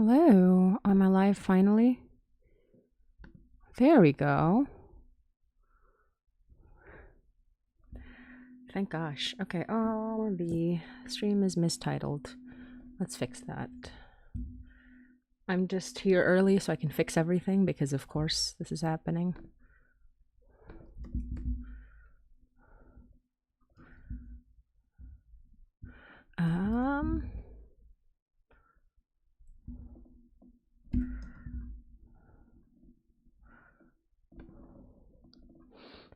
Hello, am I live finally? There we go. Thank gosh. Okay, oh, the stream is mistitled. Let's fix that. I'm just here early so I can fix everything because of course this is happening.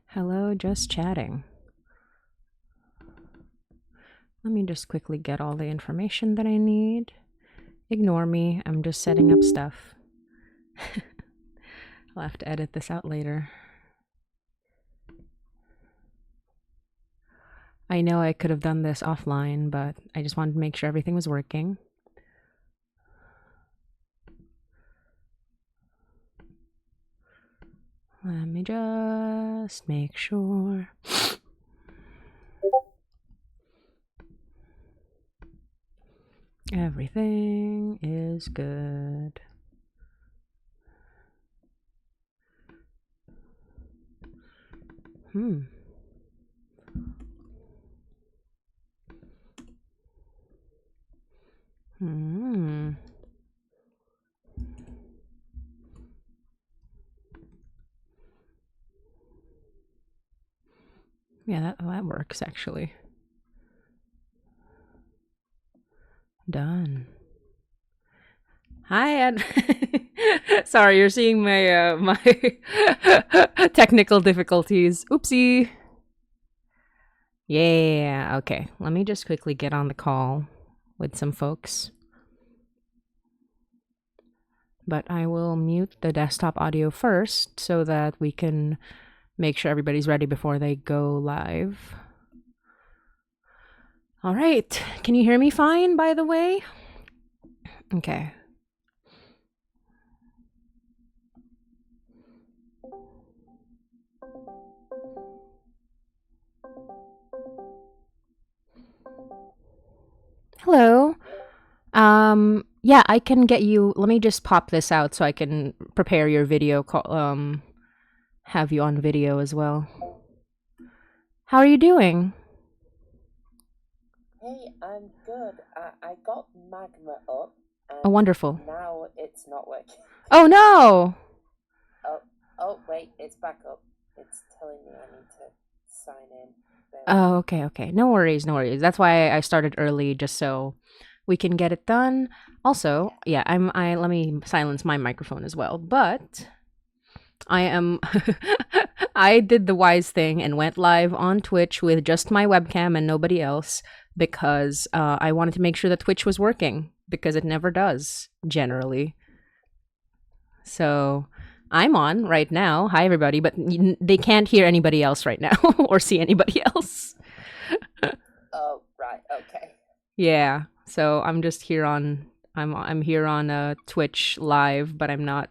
Hello, just chatting. Let me just quickly get all the information that I need. Ignore me, I'm just setting up stuff. I'll have to edit this out later. I know I could have done this offline, but I just wanted to make sure everything was working. Let me just make sure. Everything is good. Yeah, that works actually. Done. Hi, Ed. Sorry, you're seeing my my technical difficulties. Oopsie. Yeah, okay. Let me just quickly get on the call with some folks. But I will mute the desktop audio first so that we can make sure everybody's ready before they go live. All right. Can you hear me fine, by the way? Okay. Hello. Yeah, I can get you. Let me just pop this out so I can prepare your video call, have you on video as well. How are you doing? Hey, I'm good. I got magma up. Oh, wonderful. Now it's not working. Oh no! Oh, wait, it's back up. It's telling me I need to sign in. Oh, okay. No worries. That's why I started early, just so we can get it done. Also, yeah, let me silence my microphone as well. But I am I did the wise thing and went live on Twitch with just my webcam and nobody else because I wanted to make sure that Twitch was working because it never does generally. So I'm on right now. Hi, everybody. But they can't hear anybody else right now or see anybody else. Oh, right. Okay. Yeah. So I'm just here on. I'm here on Twitch live, but I'm not.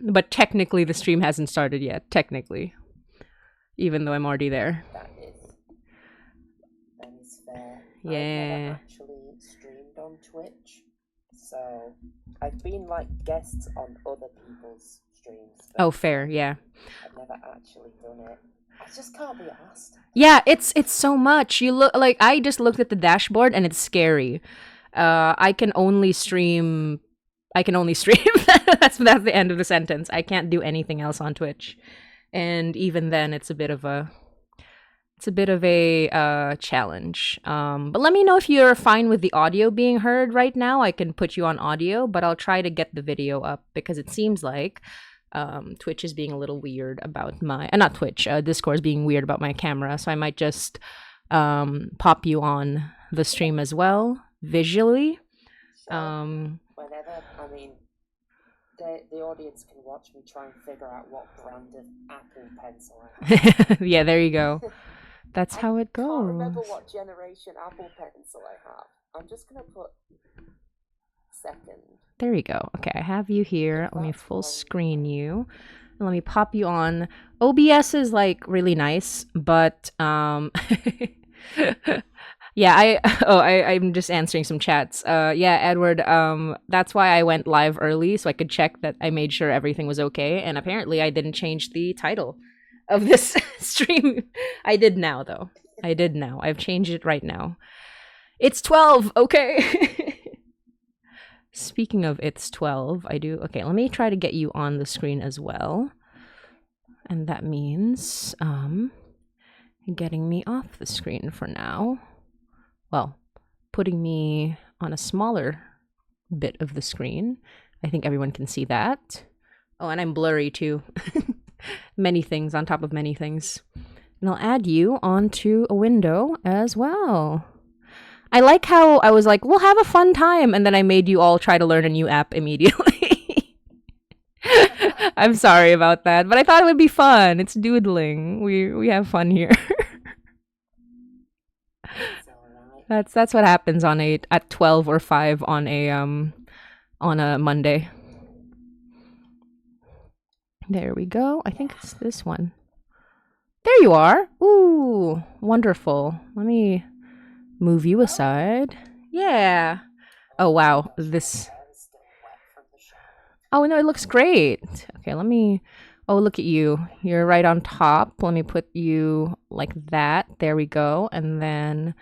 But technically, the stream hasn't started yet. Technically, even though I'm already there. That is fair. Yeah. I've never actually streamed on Twitch, so I've been like guests on other people's streams. Oh, fair. Yeah. I've never actually done it. I just can't be asked. Yeah, it's so much. You look like I just looked at the dashboard and it's scary. I can only stream. That's the end of the sentence. I can't do anything else on Twitch, and even then, it's a bit of a challenge. But let me know if you're fine with the audio being heard right now. I can put you on audio, but I'll try to get the video up because it seems like Twitch is being a little weird about my not Twitch. Discord is being weird about my camera, so I might just pop you on the stream as well visually. Whenever, I mean, the audience can watch me try and figure out what brand of Apple pencil I have. Yeah, there you go. That's how it goes. I can't remember what generation Apple pencil I have. I'm just gonna put second. There you go. Okay, I have you here. Let me full screen you. Let me pop you on. OBS is like really nice, but Yeah, I'm just answering some chats. Yeah, Edward, that's why I went live early so I could check that I made sure everything was okay. And apparently I didn't change the title of this stream. I did now though. I did now. I've changed it right now. It's 12, okay. Speaking of it's 12, I do. Okay, let me try to get you on the screen as well. And that means getting me off the screen for now. Well, putting me on a smaller bit of the screen. I think everyone can see that. Oh, and I'm blurry too. Many things on top of many things. And I'll add you onto a window as well. I like how I was like, we'll have a fun time, and then I made you all try to learn a new app immediately. I'm sorry about that, but I thought it would be fun. It's doodling. We have fun here. That's what happens on at 12 or 5 on a Monday. There we go. I think it's this one. There you are. Ooh, wonderful. Let me move you aside. Yeah. Oh wow, this. Oh no, it looks great. Okay, let me. Oh, look at you. You're right on top. Let me put you like that. There we go. And then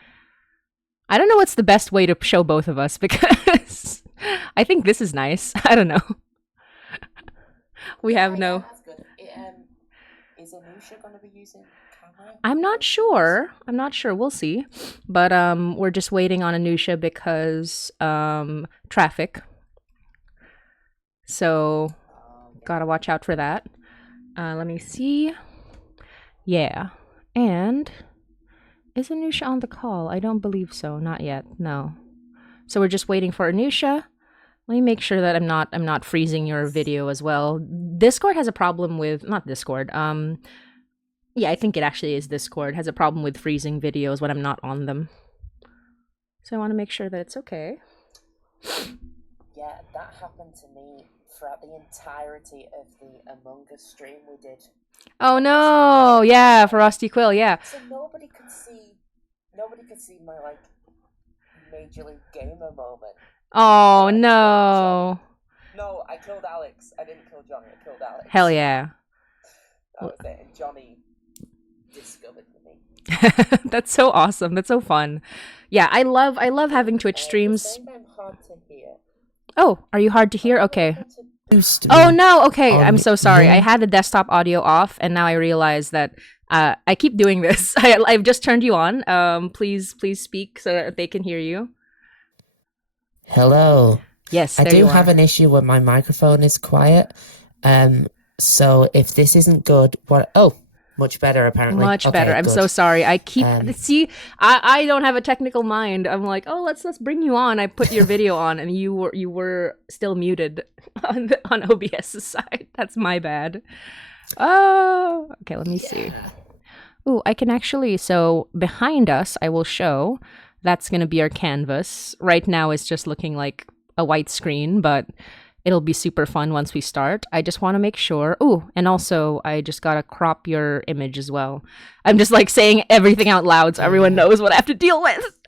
I don't know what's the best way to show both of us because I think this is nice. I don't know. We have no. That's good. Is Anusia going to be using camera? I'm not sure. We'll see. But we're just waiting on Anusia because traffic. So gotta watch out for that. Let me see. Yeah. And is Anusia on the call? I don't believe so. Not yet. No. So we're just waiting for Anusia. Let me make sure that I'm not freezing your video as well. Discord has a problem with not Discord. Yeah, I think it actually is Discord. Has a problem with freezing videos when I'm not on them. So I want to make sure that it's okay. Yeah, that happened to me throughout the entirety of the Among Us stream we did. Oh no! Yeah, for Rusty Quill, yeah. So nobody could see my like Major League Gamer moment. Oh no! No, I killed Alex. I didn't kill Johnny. I killed Alex. Hell yeah! That was it. And Johnny discovered me. That's so awesome. That's so fun. Yeah, I love having Twitch streams. I'm hard to hear. Oh, are you hard to hear? Okay. Oh no, okay. I'm so sorry. I had the desktop audio off and now I realize that I keep doing this. I've just turned you on. Please speak so that they can hear you. Hello. Yes, I do have an issue when my microphone is quiet. So if this isn't good, much better apparently. Much better. I'm so sorry. I keep see. I don't have a technical mind. I'm like, oh, let's bring you on. I put your video on, and you were still muted on OBS's side. That's my bad. Oh, okay. Let me see. Ooh, I can actually. So behind us, I will show. That's gonna be our canvas. Right now, it's just looking like a white screen, but it'll be super fun once we start. I just want to make sure. Ooh, and also I just gotta crop your image as well. I'm just like saying everything out loud so everyone knows what I have to deal with.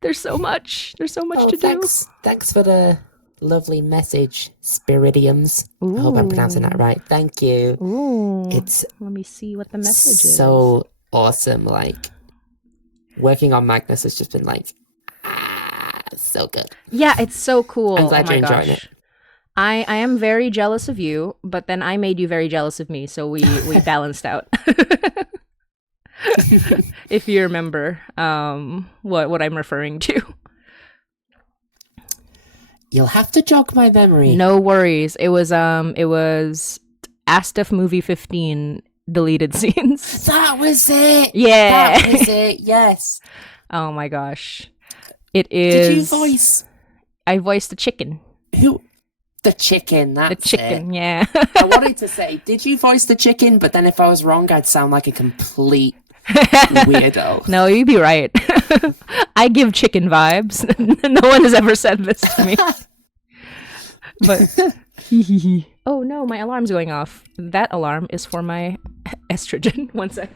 There's so much. There's so much to do. Thanks for the lovely message, Spiridiums. I hope I'm pronouncing that right. Thank you. Ooh. It's let me see what the message is. So awesome. Like working on Magnus has just been like so good. Yeah, it's so cool. I'm glad you're enjoying it. I am very jealous of you, but then I made you very jealous of me, so we balanced out. If you remember what I'm referring to. You'll have to jog my memory. No worries. It was Astaf Movie 15 deleted scenes. That was it. Yeah. That was it. Yes. Oh my gosh. It is. Did you voice? I voiced the chicken. Who? The chicken. That's the chicken. Yeah. I wanted to say, did you voice the chicken? But then if I was wrong, I'd sound like a complete weirdo. No, you'd be right. I give chicken vibes. No one has ever said this to me. But oh no, my alarm's going off. That alarm is for my estrogen. One sec.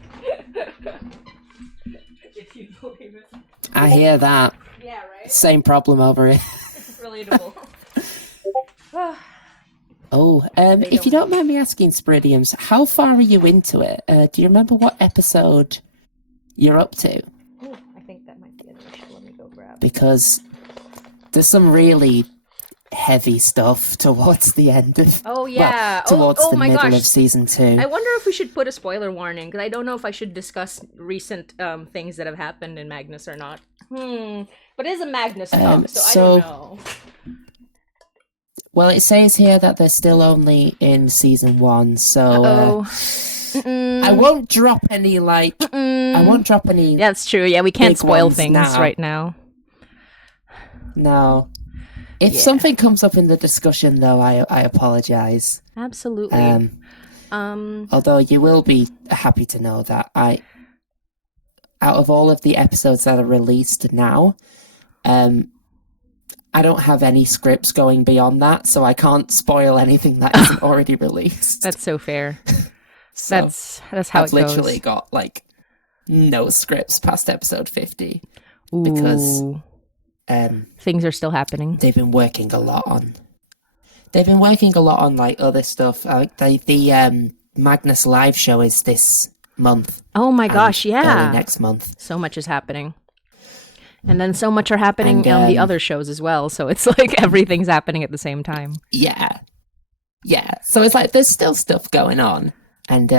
You'd believe it. I hear that. Yeah, right? Same problem over here. Relatable. Oh, if you don't mind me asking, Spiridiums, how far are you into it? Do you remember what episode you're up to? Ooh, I think that might be an issue. Let me go grab. Because there's some really heavy stuff towards the end of. Oh yeah, towards the my middle gosh. of season 2. I wonder if we should put a spoiler warning, because I don't know if I should discuss recent things that have happened in Magnus or not. But it is a Magnus talk, so I don't know. Well, it says here that they're still only in season 1, so I won't drop any I won't drop any. That's true. Yeah, we can't spoil things now. right now. No. If something comes up in the discussion, though, I apologize. Absolutely. Although you will be happy to know that out of all of the episodes that are released now, I don't have any scripts going beyond that, so I can't spoil anything that isn't already released. That's so fair. So that's how I've it goes. literally got no scripts past episode 50 because things are still happening. They've been working a lot on other stuff. The Magnus live show is this month. Oh my gosh, yeah. Early next month. So much is happening. And then so much are happening on the other shows as well. So it's like everything's happening at the same time. Yeah. Yeah. So it's like there's still stuff going on. And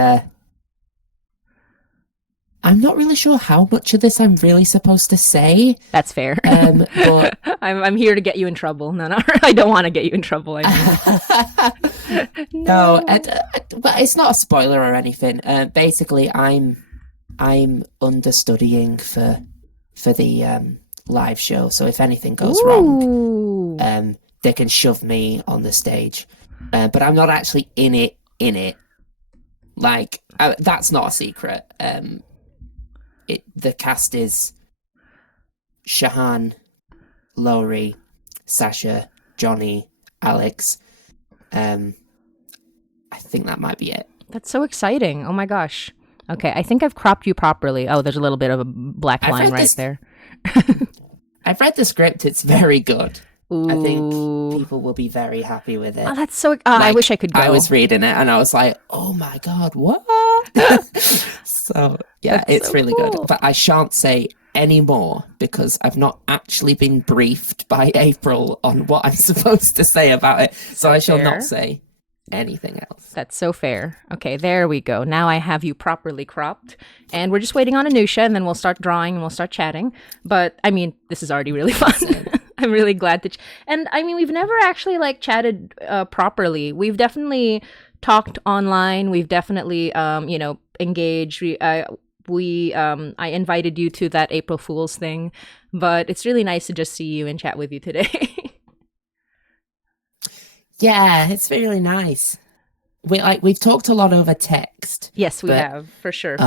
I'm not really sure how much of this I'm really supposed to say. That's fair. But I'm here to get you in trouble. No, I don't want to get you in trouble. I mean. No, but it's not a spoiler or anything. Basically, I'm understudying for the live show. So if anything goes wrong, they can shove me on the stage. But I'm not actually in it. That's not a secret. The cast is Shahan, Laurie, Sasha, Johnny, Alex. I think that might be it. That's so exciting. Oh my gosh. Okay, I think I've cropped you properly. Oh, there's a little bit of a black line right there. I've read the script. It's very good. Ooh. I think people will be very happy with it. Oh, that's so... I wish I could go. I was reading it and I was like, oh my God, what? So, yeah, That's it's so really cool. good. But I shan't say any more because I've not actually been briefed by April on what I'm supposed to say about it. So I shall Fair. not say anything else. That's so fair. Okay, there we go. Now I have you properly cropped. And we're just waiting on Anusia, and then we'll start drawing and we'll start chatting. But, I mean, this is already really fun. I'm really glad to... And, I mean, we've never actually, chatted properly. We've definitely talked online. We've definitely, engaged. I invited you to that April Fool's thing. But it's really nice to just see you and chat with you today. Yeah, it's really nice. We've talked a lot over text. Yes, we have, for sure.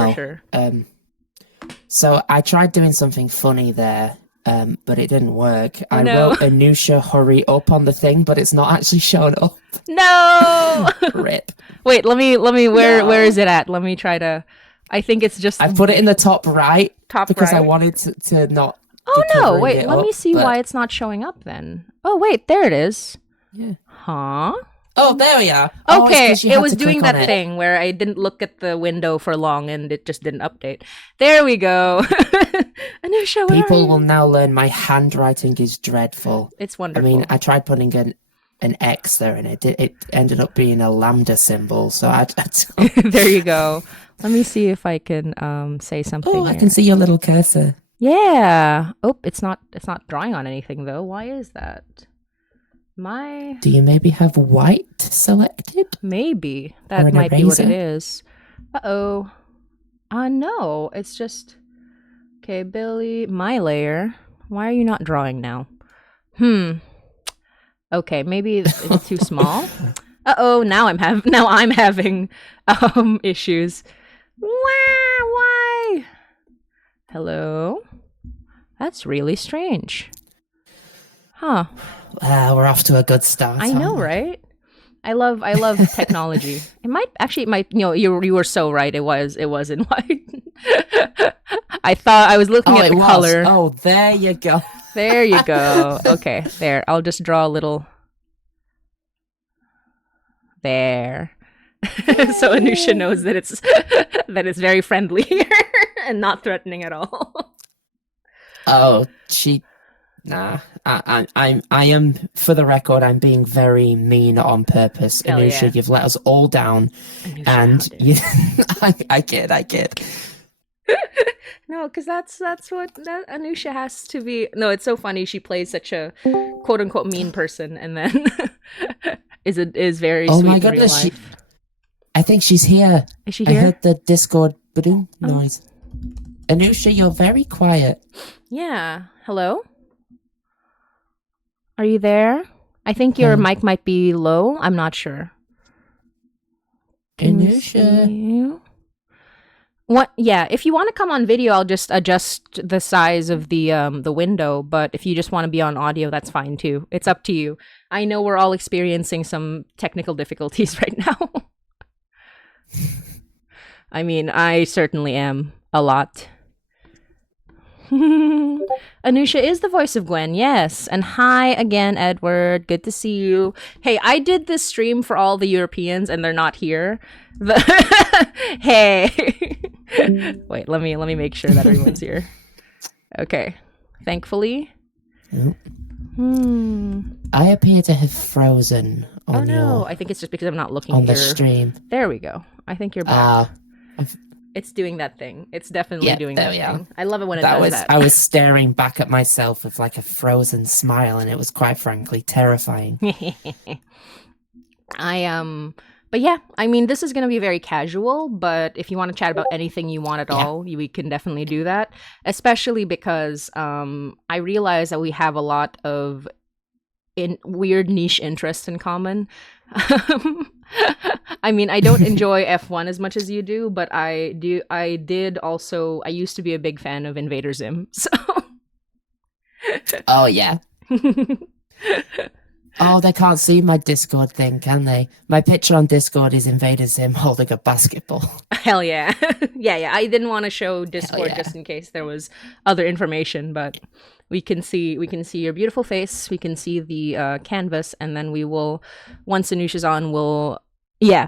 So I tried doing something funny there, but it didn't work. I no. wrote Anusia hurry up on the thing, but it's not actually showing up. No. Rip. Wait, let me. Where is it at? Let me try to. I think it's just. I put it in the top right because right? I wanted to not. Oh be no! covering Wait, it let up, me see but- why it's not showing up then. Oh wait, there it is. Yeah. Huh? Oh, there we are. Okay, it it was doing that thing where I didn't look at the window for long and it just didn't update. There we go. Anusia, where People are you? will now learn my handwriting is dreadful. It's I wonderful. mean, I tried putting an X there and it ended up being a lambda symbol. So I There you go. Let me see if I can say something. Oh, I here. can see your little cursor. Yeah. Oh, it's not drawing on anything though. Why is that? Do you maybe have white selected? Maybe. Or That an might be what it eraser? is. Uh-oh. No. It's just... Okay, Billie, my layer. Why are you not drawing now? Okay, maybe it's too small. Uh-oh, now I'm having issues. Why? Hello? That's really strange. Huh. We're off to a good start. I know, right? I love technology. It might, you were so right. It was in white. I thought I was looking at it the was. color. Oh, there you go. There you go. Okay, there. I'll just draw a little. There. So Anusia knows that it's very friendly and not threatening at all. Oh, nah. I am, for the record, I'm being very mean on purpose. Hell Anusia, yeah. you've let us all down, Anusia, and how dare I kid. No, because that's what that Anusia has to be. No, it's so funny. She plays such a quote unquote mean person, and then is very Oh sweet my in real goodness, life. I think she's here. Is she I here? heard the Discord boom Oh. noise. Anusia, you're very quiet. Yeah. Hello? Are you there? I think your mic might be low. I'm not sure. Can we see Anusia. you? What? Yeah. If you want to come on video, I'll just adjust the size of the window. But if you just want to be on audio, that's fine too. It's up to you. I know we're all experiencing some technical difficulties right now. I mean, I certainly am a lot. Anusia is the voice of Gwen, yes. And hi again, Edward. Good to see you. Hey, I did this stream for all the Europeans, and they're not here. Hey. Wait, let me make sure that everyone's here. Okay. Thankfully. I appear to have frozen on Oh no, I think it's just because I'm not looking on at the your... stream. There we go. I think you're back. I've- It's doing that thing. It's definitely Yeah, doing there that we are. thing. I love it when it that does was that. I was staring back at myself with like a frozen smile, and it was quite frankly terrifying. But yeah, I mean, this is going to be very casual, but if you want to chat about anything you want at all, we can definitely do that, especially because I realize that we have a lot of weird niche interests in common. I mean, I don't enjoy F1 as much as you do, but I used to be a big fan of Invader Zim, so. Oh yeah. Oh, they can't see my Discord thing, can they? My picture on Discord is Invader Zim holding a basketball. Hell yeah. yeah. I didn't want to show Discord yeah. just in case there was other information, but we can see your beautiful face, we can see the canvas, and then we will, once Anusia's on, yeah.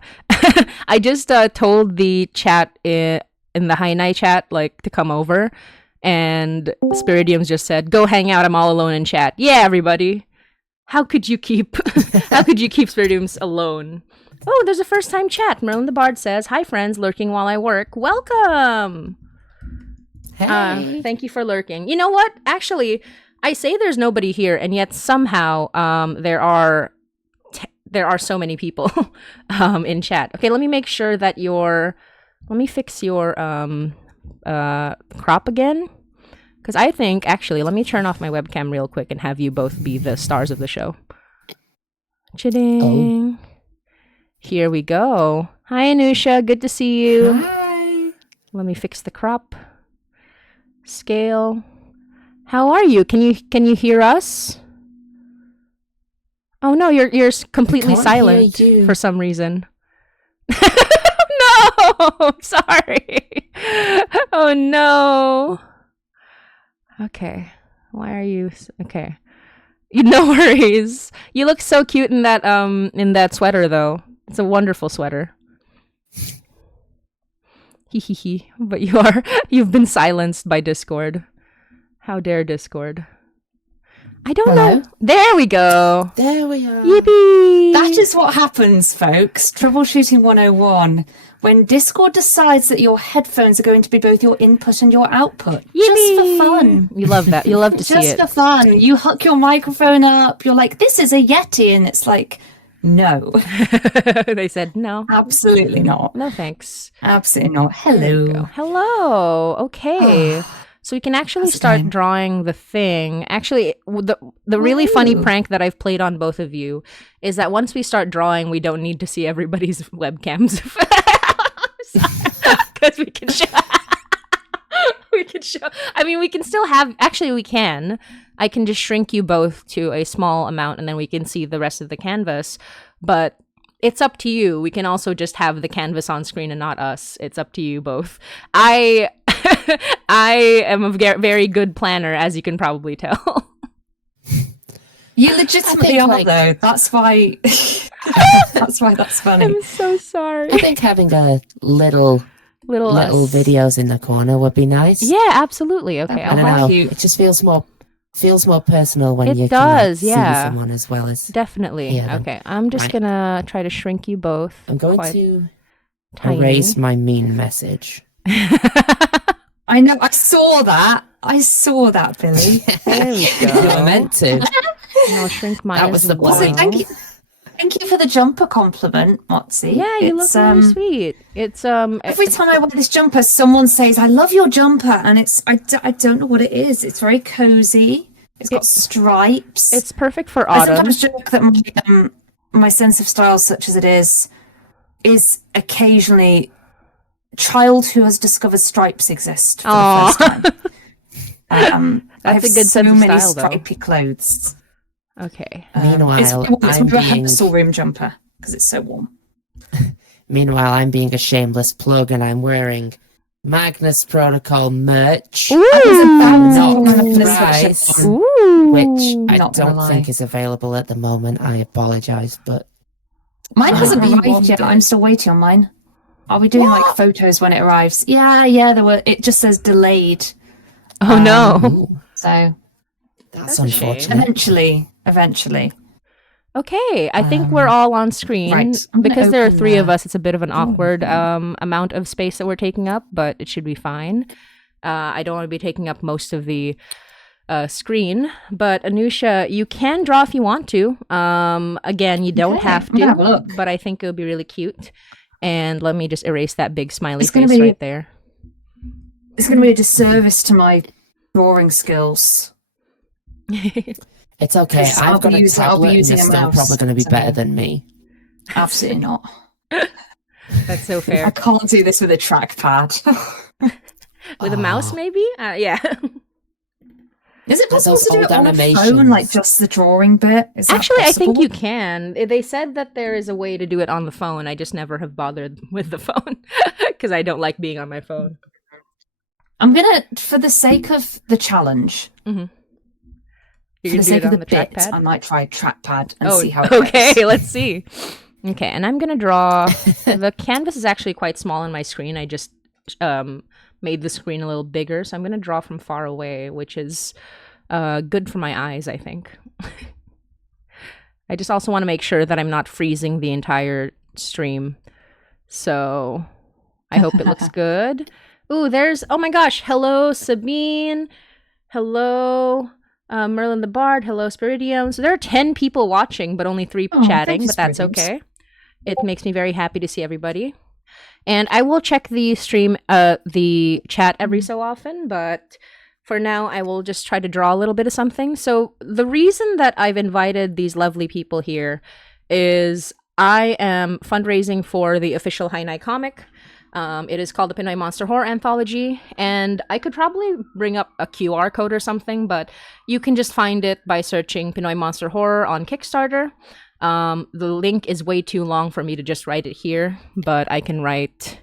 I just told the chat in the High Night chat, like, to come over, and Spiridium's just said, "Go hang out, I'm all alone in chat." Yeah, everybody. How could you keep Spiridiums alone? Oh, there's a first time chat. Merlin the Bard says, "Hi friends, lurking while I work. Welcome." Hey. Thank you for lurking. You know what? Actually, I say there's nobody here, and yet somehow there are so many people in chat. Okay, let me make sure that let me fix your crop again. Because I think, actually, let me turn off my webcam real quick and have you both be the stars of the show. Chitting. Oh. Here we go. Hi, Anusia. Good to see you. Hi. Let me fix the crop. Scale. How are you? Can you hear us? Oh no, you're completely silent for some reason. No, sorry. Oh no. Okay. Why are you okay? No worries. You look so cute in that sweater though. It's a wonderful sweater. Hee. But you've been silenced by Discord. How dare Discord? I don't know. There we go. There we are. Yippee! That is what happens, folks. Troubleshooting 101. When Discord decides that your headphones are going to be both your input and your output. Just for fun. You love that. You love to see it. Just for fun. You hook your microphone up. You're like, this is a Yeti. And it's like, no. They said no. Absolutely not. No thanks. Absolutely not. Hello. Hello. Okay. So we can actually start drawing the thing. Actually, the really funny prank that I've played on both of you is that once we start drawing, we don't need to see everybody's webcams. Because we can show... I mean, we can still have... Actually, we can. I can just shrink you both to a small amount, and then we can see the rest of the canvas. But it's up to you. We can also just have the canvas on screen and not us. It's up to you both. I am a very good planner, as you can probably tell. You legitimately are, though. That's why. That's why that's funny. I'm so sorry. I think having a little videos in the corner would be nice. Yeah, absolutely. Okay, I don't know. It just feels more personal when you can see someone as well as definitely. Okay, I'm just gonna try to shrink you both. I'm going to erase my mean message. I know. I saw that, Billy. There we go. I meant to. And I'll shrink mine. That was the point. Thank you for the jumper compliment, Motzi. Yeah, you look really sweet. It's every time I wear this jumper, someone says, "I love your jumper," and I don't know what it is. It's very cozy. It's got stripes. It's perfect for autumn. I sometimes joke that my sense of style, such as it is occasionally a child who has discovered stripes exist for the first time. That's a good sense of style, though. So many stripy clothes. Okay. Meanwhile, it's my hustle room jumper because it's so warm. Meanwhile, I'm being a shameless plug and I'm wearing Magnus Protocol merch. Ooh. Which I don't think is available at the moment. I apologize, but mine hasn't arrived yet. I'm still waiting on mine. Are we doing like photos when it arrives? Yeah. There were. It just says delayed. Oh no! So that's unfortunate. Eventually. Okay, I think we're all on screen. Right. Because there are three of us, it's a bit of an awkward amount of space that we're taking up, but it should be fine. I don't want to be taking up most of the screen, but Anusia, you can draw if you want to. Again, you don't have to, but I think it would be really cute. And let me just erase that big smiley face right there. It's going to be a disservice to my drawing skills. It's okay. I've got a tablet and you're still probably going to be better than me. Absolutely not. That's so fair. I can't do this with a trackpad. With a mouse, maybe? Yeah. Is it possible to do it on a phone, like just the drawing bit? Actually, I think you can. They said that there is a way to do it on the phone. I just never have bothered with the phone because I don't like being on my phone. I'm going to, for the sake of the challenge, for the sake of the bit, I might try trackpad and see how it works. Okay, let's see. Okay, and I'm going to draw... The canvas is actually quite small on my screen. I just made the screen a little bigger, so I'm going to draw from far away, which is good for my eyes, I think. I just also want to make sure that I'm not freezing the entire stream. So I hope it looks good. Ooh, there's... Oh my gosh. Hello, Sabine. Hello... Merlin the Bard, hello Spiridium. So there are 10 people watching, but only 3 chatting, but that's okay. It makes me very happy to see everybody. And I will check the stream, the chat every so often, but for now I will just try to draw a little bit of something. So the reason that I've invited these lovely people here is I am fundraising for the official Hainai comic. It is called the Pinoy Monster Horror Anthology, and I could probably bring up a QR code or something, but you can just find it by searching Pinoy Monster Horror on Kickstarter. The link is way too long for me to just write it here, but I can write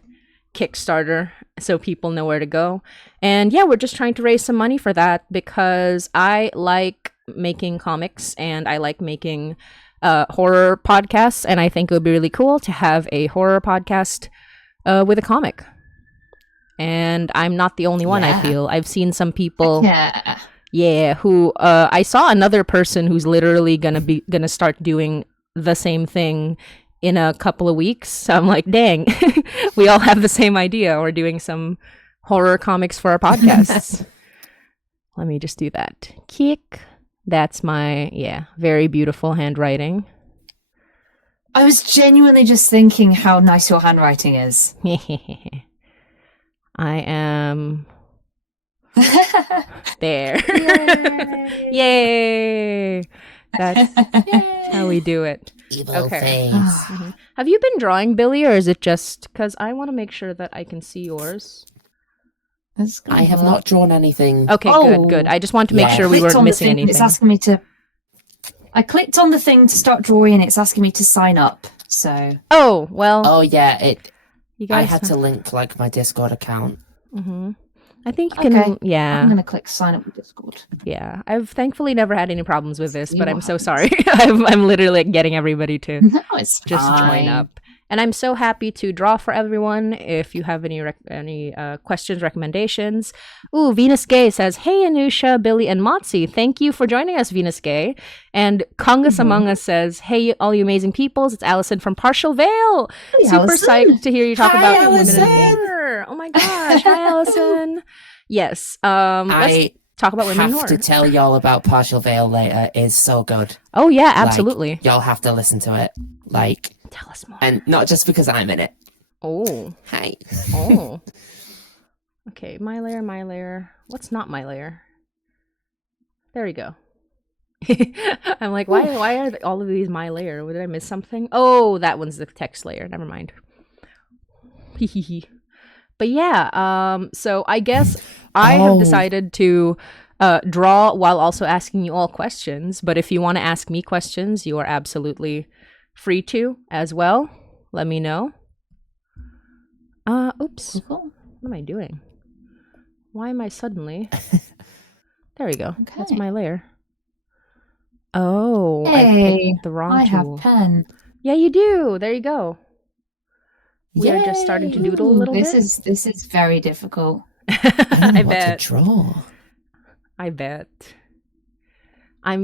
Kickstarter so people know where to go. And yeah, we're just trying to raise some money for that because I like making comics and I like making horror podcasts, and I think it would be really cool to have a horror podcast with a comic. And I'm not the only one, I feel. I've seen some people who I saw another person who's literally gonna start doing the same thing in a couple of weeks. So I'm like, dang, we all have the same idea. We're doing some horror comics for our podcasts. Let me just do that. Kick. That's my very beautiful handwriting. I was genuinely just thinking how nice your handwriting is. I am there. Yay! That's how we do it. Evil face. Have you been drawing, Billie, or is it just because I want to make sure that I can see yours? I have not drawn anything. Okay, good. I just want to make sure we weren't missing anything. It's asking me to. I clicked on the thing to start drawing, and it's asking me to sign up. So. Oh well. Oh yeah, I had to link like my Discord account. I think you can. Okay. Yeah. I'm going to click sign up with Discord. Yeah. I've thankfully never had any problems with this, See but what I'm so happens. sorry. I'm literally getting everybody to No, it's just join fine. up. And I'm so happy to draw for everyone. If you have any questions, recommendations. Ooh, Venus Gay says, "Hey Anusia, Billie, and Motzi, thank you for joining us, Venus Gay." And Congus Among Us says, "Hey, all you amazing peoples, it's Allison from Partial Veil. Hey, Super Allison. psyched to hear you talk Hi, about women Allison. in horror. Oh my gosh, hi Allison. Yes, let's talk about women in have horror. to tell y'all about Partial Veil later. It's so good. Oh yeah, absolutely. Like, y'all have to listen to it. Like, tell us more. and not just because I'm in it. Oh. Hi. Oh. Okay, my layer. What's not my layer? There we go. I'm like, why are all of these my layer? Did I miss something? Oh, that one's the text layer. Never mind. But yeah, so I guess I have decided to draw while also asking you all questions. But if you want to ask me questions, you are absolutely free to as well. Let me know. Oops. Cool. What am I doing? Why am I suddenly... There we go. Okay. That's my layer. Oh, I Hey, picked the wrong I tool. have pen. Yeah, you do. There you go. We are just starting to doodle a little this bit. This is very difficult. I don't know I what bet. to draw. I bet.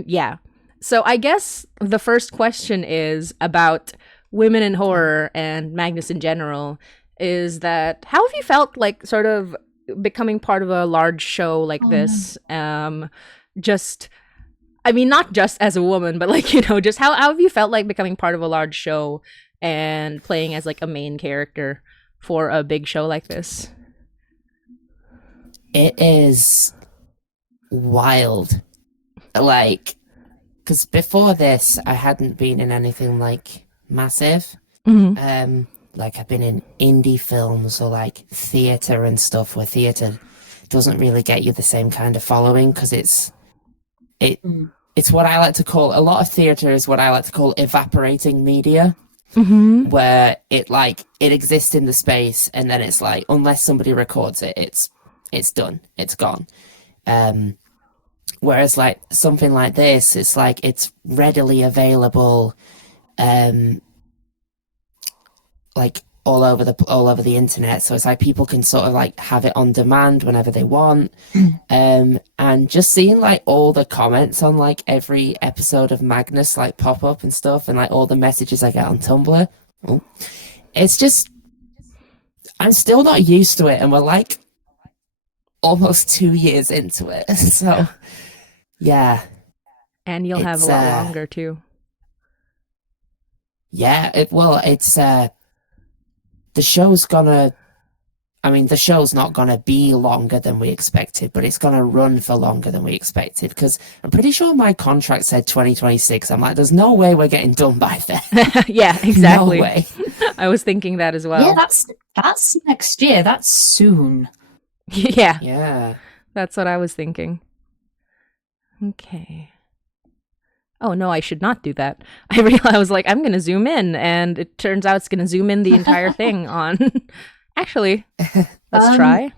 Yeah. So I guess the first question is about women in horror and Magnus in general. Is that how have you felt like sort of becoming part of a large show like this? Just, I mean, not just as a woman, but like, you know, just how have you felt like becoming part of a large show and playing as like a main character for a big show like this? It is wild. Like, because before this, I hadn't been in anything like massive. Mm-hmm. Like I've been in indie films or like theatre and stuff, where theatre doesn't really get you the same kind of following because it's what I like to call, a lot of theatre is what I like to call evaporating media, where it exists in the space and then it's like, unless somebody records it, it's done, it's gone. Whereas like something like this, it's like it's readily available, like all over the internet. So it's like people can sort of like have it on demand whenever they want. And just seeing like all the comments on like every episode of Magnus like pop up and stuff, and like all the messages I get on Tumblr, it's just, I'm still not used to it, and we're like almost 2 years into it. So yeah, And you'll have a lot longer too. Yeah, it's the show's not gonna be longer than we expected, but it's gonna run for longer than we expected, because I'm pretty sure my contract said 2026. I'm like, there's no way we're getting done by then. Yeah, exactly. No way. I was thinking that as well. Yeah, that's next year. That's soon. Yeah. Yeah. That's what I was thinking. Okay. Oh no, I should not do that. I was like, I'm gonna zoom in, and it turns out it's gonna zoom in the entire thing on. Actually, let's try.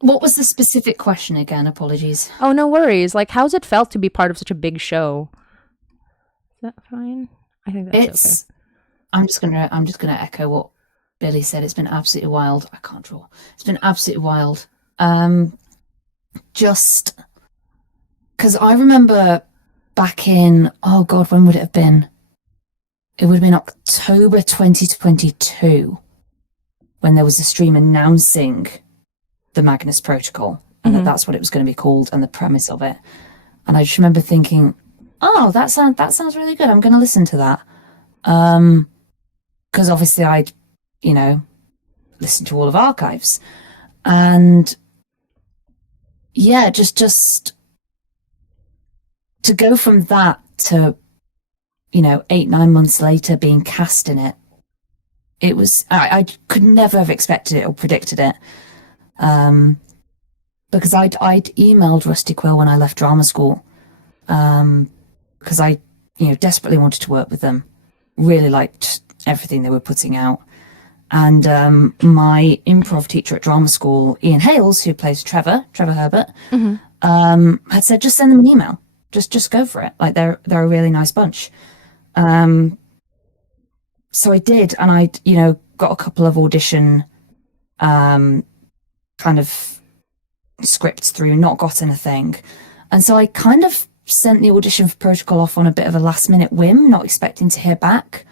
What was the specific question again? Apologies. Oh, no worries. Like, how's it felt to be part of such a big show? Is that fine? I think that's okay. I'm just gonna echo what Billie said. It's been absolutely wild. I can't draw. It's been absolutely wild. Just because I remember back in, oh God, when would it have been? It would have been October 2022 when there was a stream announcing the Magnus Protocol, and that's what it was going to be called and the premise of it. And I just remember thinking, oh, that sounds really good. I'm going to listen to that. Because obviously I'd, listened to all of Archives. And yeah, just to go from that to 8-9 months later being cast in it, it was, I could never have expected it or predicted it, because I'd emailed Rusty Quill when I left drama school, because I desperately wanted to work with them, really liked everything they were putting out, And my improv teacher at drama school, Ian Hales, who plays Trevor Herbert, had said, just send them an email. Just go for it. Like they're a really nice bunch. So I did, and I, got a couple of audition kind of scripts through, not got anything. And so I kind of sent the audition for Protocol off on a bit of a last minute whim, not expecting to hear back.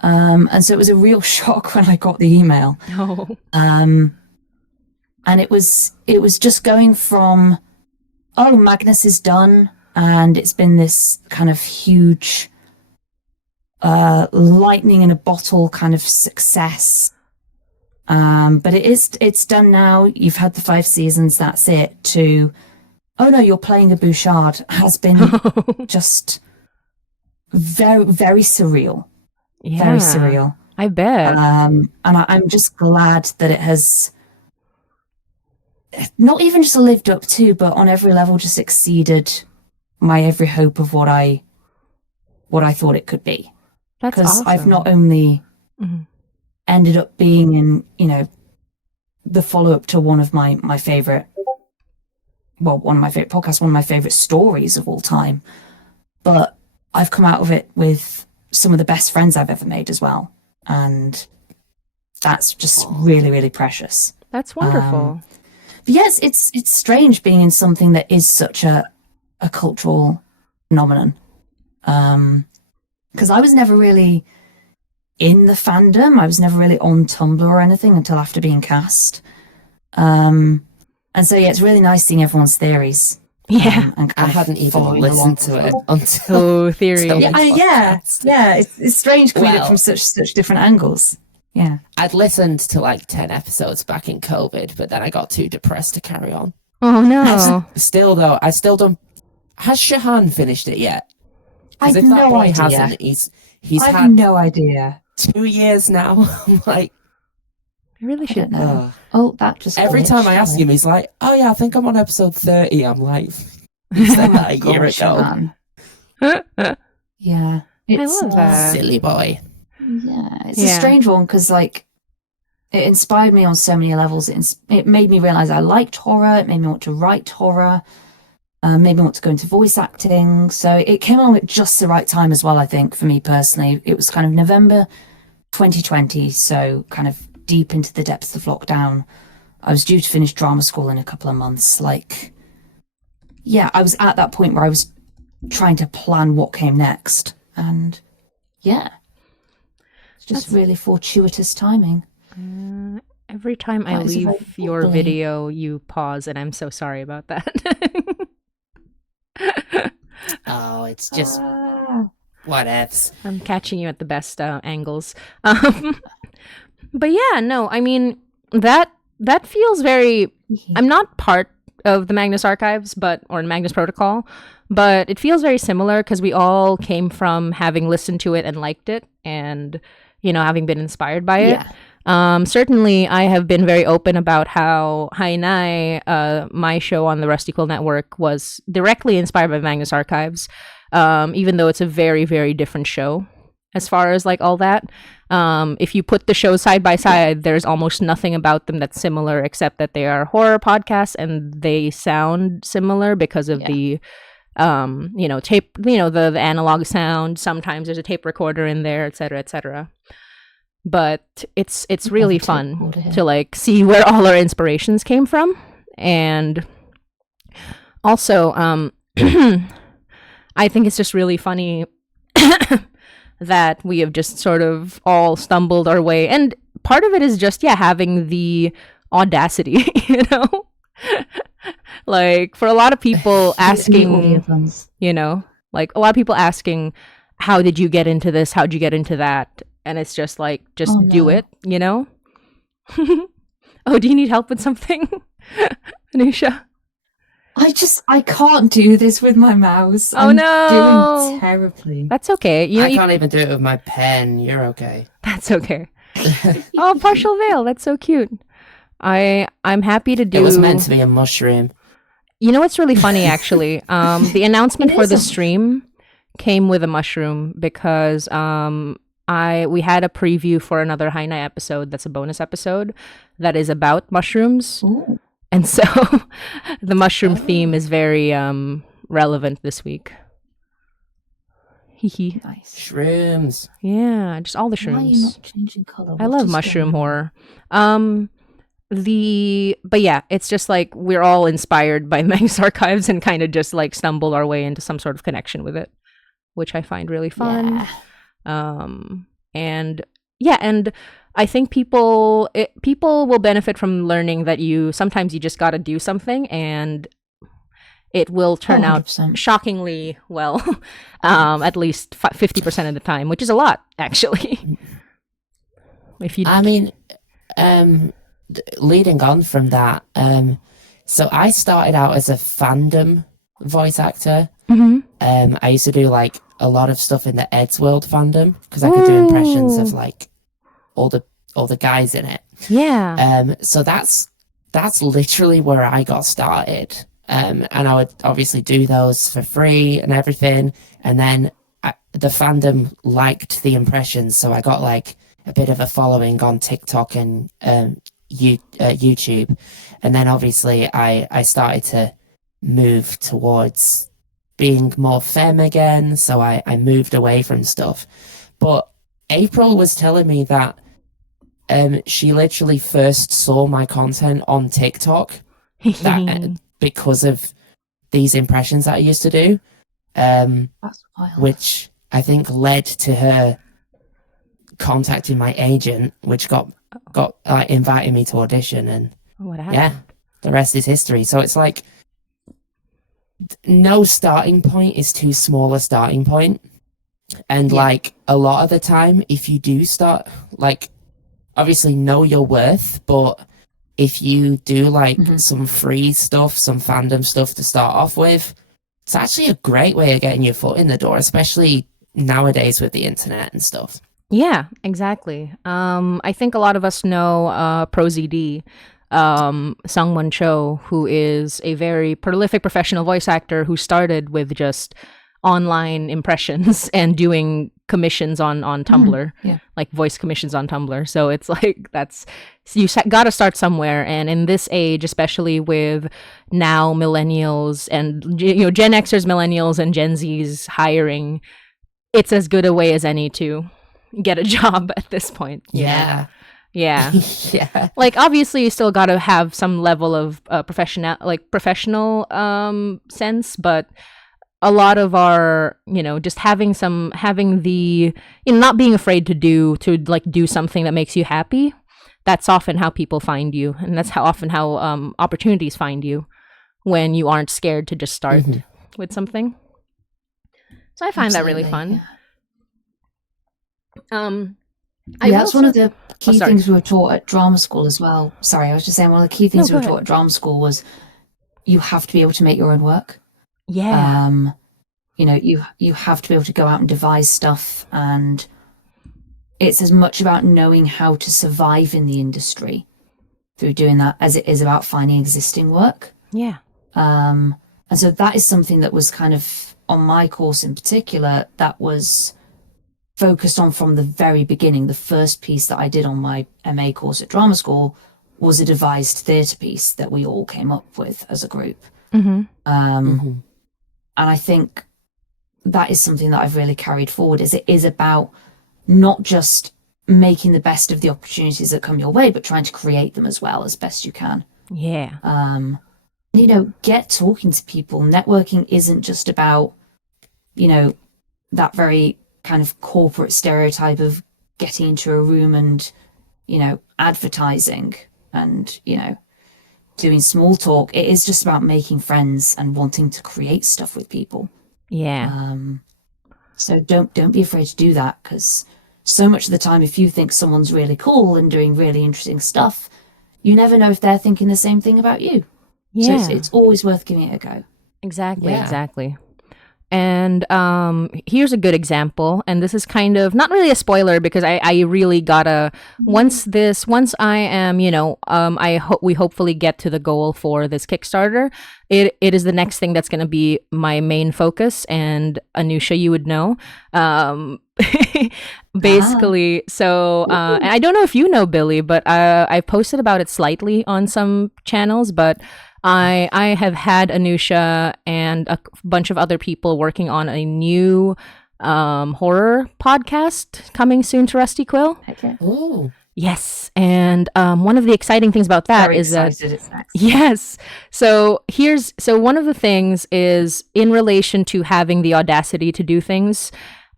And so it was a real shock when I got the email. Oh. And it was just going from, oh, Magnus is done, and it's been this kind of huge lightning in a bottle kind of success. But it's done now. You've had the 5 seasons, that's it, to, oh no, you're playing a Bouchard, has been just very, very surreal. Yeah, Very surreal. I bet. And I'm just glad that it has not even just lived up to, but on every level just exceeded my every hope of what I thought it could be. That's Because awesome. I've not only ended up being in, the follow-up to one of my favorite podcasts, one of my favorite stories of all time, but I've come out of it with some of the best friends I've ever made as well. And that's just really, really precious. That's wonderful. But yes, it's strange being in something that is such a cultural phenomenon. Because I was never really in the fandom. I was never really on Tumblr or anything until after being cast. And so, yeah, it's really nice seeing everyone's theories. Yeah. And I hadn't even listened to it until... Oh, theory. Yeah. It's strange coming at it from such different angles. Yeah. I'd listened to like 10 episodes back in COVID, but then I got too depressed to carry on. Oh, no. Still, though, I still don't... Has Shahan finished it yet? I Because have if that no boy idea. hasn't, he's I have had no idea. 2 years now. I'm like... I really I don't should. know. Oh, that just Every glitched, time I ask sorry. him, he's like, oh yeah, I think I'm on episode 30. I'm like, he said that a year Gosh, ago. man. Yeah. It's, love that. Silly boy. Yeah, it's Yeah. a strange one because, like, it inspired me on so many levels. It made me realize I liked horror. It made me want to write horror. Made me want to go into voice acting. So it came along at just the right time as well, I think, for me personally. It was kind of November 2020, so kind of deep into the depths of lockdown. I was due to finish drama school in a couple of months. Like, yeah, I was at that point where I was trying to plan what came next. And yeah, it's just really fortuitous timing. Every time I That is a very leave your bubbly- video, you pause, and I'm so sorry about that. Oh, it's just Ah. whatevs. I'm catching you at the best angles. But yeah, no, I mean, that feels very... I'm not part of the Magnus archives, or Magnus Protocol, but it feels very similar because we all came from having listened to it and liked it and, having been inspired by it. Yeah. Certainly, I have been very open about how Hainai, my show on the Rusty Quill Network, was directly inspired by Magnus Archives, even though it's a very, very different show as far as like all that. If you put the shows side by side, there's almost nothing about them that's similar except that they are horror podcasts and they sound similar because of the tape, the analog sound. Sometimes there's a tape recorder in there, et cetera. But it's really fun to like see where all our inspirations came from. And also, I think it's just really funny that we have just sort of all stumbled our way. And part of it is just, having the audacity, like for a lot of people asking, like a lot of people asking, how did you get into this? How'd you get into that? And it's just like, do it, Oh, do you need help with something, Anusia? I can't do this with my mouse. Oh, I'm no. doing terribly. That's okay. I can't even do it with my pen. You're okay. That's okay. Oh, partial veil. That's so cute. I'm happy to do. It was meant to be a mushroom. You know what's really funny, actually? The announcement It for the is a- stream came with a mushroom because we had a preview for another High Night episode that's a bonus episode that is about mushrooms. Ooh. And so the mushroom theme is very relevant this week. Hee. Nice. Shrooms. Yeah, just all the Why are you shrooms. not changing colour? I What love is mushroom going on? horror. But yeah, it's just like we're all inspired by Magnus Archives and kind of just like stumble our way into some sort of connection with it, which I find really fun. Yeah. And I think people will benefit from learning that sometimes you just got to do something and it will turn out 100%. shockingly well, at least 50% of the time, which is a lot actually. If you, I mean, leading on from that, so I started out as a fandom voice actor. Mhm. I used to do like a lot of stuff in the Ed's World fandom because I could do impressions of like all the guys in it. Yeah. So that's literally where I got started. And I would obviously do those for free and everything. And then the fandom liked the impressions, so I got like a bit of a following on TikTok and YouTube. And then obviously I started to move towards being more femme again, so I moved away from stuff. But April was telling me that she literally first saw my content on TikTok because of these impressions that I used to do, That's wild. which I think led to her contacting my agent, which got inviting me to audition, and What happened? yeah, the rest is history. So it's like no starting point is too small a starting point. And like a lot of the time, if you do start, like obviously know your worth, but if you do like some free stuff, some fandom stuff to start off with, it's actually a great way of getting your foot in the door, especially nowadays with the internet and stuff. Yeah, exactly. I think a lot of us know ProZD, Sungwon Cho, who is a very prolific professional voice actor who started with just online impressions and doing commissions on Tumblr, like voice commissions on Tumblr. So it's like got to start somewhere. And in this age, especially with now millennials and Gen Xers, millennials, and Gen Zs hiring, it's as good a way as any to get a job at this point. Yeah. Yeah. Yeah. Like obviously you still got to have some level of professional sense, but a lot of our, just having the, not being afraid to do something that makes you happy. That's often how people find you. And that's how opportunities find you when you aren't scared to just start with something. So I find that really fun. That's one of the key sorry. things we were taught at drama school as well. Sorry, I was just saying one of the key things we were taught at drama school was you have to be able to make your own work. Yeah. You have to be able to go out and devise stuff, and it's as much about knowing how to survive in the industry through doing that as it is about finding existing work. Yeah. And so that is something that was kind of on my course in particular that was focused on from the very beginning. The first piece that I did on my MA course at drama school was a devised theatre piece that we all came up with as a group. And I think that is something that I've really carried forward, is it is about not just making the best of the opportunities that come your way, but trying to create them as well as best you can. Yeah. Get talking to people. Networking isn't just about, that very kind of corporate stereotype of getting into a room and, advertising and, doing small talk. It is just about making friends and wanting to create stuff with people. Yeah. So don't be afraid to do that, because so much of the time, if you think someone's really cool and doing really interesting stuff, you never know if they're thinking the same thing about you. Yeah. So it's always worth giving it a go. Exactly. And here's a good example, and this is kind of not really a spoiler because I really gotta once I am we hopefully get to the goal for this Kickstarter. It is the next thing that's going to be my main focus, and Anusia, you would know. Basically, so and I don't know if you know Billie, but I've posted about it slightly on some channels, but I have had Anusia and a bunch of other people working on a new horror podcast coming soon to Rusty Quill. Okay. Ooh. Yes, and one of the exciting things about that Very is that excited it's next. yes. So one of the things is in relation to having the audacity to do things.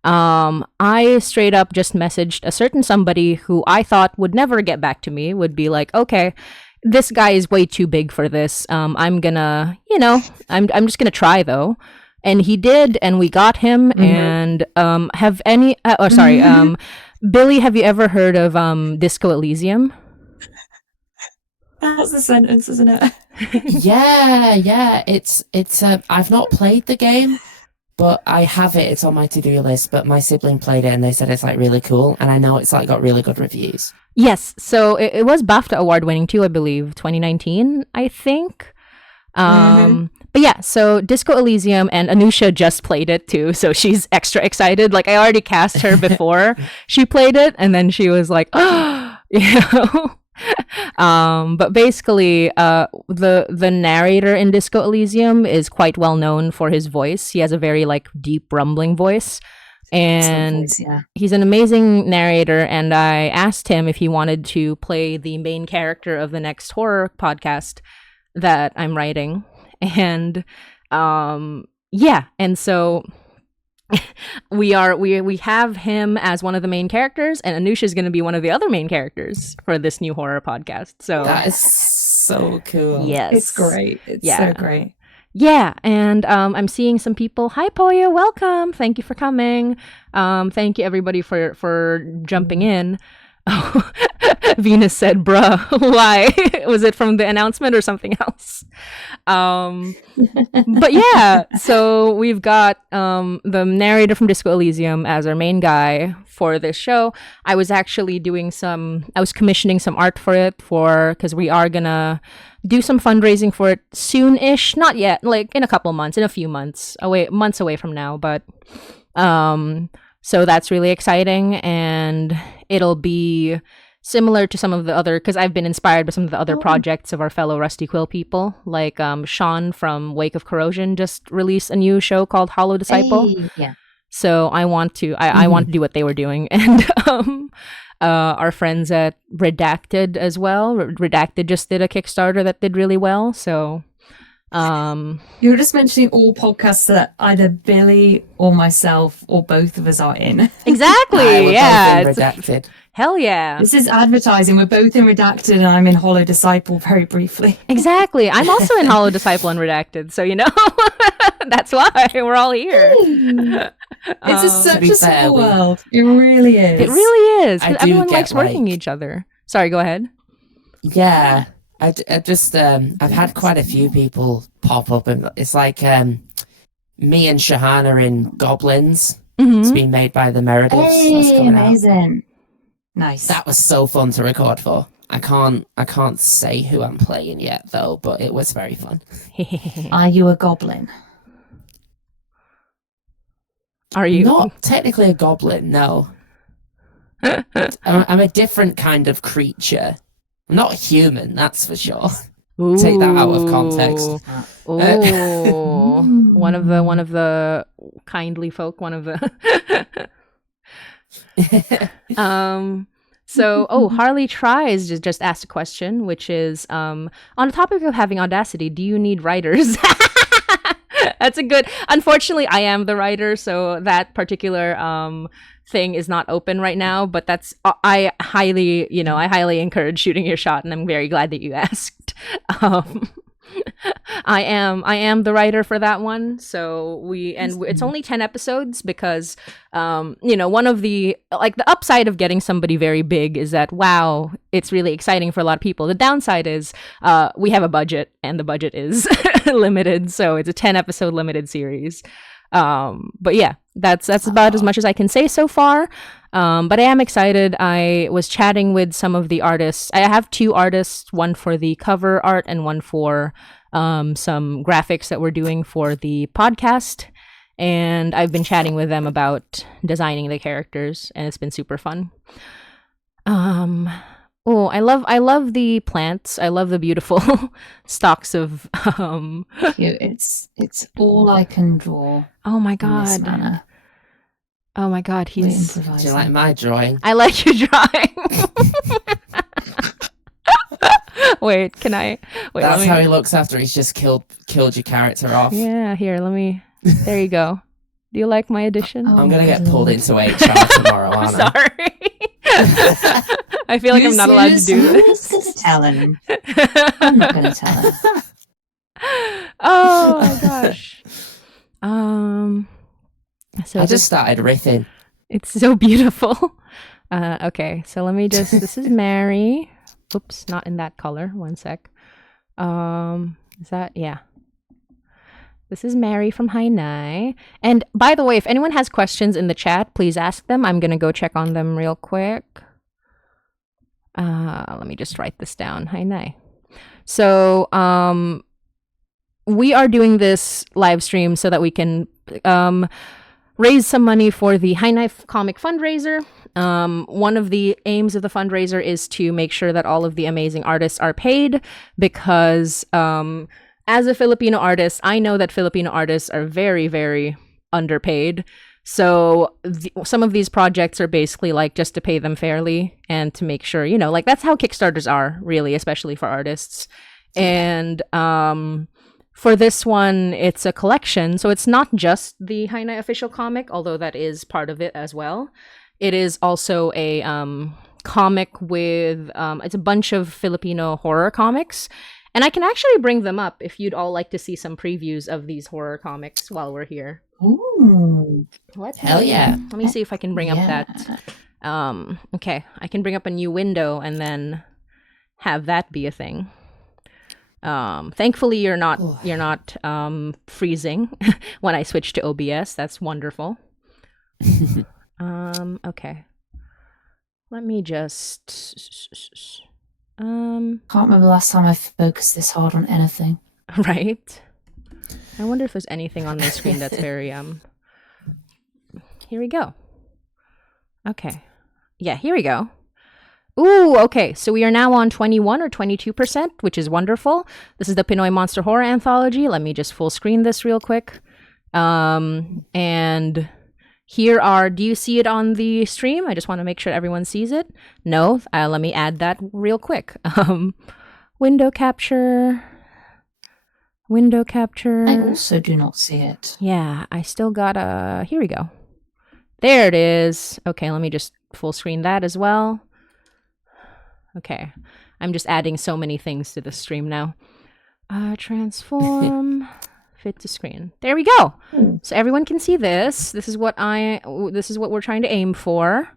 I straight up just messaged a certain somebody who I thought would never get back to me, would be like, okay, this guy is way too big for this. I'm gonna, I'm just gonna try though. And he did, and we got him. And have any? Billie, have you ever heard of Disco Elysium? That's the sentence, isn't it? Yeah. It's I've not played the game, but I have it. It's on my to-do list. But my sibling played it, and they said it's like really cool. And I know it's like got really good reviews. Yes, so it was BAFTA award winning too, I believe, 2019, I think. But yeah, so Disco Elysium, and Anusia just played it too, so she's extra excited. Like I already cast her before she played it, and then she was like, oh, but basically, the narrator in Disco Elysium is quite well known for his voice. He has a very like deep rumbling voice. And he's an amazing narrator, and I asked him if he wanted to play the main character of the next horror podcast that I'm writing. And and so we have him as one of the main characters, and Anusia is going to be one of the other main characters for this new horror podcast. So that is so cool. Yes, it's great. It's so great. Yeah, and I'm seeing some people. Hi, Poya, welcome. Thank you for coming. Thank you, everybody, for jumping in. Oh, Venus said, bruh, why? Was it from the announcement or something else? But yeah, so we've got the narrator from Disco Elysium as our main guy for this show. I was actually I was commissioning some art for it because we are gonna do some fundraising for it soon-ish. Not yet, like in a few months away from now, but so that's really exciting, and it'll be similar to some of the other, because I've been inspired by some of the other projects of our fellow Rusty Quill people, like Sean from Wake of Corrosion just released a new show called Hollow Disciple. Hey, yeah. So I want to do what they were doing, and our friends at Redacted as well. Redacted just did a Kickstarter that did really well, so you were just mentioning all podcasts that either Billie or myself or both of us are in. Exactly. Yeah. Redacted. Hell yeah. This is advertising. We're both in Redacted, and I'm in Hollow Disciple very briefly. Exactly. I'm also in Hollow Disciple and Redacted, so that's why we're all here. It's such a small world. It really is. It really is. Everyone likes get, working each other. Sorry, go ahead. Yeah. I just I've had quite a few people pop up, and it's like me and Shahan are in Goblins. Mm-hmm. It's been made by the Merediths. Hey, amazing. Nice. That was so fun to record for. I can't say who I'm playing yet though, but it was very fun. Are you a goblin? Are you? Not technically a goblin, no. I'm a different kind of creature. I'm not human, that's for sure. Ooh. Take that out of context. Ooh. one of the kindly folk, one of the Harley Tries just asked a question, which is on the topic of having audacity, do you need writers? That's a good. Unfortunately, I am the writer, so that particular thing is not open right now. But that's I highly encourage shooting your shot, and I'm very glad that you asked. I am the writer for that one. So it's only 10 episodes because one of the upside of getting somebody very big is that, wow, it's really exciting for a lot of people. The downside is we have a budget, and the budget is limited, so it's a 10 episode limited series. But yeah, that's about as much as I can say so far. But I am excited. I was chatting with some of the artists. I have 2 artists, one for the cover art and one for some graphics that we're doing for the podcast. and I've been chatting with them about designing the characters, and it's been super fun. Oh, I love the plants. I love the beautiful stalks of Cute. It's all I can draw Oh my in this god. manner. Oh my god, We're he's Do you improvising. like my drawing? I like your drawing. Wait, can I wait, That's let how me he looks after he's just killed your character off. Yeah, here, let me there you go. Do you like my addition? Oh, I'm gonna get good pulled lord. into HR tomorrow, I'm aren't I? sorry. I feel like I'm not allowed to do Who's this. gonna tell him? I'm not gonna tell him. Oh my gosh. So I just started riffing. it's so beautiful. Okay, so let me just this is Mary. Oops, not in that color. One sec. Is that yeah. This is Mary from Hainai. And by the way, if anyone has questions in the chat, please ask them. I'm gonna go check on them real quick. Let me just write this down. Hainai. So we are doing this live stream so that we can raise some money for the Hainai comic fundraiser. One of the aims of the fundraiser is to make sure that all of the amazing artists are paid because as a Filipino artist, I know that Filipino artists are very, very underpaid. So some of these projects are basically like just to pay them fairly and to make sure, like that's how Kickstarters are really, especially for artists. And for this one, it's a collection. So it's not just the Hainai official comic, although that is part of it as well. It is also a comic with, it's a bunch of Filipino horror comics. And I can actually bring them up if you'd all like to see some previews of these horror comics while we're here. Ooh. Hell yeah. Let me see if I can bring up that. Okay, I can bring up a new window and then have that be a thing. Thankfully you're not freezing when I switch to OBS. That's wonderful. Okay. Let me just Can't remember the last time I focused this hard on anything. right. I wonder if there's anything on my screen that's very Here we go. Okay. Yeah, here we go. Ooh, okay. So we are now on 21 or 22%, which is wonderful. This is the Pinoy Monster Horror Anthology. Let me just full screen this real quick. And here are, do you see it on the stream? I just want to make sure everyone sees it. No, let me add that real quick. Window capture. I also do not see it. Yeah, I still got here we go. There it is. Okay, let me just full screen that as well. Okay, I'm just adding so many things to the stream now. Transform, fit to screen. There we go. So everyone can see this. This is what we're trying to aim for.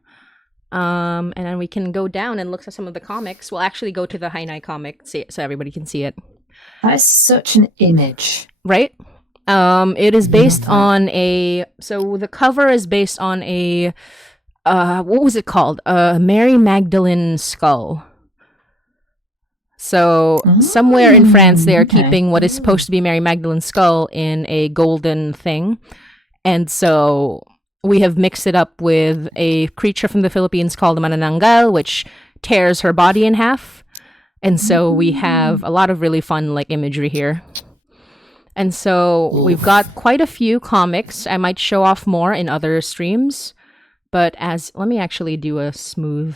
And then we can go down and look at some of the comics. We'll actually go to the Hainai comic so everybody can see it. That is such an image. Right? It is based on so the cover is based on a what was it called? Mary Magdalene skull. So somewhere in France they are keeping what is supposed to be Mary Magdalene's skull in a golden thing. And so we have mixed it up with a creature from the Philippines called the manananggal, which tears her body in half. And so we have a lot of really fun imagery here. And so we've got quite a few comics. I might show off more in other streams, but let me actually do a smooth.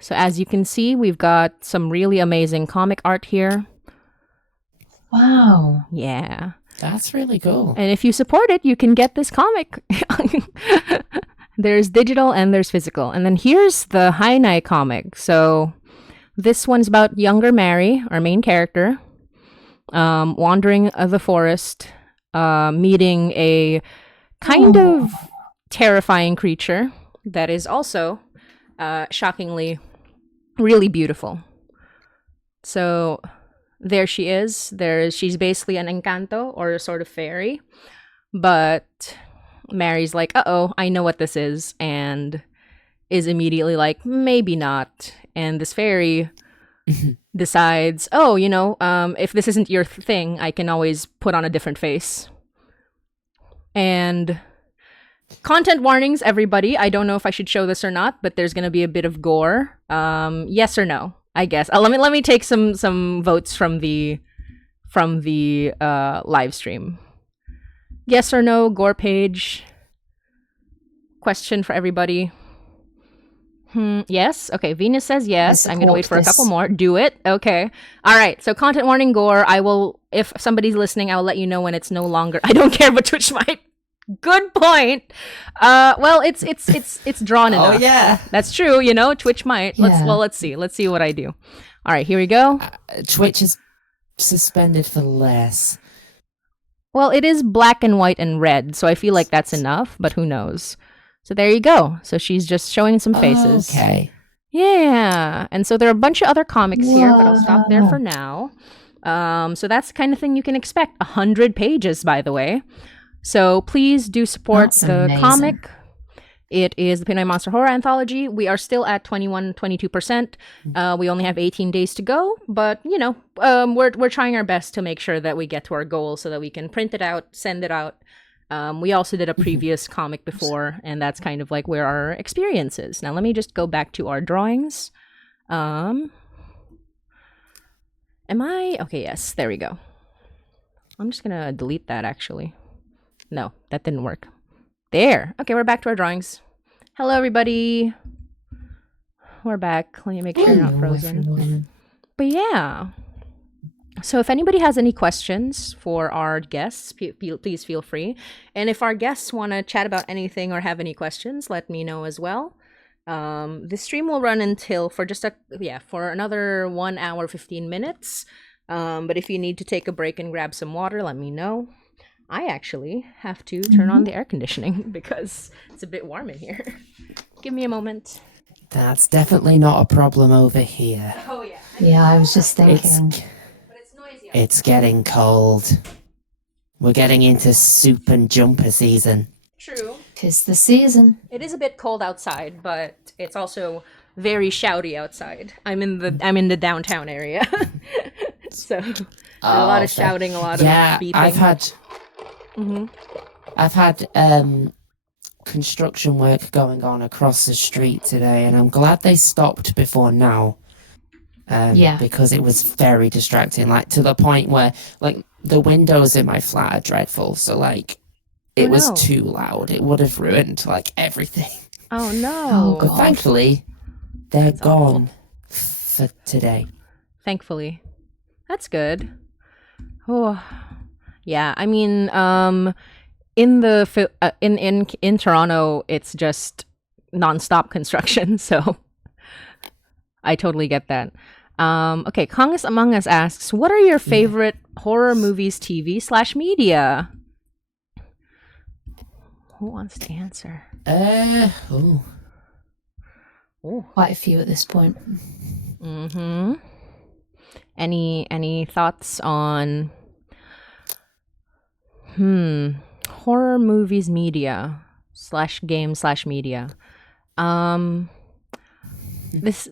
So as you can see, we've got some really amazing comic art here. Wow. Yeah. That's really cool. And if you support it, you can get this comic. There's digital and there's physical. And then here's the Hainai comic. So this one's about younger Mary, our main character, wandering the forest, meeting a kind of terrifying creature that is also shockingly really beautiful. So there she is. She's basically an encanto or a sort of fairy, but Mary's like, uh-oh, I know what this is, and is immediately like, maybe not. And this fairy decides, oh, if this isn't your thing, I can always put on a different face. And content warnings, everybody. I don't know if I should show this or not, but there's gonna be a bit of gore. Yes or no? I guess. Let me take some votes from the live stream. Yes or no, gore page? Question for everybody. Yes. Okay. Venus says yes. I'm gonna wait for a couple more. Do it. Okay. All right. So content warning gore. I will, if somebody's listening, I will let you know when it's no longer. I don't care, but Twitch might. Good point. Well, it's drawn enough. Oh yeah, that's true. Twitch might. Let's see. Let's see what I do. All right. Here we go. Twitch is suspended for less. Well, it is black and white and red, so I feel like that's enough. But who knows? So there you go. So she's just showing some faces. Okay. Yeah. And so there are a bunch of other comics here, but I'll stop there for now. So that's the kind of thing you can expect. 100 pages, by the way. So please do support the comic. It is the Pinoy Monster Horror Anthology. We are still at 22%. We only have 18 days to go, but we're trying our best to make sure that we get to our goal so that we can print it out, send it out. We also did a previous comic before, and that's kind of like where our experience is. Now let me just go back to our drawings. Am I okay? Yes, there we go. I'm just gonna delete that actually. No, that didn't work. There. Okay, we're back to our drawings. Hello, everybody. We're back. Let me make sure you're not frozen. Everyone. But yeah. So if anybody has any questions for our guests, please feel free. And if our guests want to chat about anything or have any questions, let me know as well. This stream will run until for another 1 hour, 15 minutes. But if you need to take a break and grab some water, let me know. I actually have to turn on the air conditioning because it's a bit warm in here. Give me a moment. That's definitely not a problem over here. Oh, yeah. Yeah, I was just thinking. But it's noisy. It's getting cold. We're getting into soup and jumper season. True. 'Tis the season. It is a bit cold outside, but it's also very shouty outside. I'm in the downtown area. So a lot of shouting, a lot of beeping. I've had construction work going on across the street today, and I'm glad they stopped before now. Because it was very distracting, like to the point where like the windows in my flat are dreadful. So like it was too loud. It would have ruined like everything. Oh no! Oh, But God. thankfully, they're That's awful. gone for today. Thankfully, that's good. Oh, yeah. I mean, in Toronto, it's just nonstop construction. So I totally get that. Okay, Kongus Among Us asks, "What are your favorite horror movies, TV/media?" Who wants to answer? Quite a few at this point. Mm-hmm. Any thoughts on horror movies media /game/media? This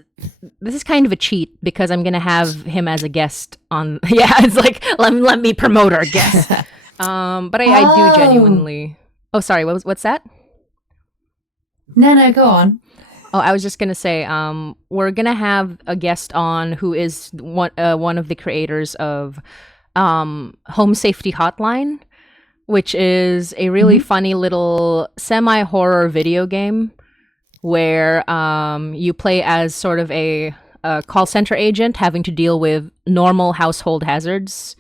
is kind of a cheat because I'm gonna have him as a guest on. Yeah, it's like let me promote our guest. But I do genuinely. Oh, sorry. What's that? No, go on. Oh, I was just gonna say, we're gonna have a guest on who is one of the creators of Home Safety Hotline, which is a really funny little semi-horror video game where you play as sort of a call center agent having to deal with normal household hazards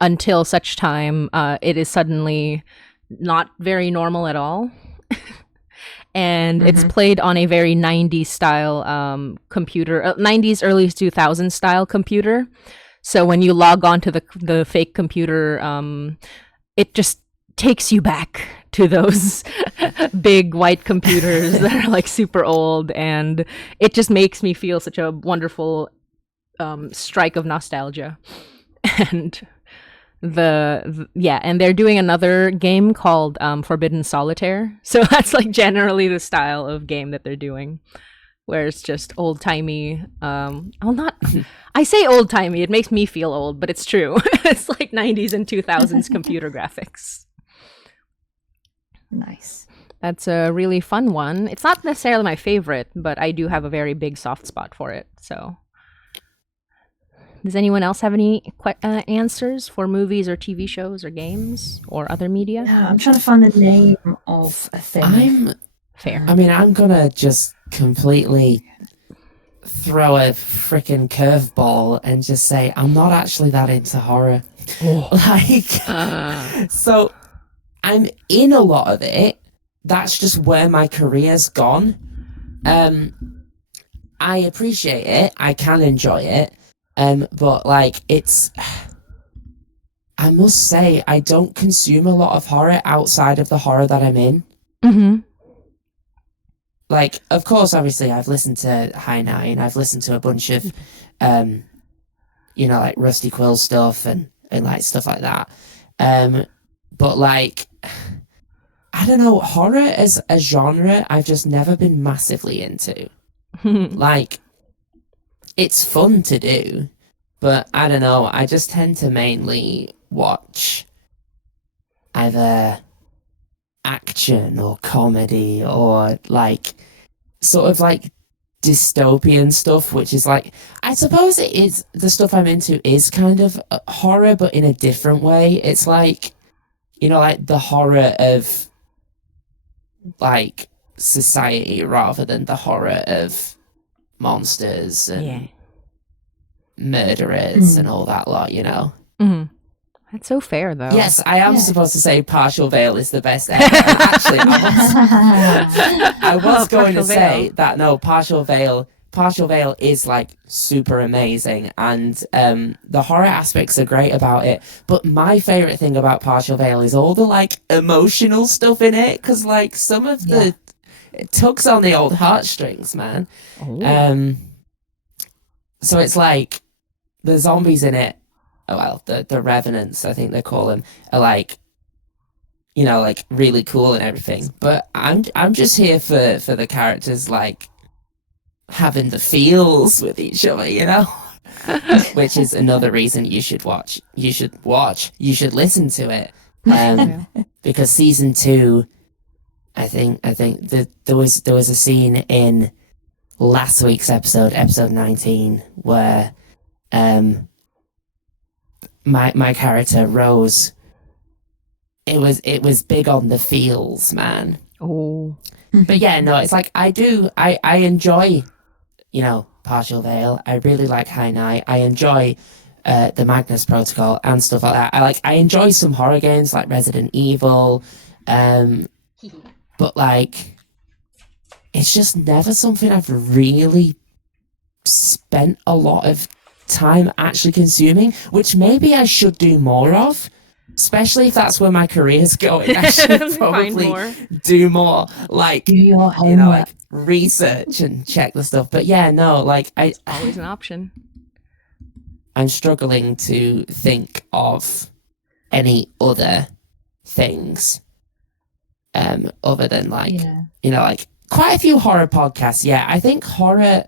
until such time it is suddenly not very normal at all. And it's played on a very 90s style computer, 90s, early 2000s style computer. So when you log on to the fake computer, it just takes you back to those big white computers that are like super old. And it just makes me feel such a wonderful strike of nostalgia. And and they're doing another game called Forbidden Solitaire. So that's like generally the style of game that they're doing. where it's just old timey. I'll not. I say old timey. It makes me feel old, but it's true. It's like 90s and 2000s computer graphics. Nice. That's a really fun one. It's not necessarily my favorite, but I do have a very big soft spot for it. So, does anyone else have any answers for movies or TV shows or games or other media? Yeah, I'm trying to find the name of a thing. Fair. I mean, I'm gonna just completely throw a freaking curveball and just say I'm not actually that into horror. So I'm in a lot of it. That's just where my career's gone. I appreciate it. I can enjoy it. But like it's, I must say, I don't consume a lot of horror outside of the horror that I'm in. Mm-hmm. Like, of course, obviously, I've listened to High Nine. I've listened to a bunch of, like Rusty Quill stuff and like stuff like that. But like, I don't know, horror as a genre, I've just never been massively into. Like, it's fun to do, but I don't know, I just tend to mainly watch either action or comedy or like sort of like dystopian stuff, which is like, I suppose it is, the stuff I'm into is kind of horror, but in a different way. It's like, like the horror of like society rather than the horror of monsters and murderers and all that lot, Mm-hmm. That's so fair, though. Yes, I am supposed to say Partial Veil is the best ever. Actually, I was going to say that no, Partial Veil is like super amazing, and the horror aspects are great about it. But my favorite thing about Partial Veil is all the like emotional stuff in it, because like some of it tugs on the old heartstrings, man. Oh. So it's like the zombies in it. Well, the revenants, I think they call them, are like, like really cool and everything. But I'm just here for the characters like having the feels with each other, which is another reason you should watch. You should listen to it, because season 2, I think there was a scene in last week's episode 19, where my character Rose, it was big on the feels, man. Oh. But yeah, no, it's like I enjoy, Partial Veil. I really like High Night. I enjoy the Magnus Protocol and stuff like that. I enjoy some horror games like Resident Evil, but like it's just never something I've really spent a lot of time actually consuming, which maybe I should do more of, especially if that's where my career's going. I should probably do more, like, do your homework. Like research and check the stuff. But yeah, no, like always an option. I'm struggling to think of any other things other than like like quite a few horror podcasts. Yeah, I think horror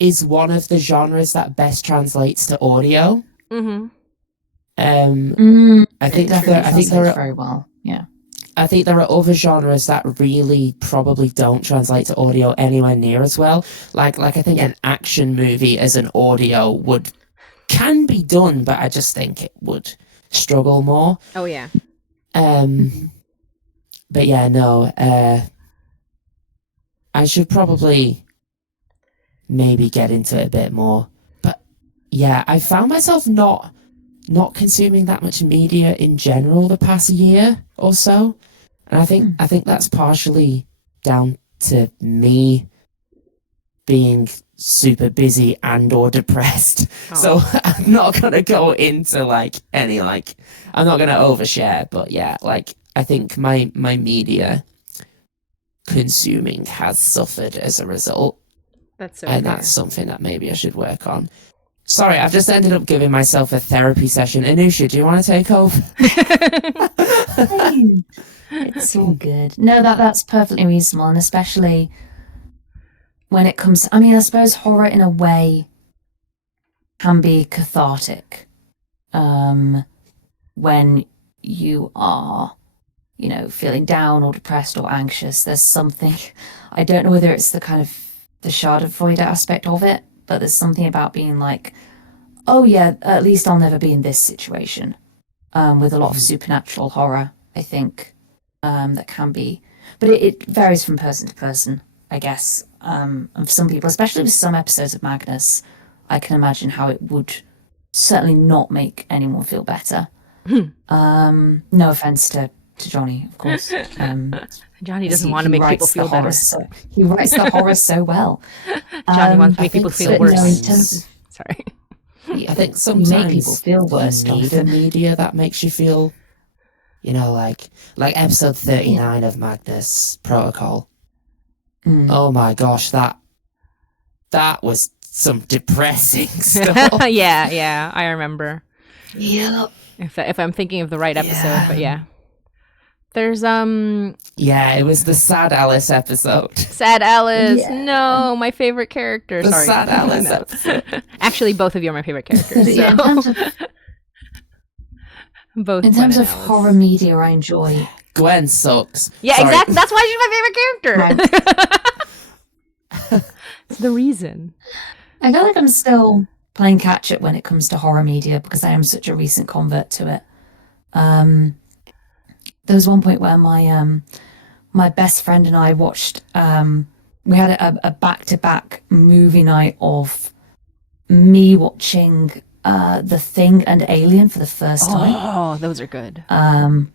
is one of the genres that best translates to audio. Mm-hmm. I think there are very well. Yeah. I think there are other genres that really probably don't translate to audio anywhere near as well. Like I think an action movie as an audio can be done, but I just think it would struggle more. Oh yeah. But yeah, no. I should probably maybe get into it a bit more. But yeah, I found myself not consuming that much media in general the past year or so, and I think that's partially down to me being super busy and or depressed. So I'm not gonna go into like any like, I'm not gonna overshare, but yeah, like I think my media consuming has suffered as a result. That's so and fair. That's something that maybe I should work on. Sorry, I've just ended up giving myself a therapy session. Anusia, do you want to take over? It's all good. No, that's perfectly reasonable, and especially when it comes, I mean, I suppose horror in a way can be cathartic. When you are, you know, feeling down or depressed or anxious, there's something, I don't know whether it's the kind of the Schadenfreude aspect of it, but there's something about being like, oh yeah, at least I'll never be in this situation. With a lot of supernatural horror, I think, that can be, but it varies from person to person, I guess. And for some people, especially with some episodes of Magnus, I can imagine how it would certainly not make anyone feel better. No offense to Johnny, of course. Johnny as doesn't want to make people feel better. He writes the horror so well. Johnny wants to make I people think feel so, worse. no, in terms- Sorry. I think you sometimes make people feel worse, you need Jonathan. the media that makes you feel, you know, like episode 39 of Magnus Protocol. Oh my gosh, that was some depressing stuff. yeah, I remember. Yeah. If I'm thinking of the right episode, Yeah. but yeah. There's Yeah, it was the Sad Alice episode. Sad Alice. Yeah. No, my favorite character. The Sorry. Sad Alice No. episode. Actually, both of you are my favorite characters. Yeah, in so- terms of, both. in Gwen terms and of Alice. horror media, I enjoy. Gwen sucks. Yeah, Sorry. exactly. That's why she's my favorite character. It's the reason. I feel like I'm still playing catch up when it comes to horror media because I am such a recent convert to it. There was one point where my best friend and I watched. We had a back-to-back movie night of me watching The Thing and Alien for the first time. Oh, those are good. And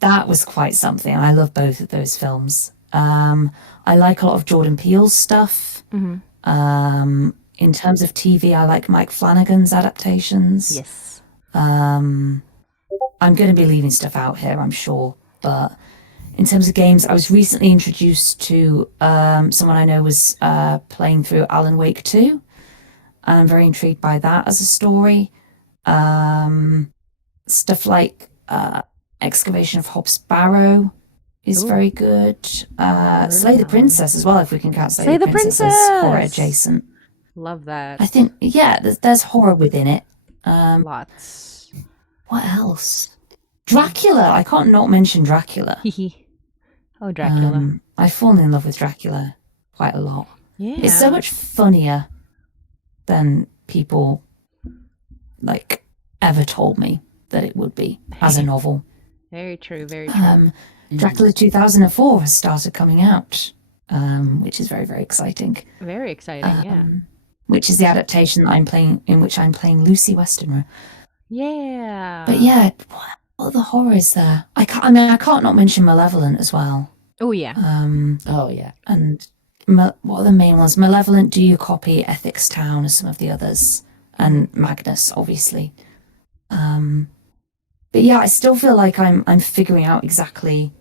that was quite something. I love both of those films. I like a lot of Jordan Peele's stuff. Mm-hmm. In terms of TV, I like Mike Flanagan's adaptations. Yes. I'm going to be leaving stuff out here, I'm sure. But in terms of games, I was recently introduced to someone I know was playing through Alan Wake 2. And I'm very intrigued by that as a story. Stuff like Excavation of Hobbs Barrow is Ooh. very good. Slay the Princess as well, if we can count Slay the Princess as horror Princess! adjacent. Love that. I think, yeah, there's horror within it. Lots. What else? Dracula. I can't not mention Dracula. Hee. Oh, Dracula. I've fallen in love with Dracula quite a lot. Yeah. It's so much funnier than people like ever told me that it would be as a novel. Very true. Very true. Dracula 2004 has started coming out, which is very, very exciting. Very exciting. Yeah. Which is the adaptation that I'm playing, in which I'm playing Lucy Westenra. Yeah. But yeah, what other horror is there? I can't not mention Malevolent as well. Oh yeah. Oh yeah. And what are the main ones? Malevolent, Do You Copy, Ethics Town are some of the others, and Magnus, obviously. But yeah, I still feel like I'm figuring out exactly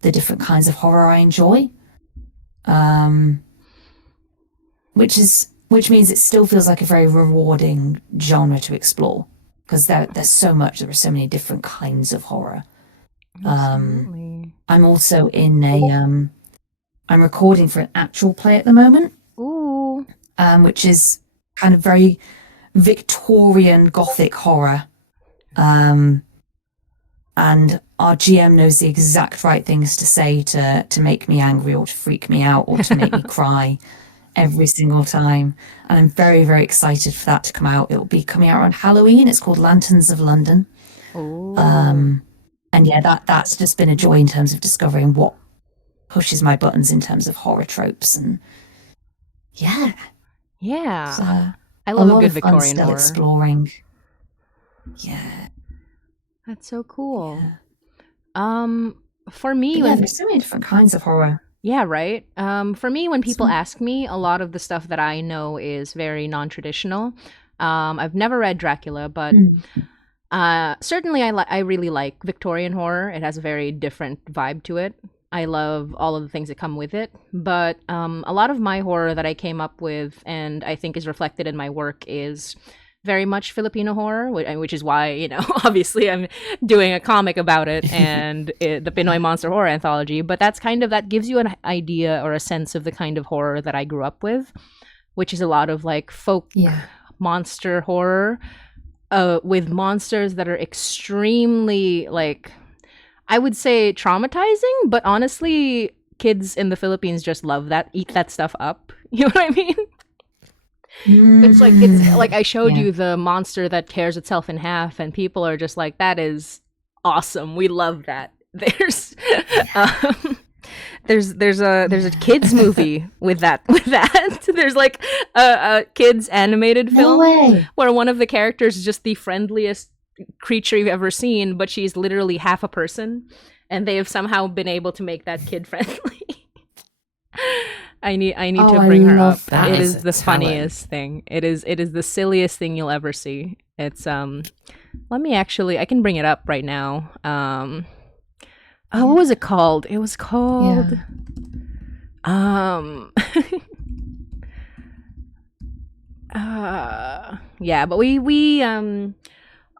the different kinds of horror I enjoy. Which means it still feels like a very rewarding genre to explore because there's so much. There are so many different kinds of horror. Absolutely. I'm also in I'm recording for an actual play at the moment, Ooh. which is kind of very Victorian Gothic horror. And our GM knows the exact right things to say to make me angry or to freak me out or to make me cry every single time. And I'm very, very excited for that to come out. It will be coming out on Halloween. It's called Lanterns of London. Ooh. And yeah, that's just been a joy in terms of discovering what pushes my buttons in terms of horror tropes. And yeah, Yeah. it's, I love a lot good of fun Victorian still horror. exploring. Yeah. That's so cool. For me, But yeah, when there's so many different kinds of horror. yeah, right. For me, when people ask me, a lot of the stuff that I know is very non-traditional. I've never read Dracula, but certainly I really like Victorian horror. It has a very different vibe to it. I love all of the things that come with it. But a lot of my horror that I came up with and I think is reflected in my work is very much Filipino horror, which is why, obviously I'm doing a comic about it and the Pinoy Monster Horror Anthology. But that gives you an idea or a sense of the kind of horror that I grew up with, which is a lot of like folk monster horror with monsters that are extremely, like, I would say traumatizing, but honestly, kids in the Philippines just love that, eat that stuff up. You know what I mean? It's like I showed you the monster that tears itself in half, and people are just like, "That is awesome. We love that." There's a kids movie with that. There's like a kids animated film where one of the characters is just the friendliest creature you've ever seen, but she's literally half a person, and they have somehow been able to make that kid friendly. I need to bring her up. It is the funniest thing. It is the silliest thing you'll ever see. It's let me actually, I can bring it up right now. What was it called? It was called but we a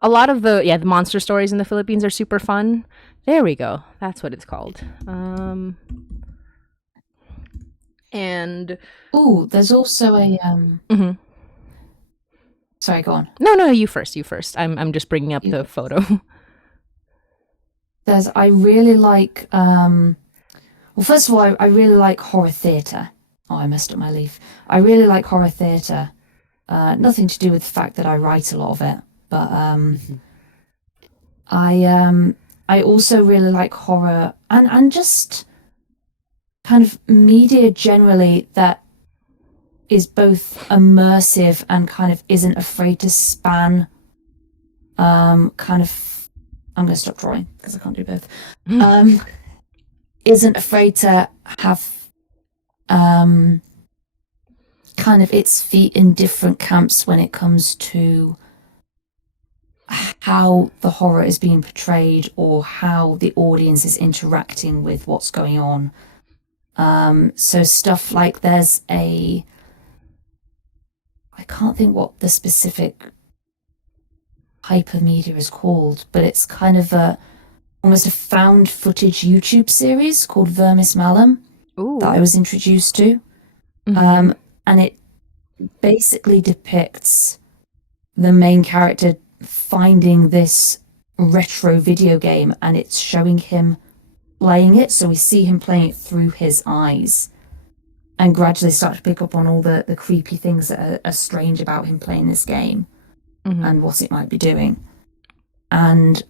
lot of the monster stories in the Philippines are super fun. There we go. That's what it's called. And there's also a Sorry, go on. No, you first. I'm just bringing up the photo. I really like first of all, I really like horror theatre. Oh, I messed up my leaf. I really like horror theatre. Nothing to do with the fact that I write a lot of it, but I also really like horror and just kind of media generally that is both immersive and kind of isn't afraid to span kind of, I'm going to stop drawing because I can't do both. Isn't afraid to have kind of its feet in different camps when it comes to how the horror is being portrayed or how the audience is interacting with what's going on. So stuff like there's I can't think what the specific type of media is called, but it's kind of almost a found footage YouTube series called Vermis Malum that I was introduced to. And it basically depicts the main character finding this retro video game, and it's showing him playing it, so we see him playing it through his eyes and gradually start to pick up on all the creepy things that are strange about him playing this game and what it might be doing. And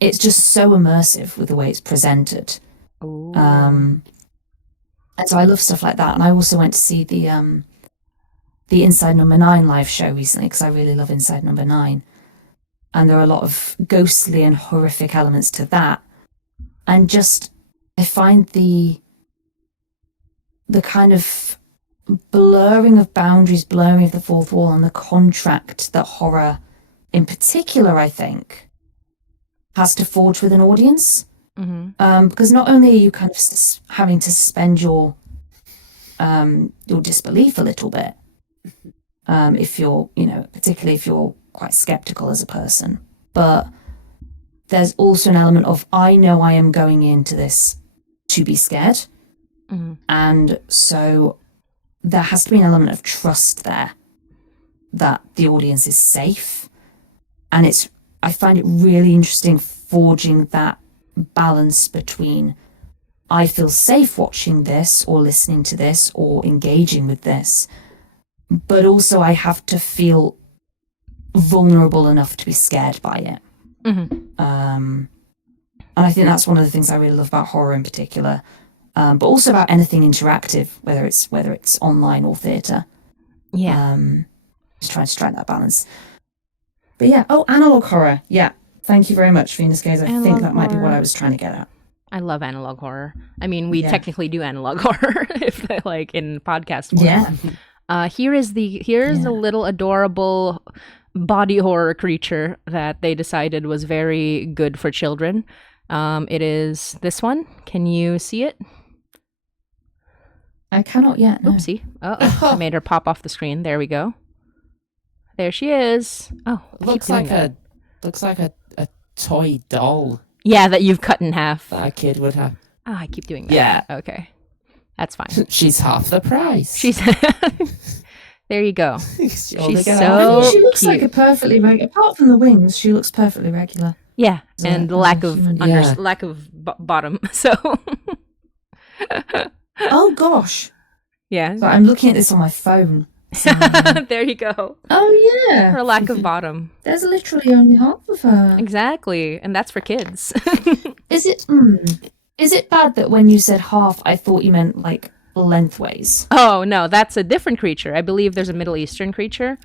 it's just so immersive with the way it's presented. And so I love stuff like that. And I also went to see the Inside Number 9 live show recently because I really love Inside Number 9. And there are a lot of ghostly and horrific elements to that. And just, I find the kind of blurring of boundaries, blurring of the fourth wall, and the contract that horror, in particular, I think, has to forge with an audience. Because not only are you kind of having to suspend your disbelief a little bit, if you're, particularly if you're quite skeptical as a person, but there's also an element of, I know I am going into this to be scared. And so there has to be an element of trust there that the audience is safe. And I find it really interesting forging that balance between, I feel safe watching this or listening to this or engaging with this, but also I have to feel vulnerable enough to be scared by it. And I think that's one of the things I really love about horror in particular, but also about anything interactive, whether it's online or theatre. Just trying to strike that balance. But yeah, analog horror. Yeah, thank you very much, Venus Gaze. I think that might be what I was trying to get at. I love analog horror. I mean, we technically do analog horror if like in podcast form. Here's a little adorable body horror creature that they decided was very good for children. It is this one. Can you see it? I cannot yet. No. Oopsie. I made her pop off the screen. There we go. There she is. Oh, I keep Looks doing like that. a toy doll Yeah, that you've cut in half. that a kid would have. Oh, I keep doing that. Yeah. Okay. That's fine. She's half the price. She's there you go. She's so she looks cute. like a perfectly regular. Apart from the wings, she looks perfectly regular. Yeah, So, and the lack of human- Yeah. lack of bottom. So Oh gosh! yeah. So I'm looking at this on my phone. So, There you go. oh yeah, Her lack of bottom. there's literally only half of her. Exactly, and that's for kids. Is it? Is it bad that when you said half, I thought you meant like lengthways? Oh no, that's a different creature. I believe there's a Middle Eastern creature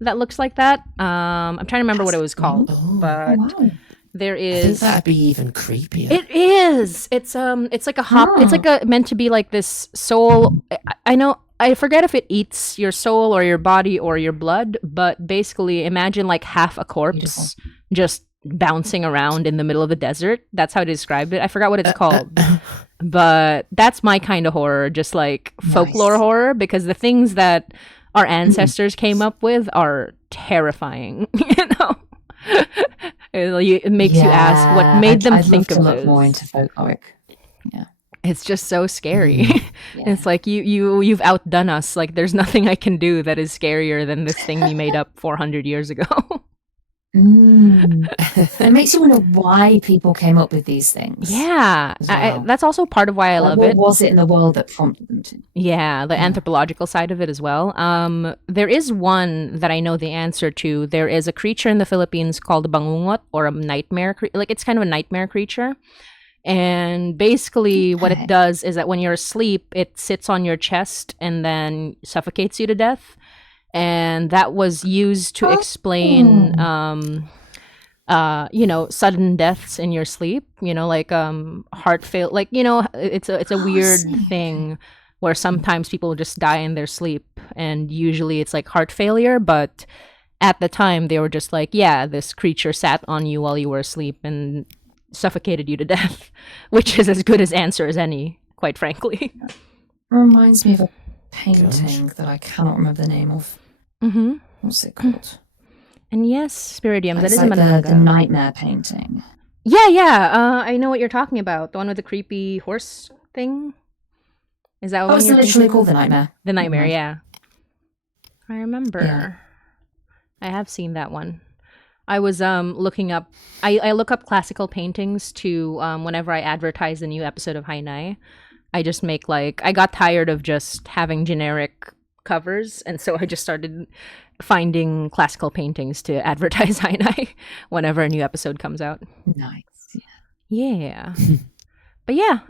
that looks like that. I'm trying to remember what it was called, Oh, but Oh wow! there I think is. that'd be even creepier. It is. It's like a hop. It's like a meant to be like this soul. I know. I forget if it eats your soul or your body or your blood, but basically imagine like half a corpse just bouncing around in the middle of the desert. That's how I described it. I forgot what it's called. But that's my kind of horror, just like folklore Nice. horror, because the things that our ancestors came up with are terrifying. You know, it makes you ask what made them I'd think love of to look this. more into folkloric. It's just so scary. Yeah. It's like you've outdone us. Like there's nothing I can do that is scarier than this thing you made up 400 years ago. It makes you wonder why people came up with these things. Yeah, As well. that's also part of why I Like, love what it. was it in the world that prompted them to? Yeah, the anthropological side of it as well. There is one that I know the answer to. There is a creature in the Philippines called a bangungot, or a nightmare. Like it's kind of a nightmare creature. And basically, what it Okay. does is that when you're asleep, it sits on your chest and then suffocates you to death. And that was used to explain, sudden deaths in your sleep. You know, like heart fail. Like it's a weird see. thing where sometimes people just die in their sleep, and usually it's like heart failure. But at the time, they were just like, yeah, this creature sat on you while you were asleep and suffocated you to death, which is as good as answer as any, quite frankly. Reminds me of a painting that I cannot remember the name of. Mm-hmm. What's it called? And yes, Spiridium, that It's is like a manga. the nightmare painting. Yeah. I know what you're talking about. The one with the creepy horse thing. Is that Oh, one it's you're literally thinking? called the nightmare. The Nightmare, Mhm. yeah. I remember. Yeah. I have seen that one. I was looking up. I look up classical paintings to whenever I advertise a new episode of Hainai. I just make I got tired of just having generic covers, and so I just started finding classical paintings to advertise Hainai whenever a new episode comes out. Nice. Yeah. But yeah,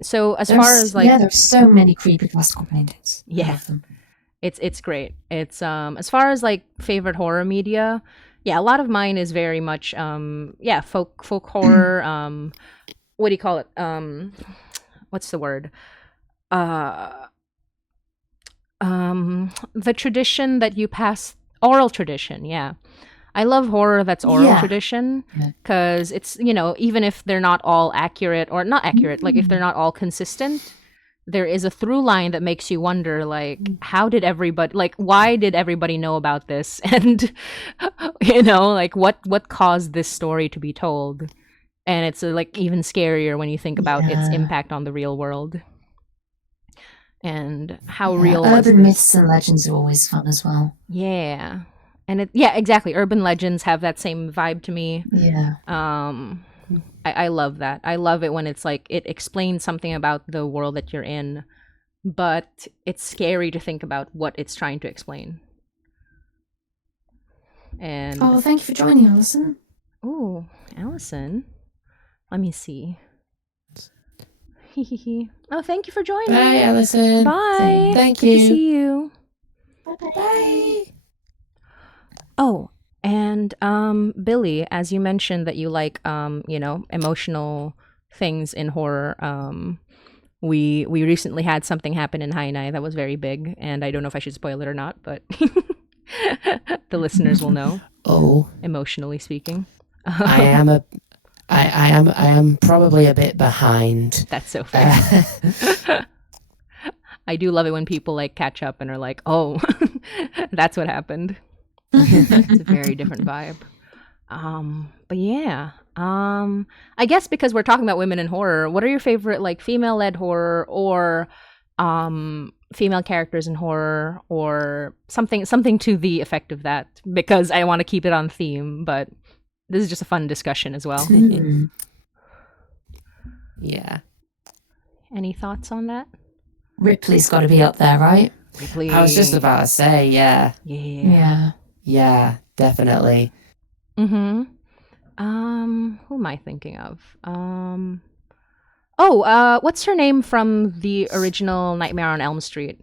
so as far as there's so many creepy classical paintings. I Yeah. love them. it's great. It's as far as favorite horror media, yeah, a lot of mine is very much folk horror. What do you call it? What's the word? The tradition that you pass, oral tradition. Yeah, I love horror that's oral Yeah. tradition Yeah. because it's even if they're not all accurate or not accurate, like if they're not all consistent, there is a through line that makes you wonder how did everybody why did everybody know about this, and what caused this story to be told. And it's even scarier when you think about its Yeah. impact on the real world and how Yeah, real was urban this. myths and legends are always fun as well. Yeah. And exactly. Urban legends have that same vibe to me. Yeah. I love that. I love it when it's it explains something about the world that you're in, but it's scary to think about what it's trying to explain. And Oh, thank you for joining, Alison. ooh, Allison. Let me see. Oh, thank you for joining. Bye, Alison. Bye. Thank Good to you. see you. Bye. Oh, and Billie, as you mentioned that you like emotional things in horror, we recently had something happen in Hainai that was very big, and I don't know if I should spoil it or not, but the listeners will know, Oh, emotionally speaking. I am probably a bit behind. That's so fair. I do love it when people catch up and are like, "Oh, that's what happened." It's a very different vibe. But yeah. I guess because we're talking about women in horror, what are your favorite like female-led horror or female characters in horror or something to the effect of that? Because I want to keep it on theme, but this is just a fun discussion as well. Yeah. Any thoughts on that? Ripley's got to be up there, right? Ripley. I was just about to say, yeah. Yeah. Yeah, definitely. Mm-hmm. Who am I thinking of? What's her name from the original Nightmare on Elm Street?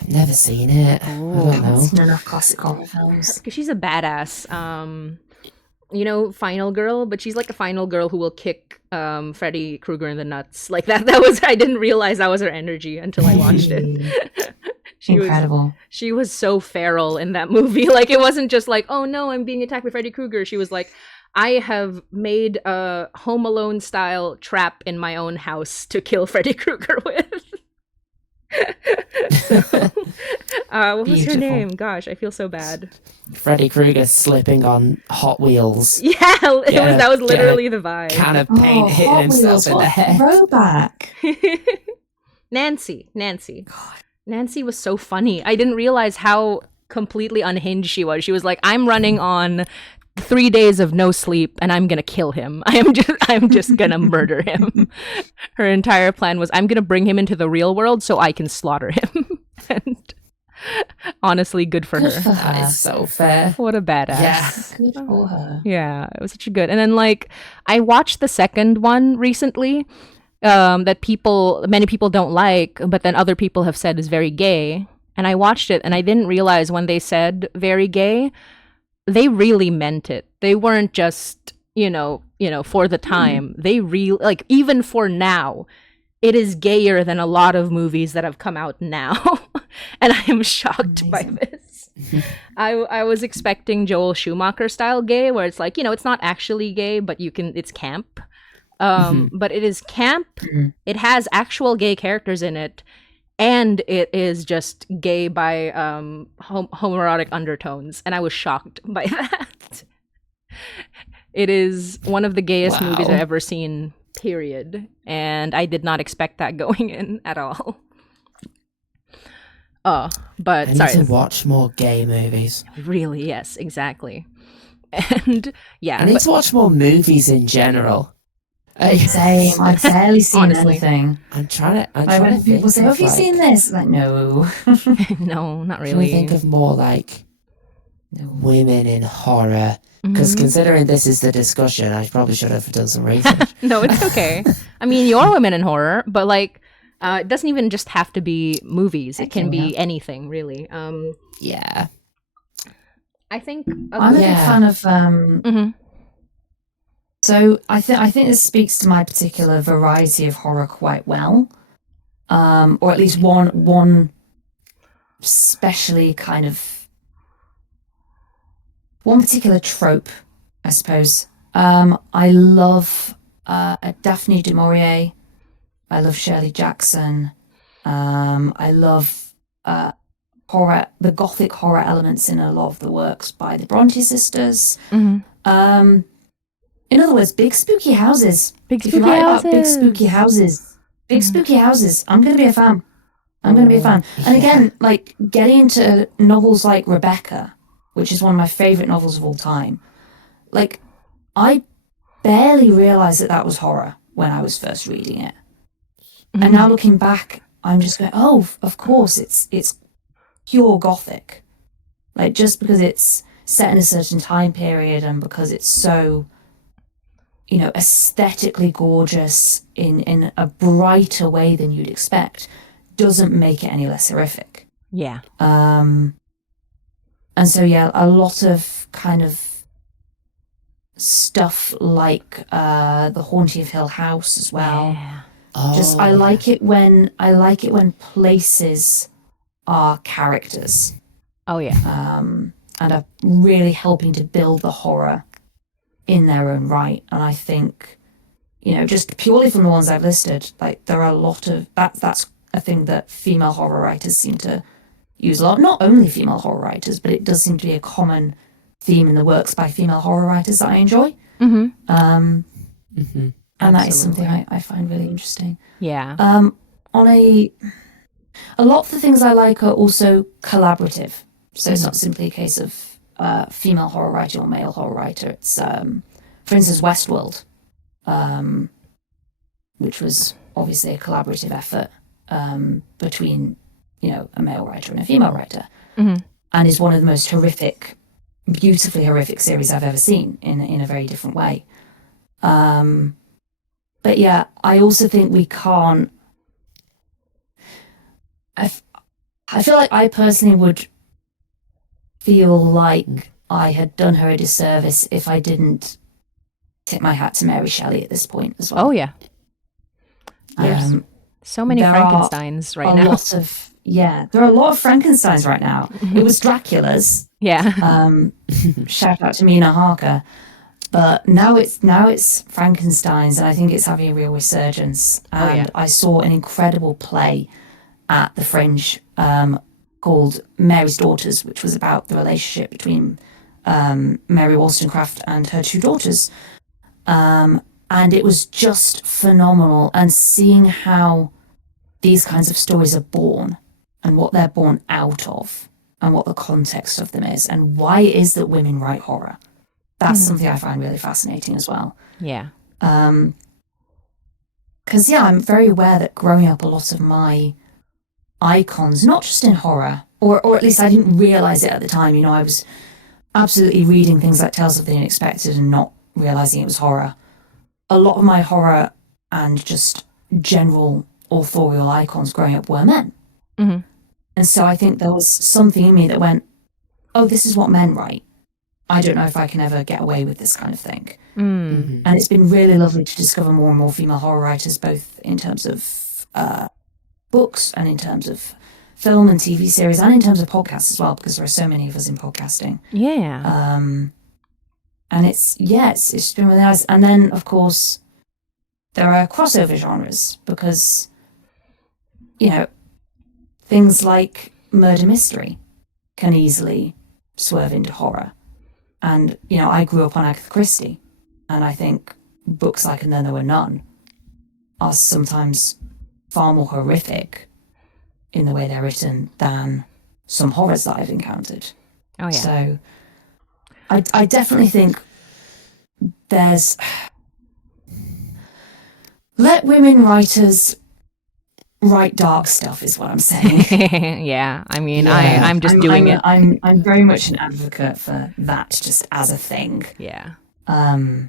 I've never seen it. I don't know. It's none of classic horror films. Because she's a badass. Final girl, but she's like the final girl who will kick Freddy Krueger in the nuts. Like that was I didn't realize that was her energy until I watched it. Incredible. She was so feral in that movie. Like it wasn't just like, oh no, I'm being attacked by Freddy Krueger. She was like, I have made a Home Alone style trap in my own house to kill Freddy Krueger with. What was her Beautiful. name? Gosh, I feel so bad. Freddy Krueger slipping on Hot Wheels. Yeah, that was literally the vibe. Can of paint hitting Hot himself Wheels, in the what head. throwback. Nancy. Nancy was so funny. I didn't realize how completely unhinged she was. She was like, I'm running on 3 days of no sleep and I'm gonna kill him. I'm just gonna murder him. Her entire plan was, I'm gonna bring him into the real world so I can slaughter him. And honestly, good for her. That is so fair. What a badass. Yeah. Good for her. Yeah, it was such a good. And then like I watched the second one recently, that many people don't like, but then other people have said is very gay. And I watched it and I didn't realize when they said very gay, they really meant it. They weren't just, for the time. They really, like, even for now, it is gayer than a lot of movies that have come out now. And I am shocked by this. I was expecting Joel Schumacher style gay, where it's like, it's not actually gay, but it's camp. But it is camp. It has actual gay characters in it. And it is just gay by homoerotic undertones. And I was shocked by that. It is one of the gayest movies I've ever seen, period. And I did not expect that going in at all. But I sorry. need to watch more gay movies. Really, yes, exactly. And yeah. I need to watch more movies in general. Same. I've barely seen Honestly. anything. I'm trying to When think people say, of, have you seen this? Like, no. No, not Trying to really. think of more like women in horror. Because considering this is the discussion, I probably should have done some research. No, it's okay. I mean, you're women in horror, but like, it doesn't even just have to be movies. It can be anything, really. Yeah. I think I'm a big fan of. So I think this speaks to my particular variety of horror quite well, or at least one especially kind of one particular trope, I suppose. I love Daphne du Maurier. I love Shirley Jackson. I love horror, the gothic horror elements in a lot of the works by the Bronte sisters. In other words, big spooky houses. If you like about big spooky houses, I'm going to be a fan. And again, like getting into novels like Rebecca, which is one of my favorite novels of all time. Like, I barely realized that was horror when I was first reading it. And now looking back, I'm just going, oh, of course, it's pure gothic. Like, just because it's set in a certain time period and because it's so, aesthetically gorgeous in a brighter way than you'd expect, doesn't make it any less horrific. Yeah. And so, yeah, a lot of kind of stuff like The Haunting of Hill House as well. Yeah. Oh, I like it when places are characters. Oh yeah. And are really helping to build the horror in their own right. And I think, just purely from the ones I've listed, like there are a lot of that's a thing that female horror writers seem to, use a lot. Not only female horror writers, but it does seem to be a common theme in the works by female horror writers that I enjoy. Mm-hmm. And that is something I find really interesting. Yeah. On a lot of the things I like are also collaborative. So it's not simply a case of female horror writer or male horror writer. It's, for instance, Westworld, which was obviously a collaborative effort between, a male writer and a female writer, and is one of the most horrific, beautifully horrific series I've ever seen in a very different way. But yeah, I also think we can't. I feel like I personally would feel like I had done her a disservice if I didn't tip my hat to Mary Shelley at this point as well. Oh yeah. There's so many Frankensteins right now. There are a lot of Frankensteins right now. It was Dracula's. Yeah. Shout out to Mina Harker. But now it's Frankenstein's, and I think it's having a real resurgence. And I saw an incredible play at the Fringe called Mary's Daughters, which was about the relationship between Mary Wollstonecraft and her two daughters. And it was just phenomenal. And seeing how these kinds of stories are born and what they're born out of and what the context of them is and why it is that women write horror. That's something I find really fascinating as well. Yeah. Because, I'm very aware that growing up, a lot of my icons, not just in horror, or at least I didn't realize it at the time. I was absolutely reading things like Tales of the Unexpected and not realizing it was horror. A lot of my horror and just general authorial icons growing up were men. Mm-hmm. And so I think there was something in me that went, oh, this is what men write. I don't know if I can ever get away with this kind of thing. And it's been really lovely to discover more and more female horror writers, both in terms of books and in terms of film and TV series and in terms of podcasts as well, because there are so many of us in podcasting. Yeah. And it's been really nice. And then, of course, there are crossover genres because, things like murder mystery can easily swerve into horror. And, I grew up on Agatha Christie, and I think books like And Then There Were None are sometimes far more horrific in the way they're written than some horrors that I've encountered. Oh, yeah. So I definitely think there's... Let women writers write dark stuff is what I'm saying. Yeah, I mean, I'm just doing it. I'm very much an advocate for that just as a thing. Yeah. And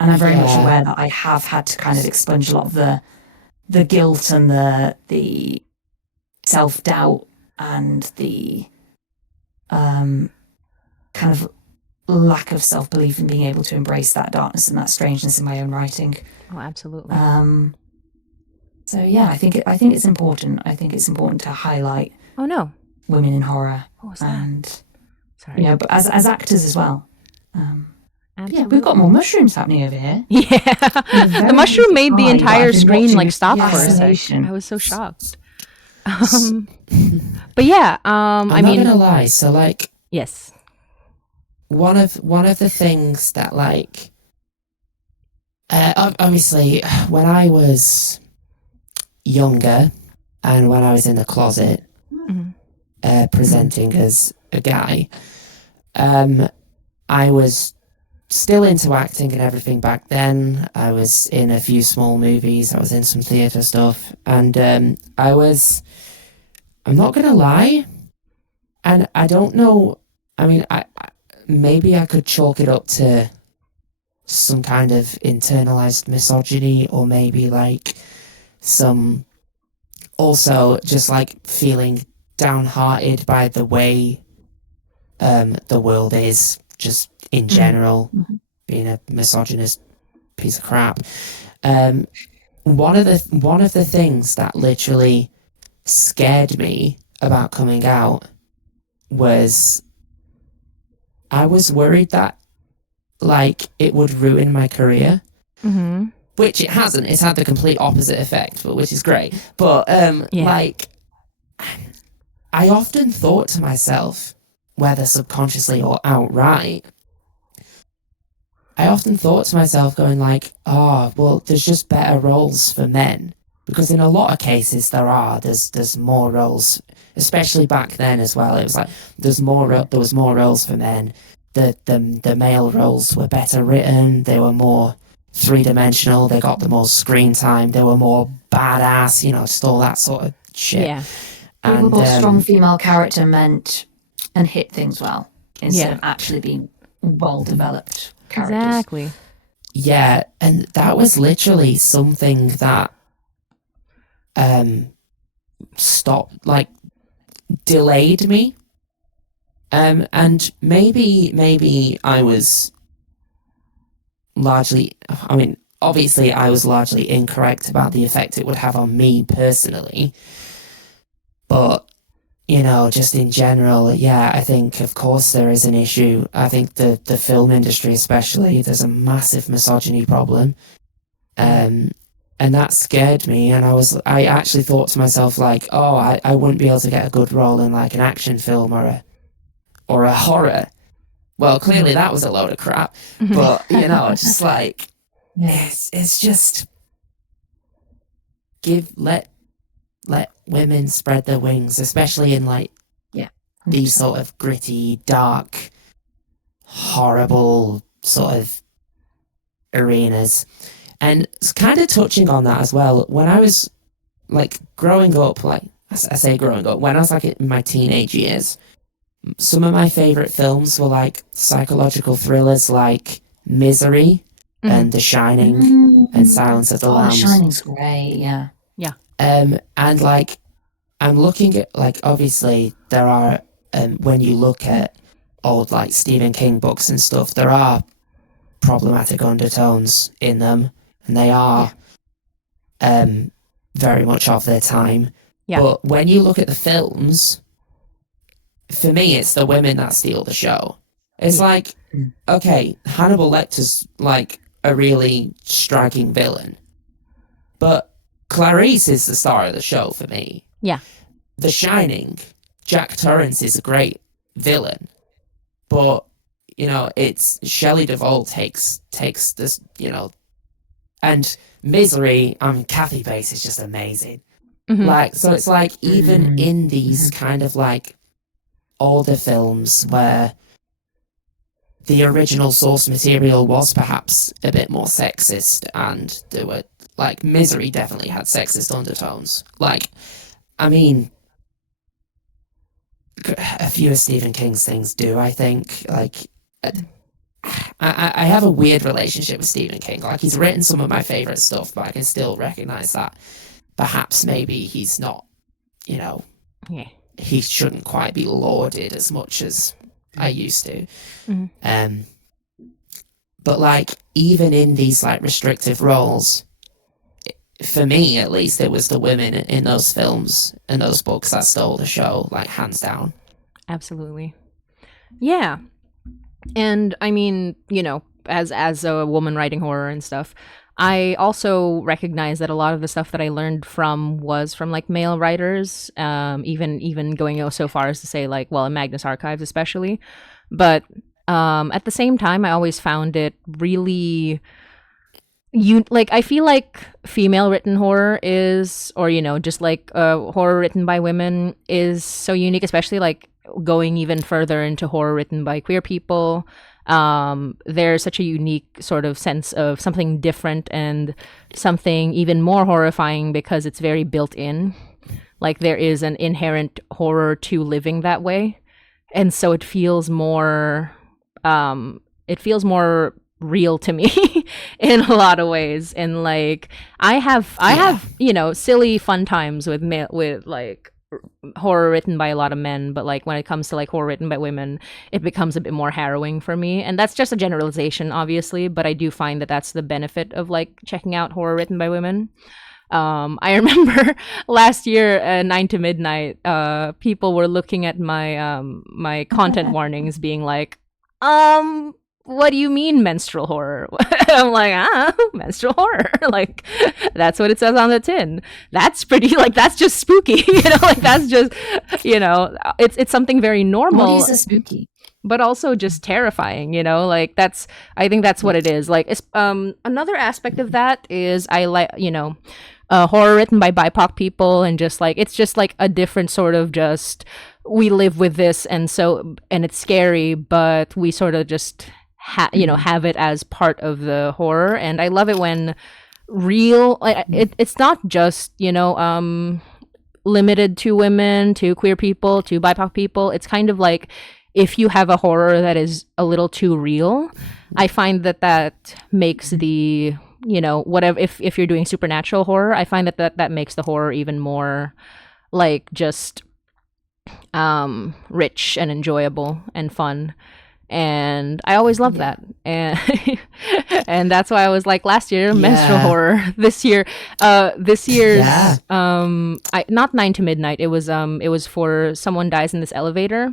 I'm very much aware that I have had to kind of expunge a lot of the guilt and the self-doubt and the kind of lack of self-belief in being able to embrace that darkness and that strangeness in my own writing. Oh, absolutely. So yeah, I think it's important. I think it's important to highlight women in horror. What was that? And Sorry. but as actors as well. We've got more mushrooms happening over here. Yeah. The mushroom made the entire screen stop for a fascination. second. I was so shocked. But yeah, I'm not gonna lie. So yes. One of the things that obviously when I was younger and when I was in the closet presenting as a guy, I was still into acting and everything back then. I was in a few small movies, I was in some theatre stuff, and I'm not gonna lie, and I don't know, I mean, I maybe I could chalk it up to some kind of internalized misogyny, or maybe some also just feeling downhearted by the way the world is just in general, being a misogynist piece of crap. One of the things that literally scared me about coming out was I was worried that it would ruin my career. Which it hasn't. It's had the complete opposite effect, but which is great. But I often thought to myself, whether subconsciously or outright, I often thought to myself going like, oh, well, there's just better roles for men. Because in a lot of cases there's more roles, especially back then as well. It was like there was more roles for men. The male roles were better written, they were more three-dimensional, they got the more screen time, they were more badass, just all that sort of shit. Yeah. A And more strong female character meant and hit things well instead Yeah. of actually being well-developed characters. Exactly. yeah, and that was literally something that stopped, like, delayed me. And maybe I was largely, I mean, obviously I was largely incorrect about the effect it would have on me personally. But, just in general, yeah, I think, of course, there is an issue. I think the film industry especially, there's a massive misogyny problem. And that scared me, and I actually thought to myself, like, oh, I wouldn't be able to get a good role in, like, an action film or a horror. Well, clearly that was a load of crap, but, just like, Yeah. it's just let women spread their wings, especially in, like, these sort of gritty, dark, horrible sort of arenas. And it's kind of touching on that as well. When I was, like, growing up, like, I say growing up, when I was, like, in my teenage years, some of my favourite films were, like, psychological thrillers like Misery and The Shining and Silence of the Lambs. Shining's great, yeah. And, like, I'm looking at, like, obviously there are, when you look at old, like, Stephen King books and stuff, there are problematic undertones in them, and they are very much of their time. Yeah. But when you look at the films, for me, it's the women that steal the show. It's like, okay, Hannibal Lecter's, like, a really striking villain, but Clarice is the star of the show for me. Yeah. The Shining, Jack Torrance is a great villain, but, it's Shelley Duvall takes this, and Misery, Kathy Bates is just amazing. Like, so it's like, even in these kind of, like, older films where the original source material was perhaps a bit more sexist, and there were, like, Misery definitely had sexist undertones. Like, I mean, a few of Stephen King's things do, I think. Like, I have a weird relationship with Stephen King. Like, he's written some of my favourite stuff, but I can still recognise that perhaps maybe he's not, he shouldn't quite be lauded as much as I used to. But, like, even in these, like, restrictive roles, for me at least, it was the women in those films and those books that stole the show, like, hands down. Absolutely. Yeah. And I mean, as a woman writing horror and stuff, I also recognize that a lot of the stuff that I learned was from, like, male writers, even going so far as to say, like, well, in Magnus Archives especially. But at the same time, I always found it really I feel like female written horror is, or just like horror written by women is so unique, especially, like, going even further into horror written by queer people. There's such a unique sort of sense of something different and something even more horrifying because it's very built in. Like, there is an inherent horror to living that way, and so it feels more real to me in a lot of ways. And, like, I have silly fun times with like horror written by a lot of men, but, like, when it comes to, like, horror written by women, it becomes a bit more harrowing for me. And that's just a generalization, obviously, but I do find that that's the benefit of, like, checking out horror written by women. I remember last year, 9 to Midnight, people were looking at my my content warnings being like, what do you mean menstrual horror? I'm like, menstrual horror. Like, that's what it says on the tin. That's pretty, like, that's just spooky, like, that's just, it's something very normal. What is a spooky? But also just terrifying, like, I think that's what it is. Like, another aspect of that is I like, horror written by BIPOC people, and just like, it's just like a different sort of just, we live with this, and it's scary, but we sort of just have it as part of the horror. And I love it when it's not just limited to women, to queer people, to BIPOC people. It's kind of like, if you have a horror that is a little too real, I find that makes the whatever, if you're doing supernatural horror, I find that makes the horror even more like just rich and enjoyable and fun. And I always love that. And and that's why I was like, last year menstrual horror, this year's not 9 to Midnight, it was for Someone Dies in This Elevator.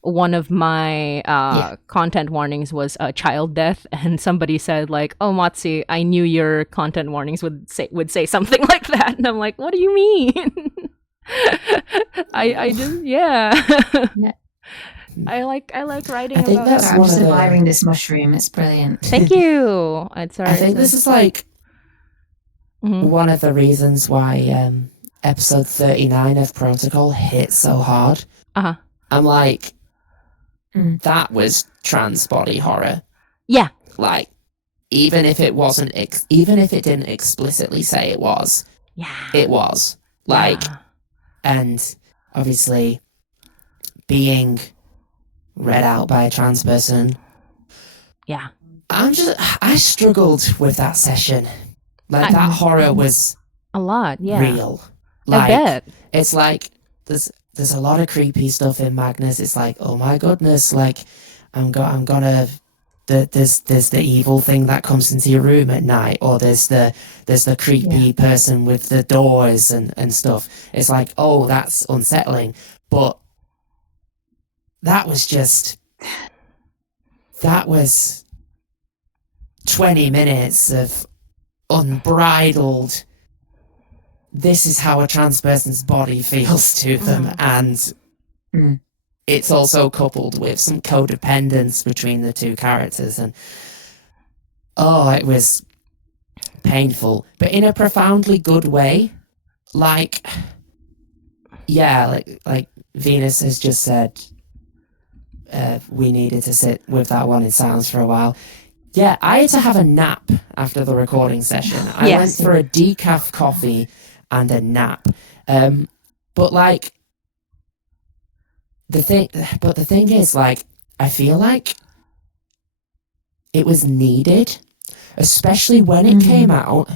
One of my content warnings was child death, and somebody said like, "Oh, Motsi, I knew your content warnings would say something like that." And I'm like, "What do you mean?" I just I like writing. I think about that's I'm one just of the- admiring this mushroom. It's brilliant. Thank you. It's I think this is like Mhm. one of the reasons why episode 39 of Protocol hit so hard. Uh-huh. I'm like, Mm. that was trans body horror. Yeah. Like, even if it wasn't, even if it didn't explicitly say it was, Yeah. it was. Like, Yeah. and obviously being read out by a trans person, Yeah. I struggled with that session. Like, that horror was A lot. Yeah. real. I Like, bet. it's like, there's a lot of creepy stuff in Magnus. It's like, oh my goodness, like, I'm gonna, there's the evil thing that comes into your room at night, or there's the creepy person with the doors and stuff. It's like, oh, that's unsettling. But that was 20 minutes of unbridled, this is how a trans person's body feels to them, and it's also coupled with some codependence between the two characters, and it was painful, but in a profoundly good way. Like, yeah, like Venus has just said, we needed to sit with that one in silence for a while. Yeah, I had to have a nap after the recording session. I went for a decaf coffee and a nap. But like, the thing is, like, I feel like it was needed, especially when it came out.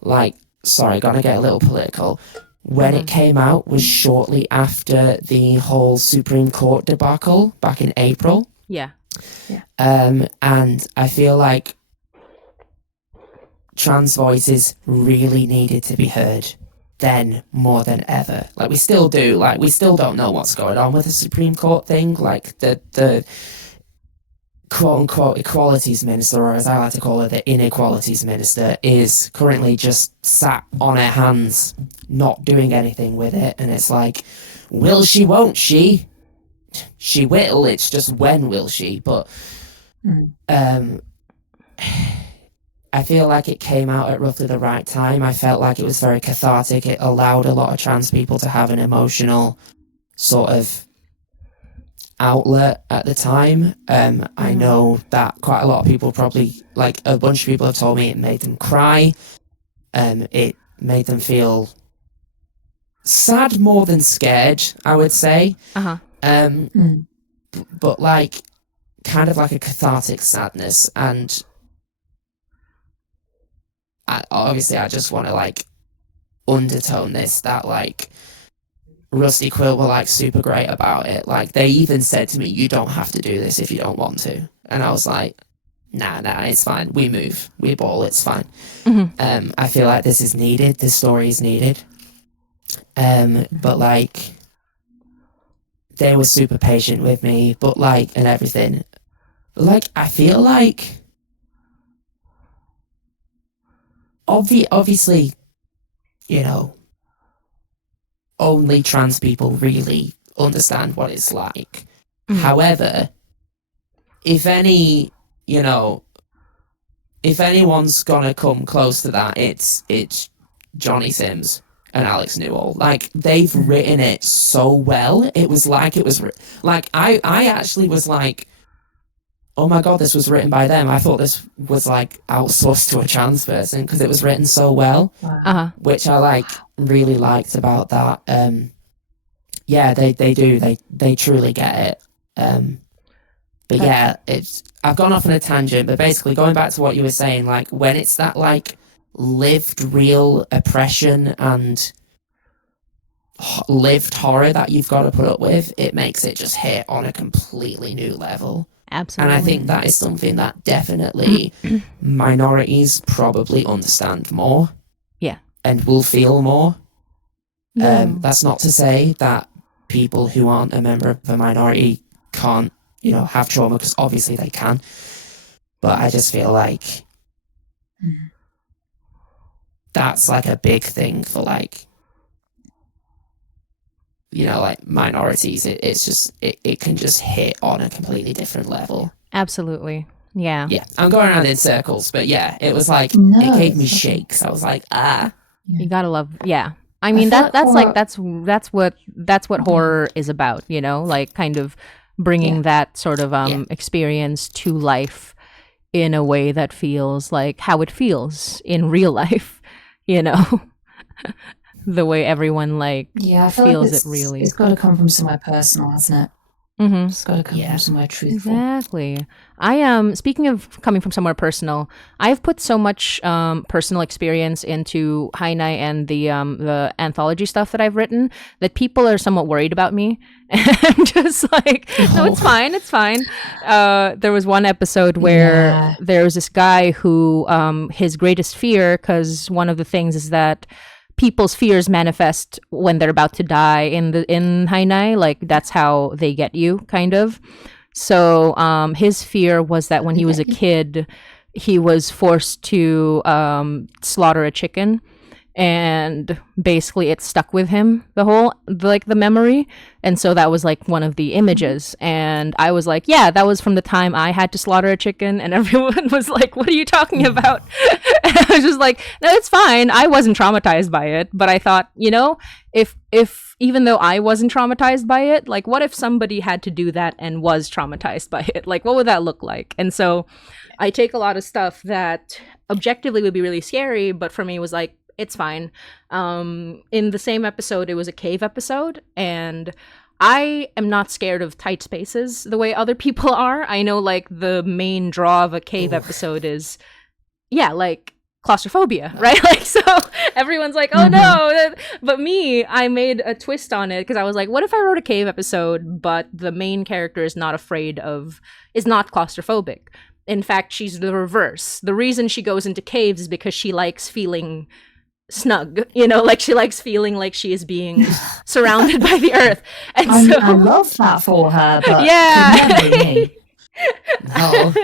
Like, sorry, gonna get a little political. When it came out was shortly after the whole Supreme Court debacle back in April. Yeah. And I feel like trans voices really needed to be heard then more than ever. Like, we still do. Like, we still don't know what's going on with the Supreme Court thing. Like, the quote-unquote equalities minister, or as I like to call her, the inequalities minister, is currently just sat on her hands, not doing anything with it. And it's like, will she, won't she? She will, it's just when will she? But I feel like it came out at roughly the right time. I felt like it was very cathartic. It allowed a lot of trans people to have an emotional sort of outlet at the time. I know that quite a lot of people, probably like a bunch of people, have told me it made them cry. It made them feel sad more than scared, I would say. But like, kind of like a cathartic sadness. And I just want to like undertone this, that like Rusty Quill were like super great about it. Like, they even said to me, you don't have to do this if you don't want to. And I was like, nah, it's fine. We move, we ball, it's fine. I feel like this is needed. This story is needed. But like, they were super patient with me, but like, and everything. Like, I feel like obviously, you know, only trans people really understand what it's like. However, if anyone's gonna come close to that, it's Johnny Sims and Alex Newell. Like, they've written it so well. It was like like I actually was like, oh my god, this was written by them. I thought this was like outsourced to a trans person because it was written so well, which I like really liked about that. Yeah, they do. They truly get it. But yeah, I've gone off on a tangent, but basically going back to what you were saying, like when it's that like lived real oppression and lived horror that you've got to put up with, it makes it just hit on a completely new level. Absolutely. And I think that is something that definitely minorities probably understand more. Yeah. And will feel more. That's not to say that people who aren't a member of a minority can't, have trauma, because obviously they can. But I just feel like that's like a big thing for like, like minorities. It's just, it can just hit on a completely different level. Absolutely. Yeah. Yeah. I'm going around in circles, but yeah, it was like, it gave me shakes. I was like, You gotta love, yeah. I mean, that's what horror is about, like kind of bringing that sort of experience to life in a way that feels like how it feels in real life, the way everyone like feels it really. It's got to come from somewhere personal, hasn't it? Mm-hmm. It's got to come from somewhere truthful. Exactly. I am speaking of coming from somewhere personal. I've put so much personal experience into Hainai and the anthology stuff that I've written that people are somewhat worried about me. And I'm just like, no, it's fine. It's fine. There was one episode where there was this guy who his greatest fear, because one of the things is that people's fears manifest when they're about to die in Hainai. Like that's how they get you, kind of. So his fear was that when he was a kid, he was forced to slaughter a chicken, and basically it stuck with him the memory. And so that was like one of the images, and I was like, yeah, that was from the time I had to slaughter a chicken. And everyone was like, what are you talking about? And I was just like, no, it's fine, I wasn't traumatized by it. But I thought, if even though I wasn't traumatized by it, like what if somebody had to do that and was traumatized by it? Like what would that look like? And so I take a lot of stuff that objectively would be really scary, but for me was like, it's fine. In the same episode, it was a cave episode, and I am not scared of tight spaces the way other people are. I know like the main draw of a cave episode is, like claustrophobia, right? Like, so everyone's like, oh no. But me, I made a twist on it because I was like, what if I wrote a cave episode, but the main character is not claustrophobic? In fact, she's the reverse. The reason she goes into caves is because she likes feeling snug, like she likes feeling like she is being surrounded by the earth. And I love that for her, but never me. No.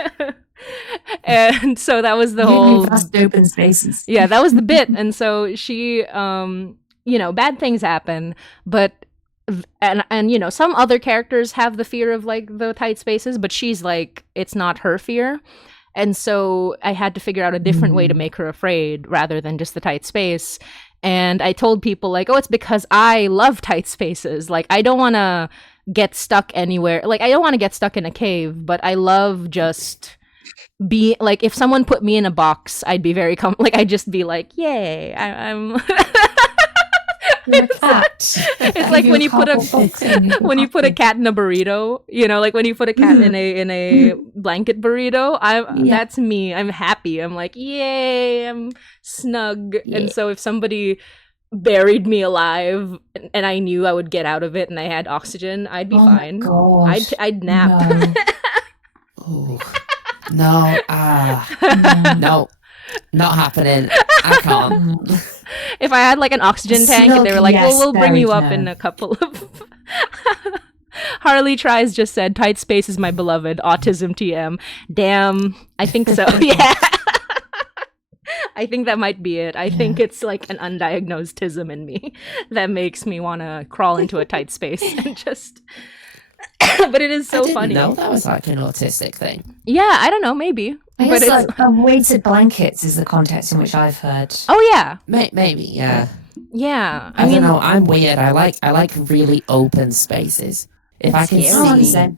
And so that was the whole vast open spaces. Yeah, that was the bit. And so she bad things happen, but and some other characters have the fear of like the tight spaces, but she's like, it's not her fear. And so I had to figure out a different way to make her afraid rather than just the tight space. And I told people like, oh, it's because I love tight spaces. Like, I don't want to get stuck anywhere. Like, I don't want to get stuck in a cave, but I love just be like, if someone put me in a box, I'd be very I'd just be like, yay, I'm It's like when you put a cat in a burrito, like when you put a cat in a blanket burrito, that's me. I'm happy. I'm like, yay, I'm snug. Yeah. And so if somebody buried me alive and I knew I would get out of it and I had oxygen, I'd be fine. I'd nap. No. No. No. Not happening. I can't. If I had like an oxygen tank and they were like, well, we'll bring you up in a couple of Harley Tries just said, tight space is my beloved. Autism TM. Damn. I think so. Yeah. I think that might be it. I think it's like an undiagnosed tism in me that makes me want to crawl into a tight space and just... But it is so funny. I didn't know that was like an autistic thing. Yeah, I don't know, maybe. I But guess it's... like weighted blankets is the context in which I've heard. Oh, yeah. Maybe, yeah. Yeah. I don't know. I'm weird. I like really open spaces. If I can see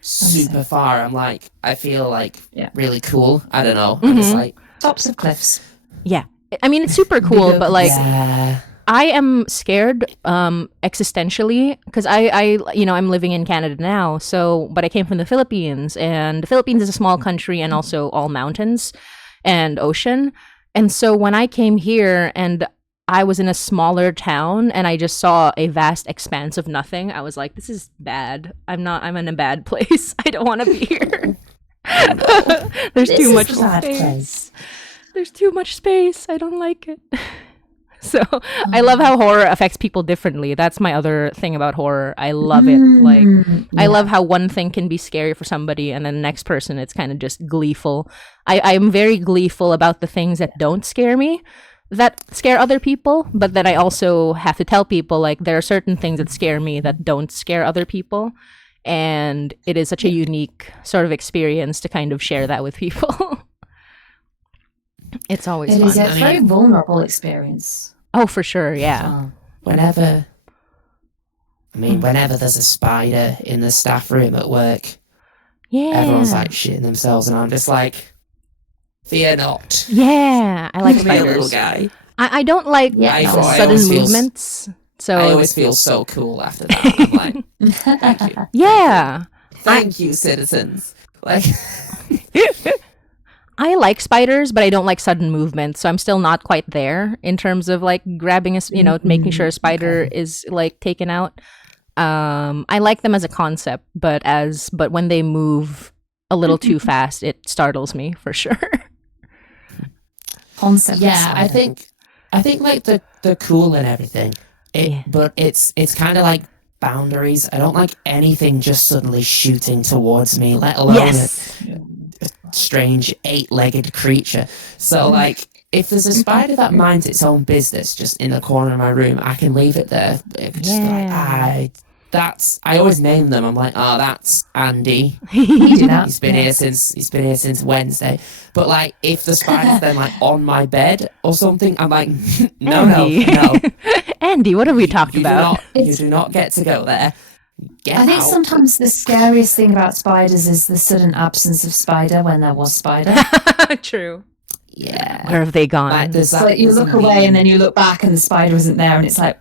super far, I'm like, I feel like really cool. I don't know. I'm just like tops of cliffs. Yeah. I mean, it's super cool, but like, yeah. I am scared existentially because I'm living in Canada now. So, but I came from the Philippines, and the Philippines is a small country and also all mountains and ocean. And so when I came here and I was in a smaller town and I just saw a vast expanse of nothing, I was like, this is bad. I'm in a bad place. I don't want to be here. There's too much space. There's too much space. I don't like it. So I love how horror affects people differently. That's my other thing about horror. I love it. Like, I love how one thing can be scary for somebody and then the next person, it's kind of just gleeful. I'm very gleeful about the things that don't scare me, that scare other people. But then I also have to tell people, like, there are certain things that scare me that don't scare other people. And it is such a unique sort of experience to kind of share that with people. It's always fun. It's a very vulnerable experience. Oh, for sure, yeah. Whenever there's a spider in the staff room at work, everyone's like shitting themselves, and I'm just like, fear not. Yeah, I like Be a spiders. little guy. I don't like sudden movements. So I always feel so cool after that. I'm like, thank you. Yeah. Thank you, citizens. Like, I like spiders, but I don't like sudden movement. So I'm still not quite there in terms of like grabbing making sure a spider is like taken out. I like them as a concept, but when they move a little too fast, it startles me for sure. Concept. yeah, I think like the cool and everything. But it's kind of like boundaries. I don't like anything just suddenly shooting towards me, let alone a strange 8-legged creature. So like, if there's a spider that minds its own business just in the corner of my room, I can leave it there. I always name them. I'm like, oh, that's Andy. He's been here since Wednesday. But like, if the spider's then like on my bed or something, I'm like, no. Andy, what have we talked about? You do not get to go there. I think sometimes the scariest thing about spiders is the sudden absence of spider when there was spider. True. Yeah. Where have they gone? Like you look away and then you look back and the spider isn't there, and it's like,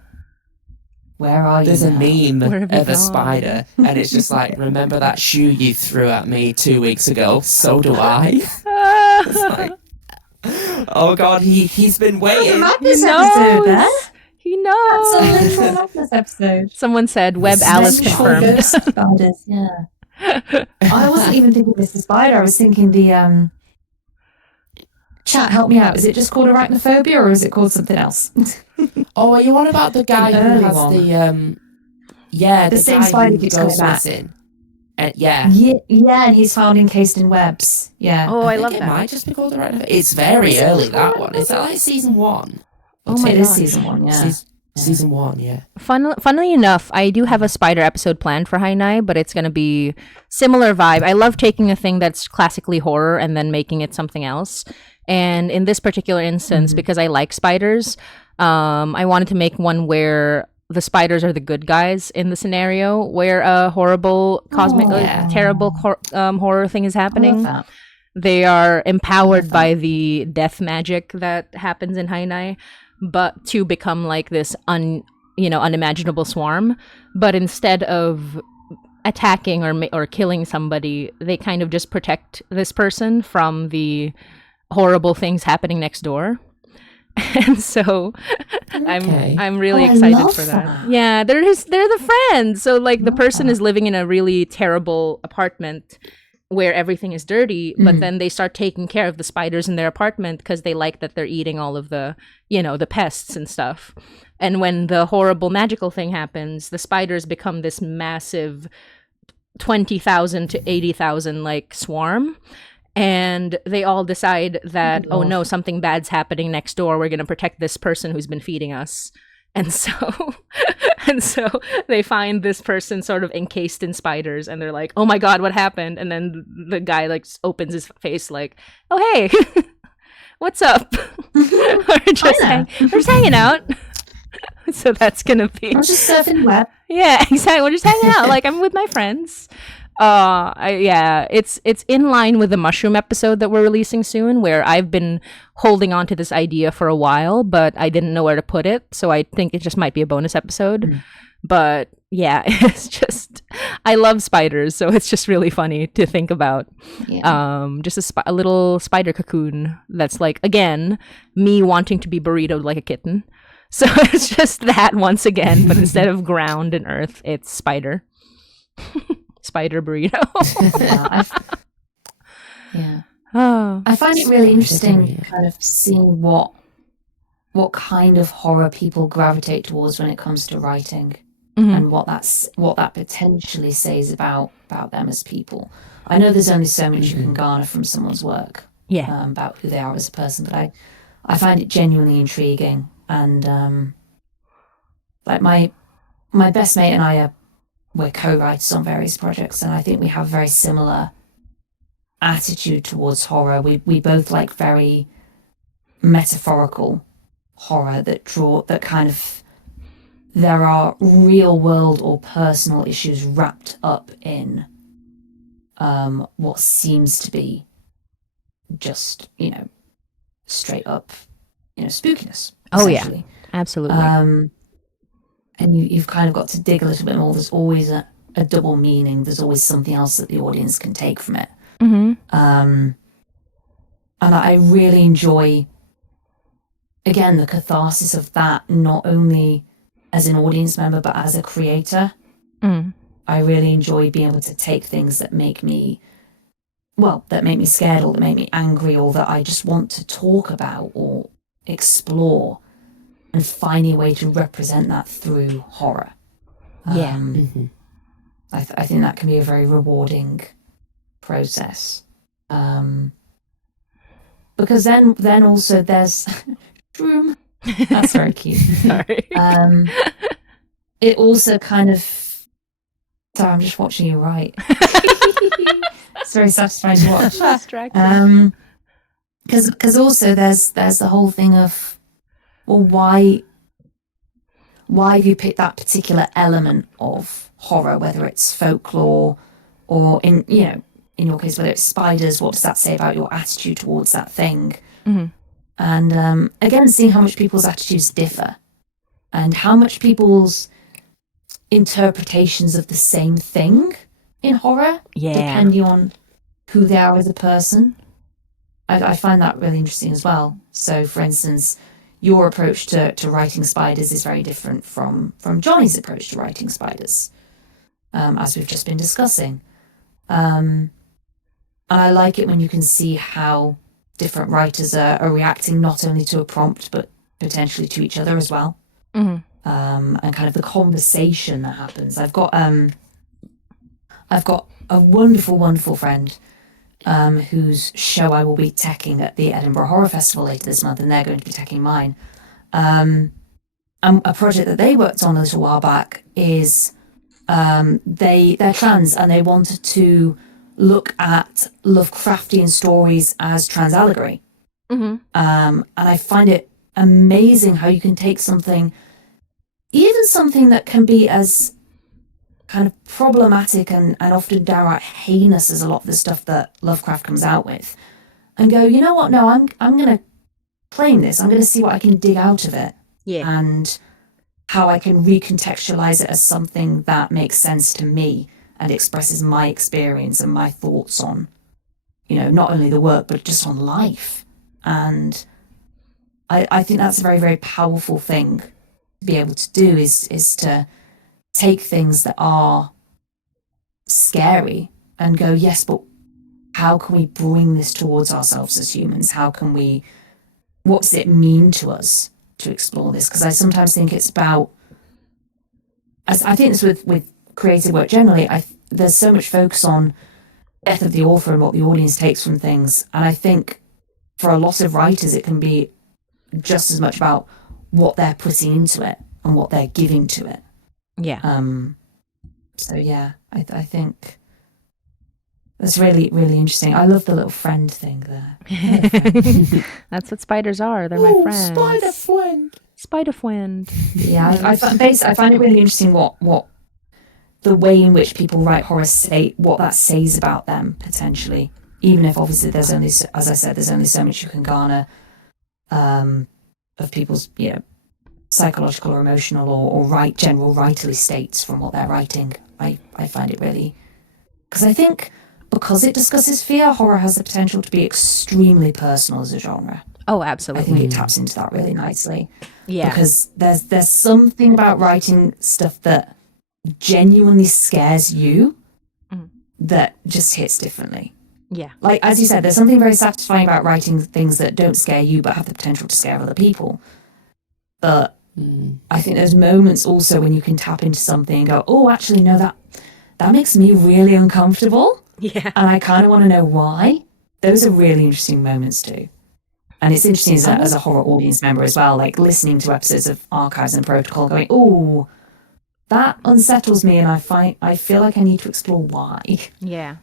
where are you? There's now? a meme of a spider, and it's just like, remember that shoe you threw at me 2 weeks ago? So do I. It's like, oh God, he's been waiting. Magnus episode, there. He knows. That's a literal Magnus episode. Someone said Web Alice confirmed. Spiders, yeah. I wasn't even thinking this is spider. I was thinking the chat, help me out. Is it just called arachnophobia or is it called something else? Oh, are you on about the guy who has the same guy spider who keeps goes coming back. missing? Yeah, and he's found encased in webs. Yeah. Oh, I love it that. might just be called arachnophobia. It's very early, that one. Is that like season 1? It is season 1, yeah. Season 1, yeah. Funnily enough, I do have a spider episode planned for Hainai, but it's going to be similar vibe. I love taking a thing that's classically horror and then making it something else. And in this particular instance, because I like spiders, I wanted to make one where the spiders are the good guys in the scenario where a horrible cosmic, terrible horror thing is happening. They are empowered by the death magic that happens in Hainai, but to become like this unimaginable swarm. But instead of attacking or killing somebody, they kind of just protect this person from the horrible things happening next door. And so I'm really excited for that. Yeah, they're the friends. So like the person is living in a really terrible apartment where everything is dirty, but then they start taking care of the spiders in their apartment because they like that they're eating all of the, the pests and stuff. And when the horrible magical thing happens, the spiders become this massive 20,000 to 80,000 like swarm. And they all decide that, oh no, something bad's happening next door. We're going to protect this person who's been feeding us. And so they find this person sort of encased in spiders, and they're like, oh my God, what happened? And then the guy like opens his face like, oh, hey, what's up? we're just hanging out. So that's going to be. I'm just surfing the web. Yeah, exactly. We're just hanging out. Like, I'm with my friends. It's in line with the mushroom episode that we're releasing soon, where I've been holding on to this idea for a while, but I didn't know where to put it. So I think it just might be a bonus episode. But yeah, it's just, I love spiders. So it's just really funny to think about. Yeah. Just a little spider cocoon that's like, again, me wanting to be burritoed like a kitten. So it's just that once again, but instead of ground and earth, it's spider. Spider burrito. Yeah. Oh. I find it really interesting kind of seeing what kind of horror people gravitate towards when it comes to writing, and what that potentially says about them as people. I know there's only so much you can garner from someone's work, about who they are as a person, but I find it genuinely intriguing. And like my best mate and I we're co-writers on various projects, and I think we have a very similar attitude towards horror. We both like very metaphorical horror that kind of, there are real world or personal issues wrapped up in what seems to be just, straight up, spookiness. Oh yeah, absolutely. And you've kind of got to dig a little bit more. There's always a double meaning. There's always something else that the audience can take from it. And I really enjoy, again, the catharsis of that, not only as an audience member, but as a creator. I really enjoy being able to take things that make me scared, or that make me angry, or that I just want to talk about or explore, and finding a way to represent that through horror. I think that can be a very rewarding process. Because then also there's Shroom. That's very cute. Sorry. It also kind of, sorry, I'm just watching you write. It's very satisfying to watch. Because also there's the whole thing of, well, why have you picked that particular element of horror, whether it's folklore or in your case, whether it's spiders, what does that say about your attitude towards that thing? And again, seeing how much people's attitudes differ, and how much people's interpretations of the same thing in horror, depending on who they are as a person. I find that really interesting as well. So, for instance, your approach to writing spiders is very different from Johnny's approach to writing spiders, as we've just been discussing. And I like it when you can see how different writers are reacting not only to a prompt, but potentially to each other as well. And kind of the conversation that happens. I've got a wonderful, wonderful friend whose show I will be teching at the Edinburgh Horror Festival later this month, and they're going to be teching mine. And a project that they worked on a little while back is they're trans, and they wanted to look at Lovecraftian stories as trans allegory. And I find it amazing how you can take something that can be as kind of problematic and often downright heinous as a lot of the stuff that Lovecraft comes out with, and go, you know what, no, I'm going to claim this. I'm going to see what I can dig out of it, and how I can recontextualize it as something that makes sense to me and expresses my experience and my thoughts on, not only the work, but just on life. And I think that's a very, very powerful thing to be able to do, is to take things that are scary and go, yes, but how can we bring this towards ourselves as humans? What does it mean to us to explore this? Because I sometimes think it's about, I think it's with creative work generally, there's so much focus on death of the author and what the audience takes from things. And I think for a lot of writers, it can be just as much about what they're putting into it and what they're giving to it. Yeah. So yeah, I think that's really, really interesting. I love the little friend thing there. That's what spiders are. They're my friends. Spider friend. Spider friend. Yeah, I find it really interesting what the way in which people write horror what that says about them potentially. Even if obviously there's only, as I said, there's only so much you can garner of people's psychological or emotional or general writerly states from what they're writing. I find it really, because I think because it discusses fear, horror has the potential to be extremely personal as a genre. Oh, I absolutely. think it taps into that really nicely. Yeah. Because there's something about writing stuff that genuinely scares you that just hits differently. Yeah. Like, as you said, there's something very satisfying about writing things that don't scare you but have the potential to scare other people. But I think there's moments also when you can tap into something and go, oh, actually, no, that makes me really uncomfortable. Yeah. And I kind of want to know why. Those are really interesting moments too. And it's interesting as a horror audience member as well, like listening to episodes of Archives and Protocol going, oh, that unsettles me and I feel like I need to explore why. Yeah.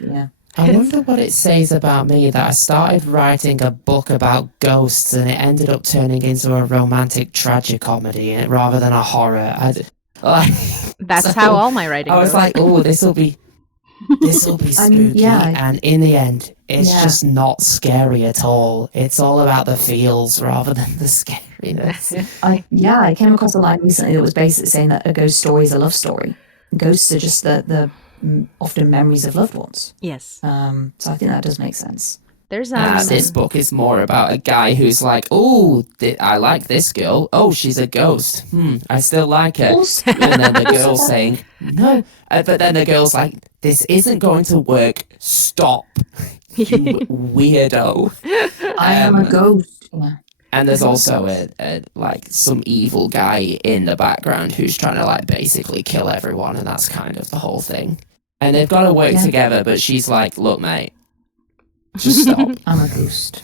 Yeah. I wonder what it says about me that I started writing a book about ghosts and it ended up turning into a romantic tragicomedy rather than a horror. That's So, how all my writing I was goes. like, oh, this will be spooky. I mean, yeah. And in the end, it's Yeah. just not scary at all. It's all about the feels rather than the scariness. I came across a line recently that was basically saying that a ghost story is a love story. Ghosts are just the often memories of loved ones. Yes. So I think that does make sense. There's This book is more about a guy who's like, oh, I like this girl. Oh, she's a ghost. I still like her. And then the girl's saying, no. But then the girl's like, this isn't going to work. Stop, you weirdo. I am a ghost. Yeah. And there's also like some evil guy in the background who's trying to like basically kill everyone, and that's kind of the whole thing. And they've got to work together, but she's like, look, mate, just stop. I'm a ghost.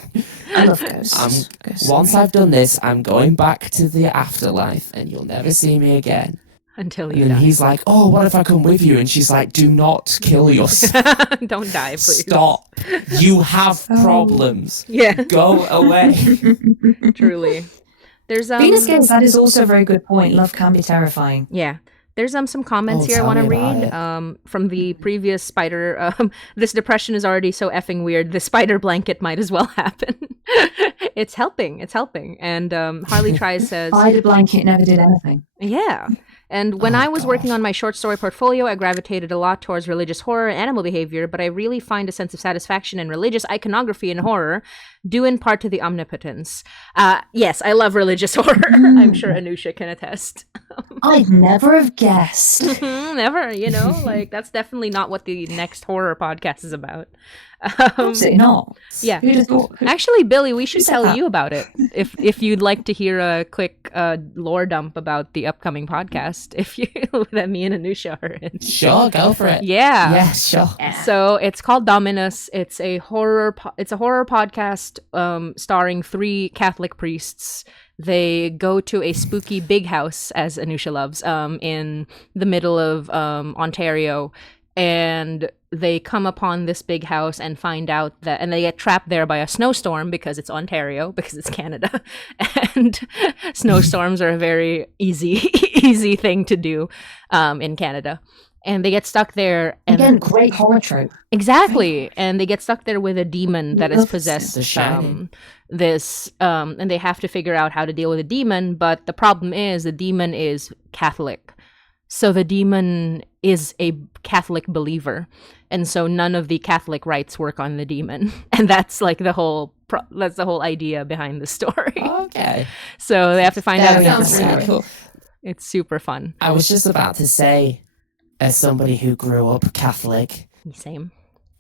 I love ghosts. Once I've done this, I'm going back to the afterlife, and you'll never see me again. until And you then die. he's like, oh, what if I come with you? And she's like, do not kill yourself. Don't die, please. Stop. You have problems. Yeah, Go away. truly. There's Venus Games, that is also a very good point. Love can be terrifying. Yeah. There's some comments Oh, here I tell want to me about read from the previous spider. This depression is already so effing weird. The spider blanket might as well happen. It's helping. It's helping. And Harley Tries says, Spider blanket never did anything. yeah. And when Oh, I was working gosh. on my short story portfolio, I gravitated a lot towards religious horror and animal behavior, but I really find a sense of satisfaction in religious iconography and horror, due in part to the omnipotence. Yes, I love religious horror. I'm sure Anusia can attest. I'd never have guessed. Never, like that's definitely not what the next horror podcast is about. Absolutely not. Yeah. Who'd have thought? Actually, Billie, we should said tell that? you about it if you'd like to hear a quick lore dump about the upcoming podcast. If you that me and Anusia are in. Sure, go for it. Yeah. Yeah, sure. So it's called Dominus. It's a horror. It's a horror podcast starring 3 Catholic priests. They go to a spooky big house, as Anusia loves, in the middle of Ontario, and they come upon this big house and find out that, and they get trapped there by a snowstorm because it's Ontario, because it's Canada, and snowstorms are a very easy thing to do in Canada. And they get stuck there. And Again, great horror trope. exactly. And they get stuck there with a demon that is Love possessed. The Shining. And they have to figure out how to deal with the demon. But the problem is the demon is Catholic. So the demon is a Catholic believer. And so none of the Catholic rites work on the demon. And that's like the whole that's the whole idea behind the story. Okay. So they have to find out. Very That sounds really necessary. cool. It's super fun. I was just about to say, as somebody who grew up Catholic, Same.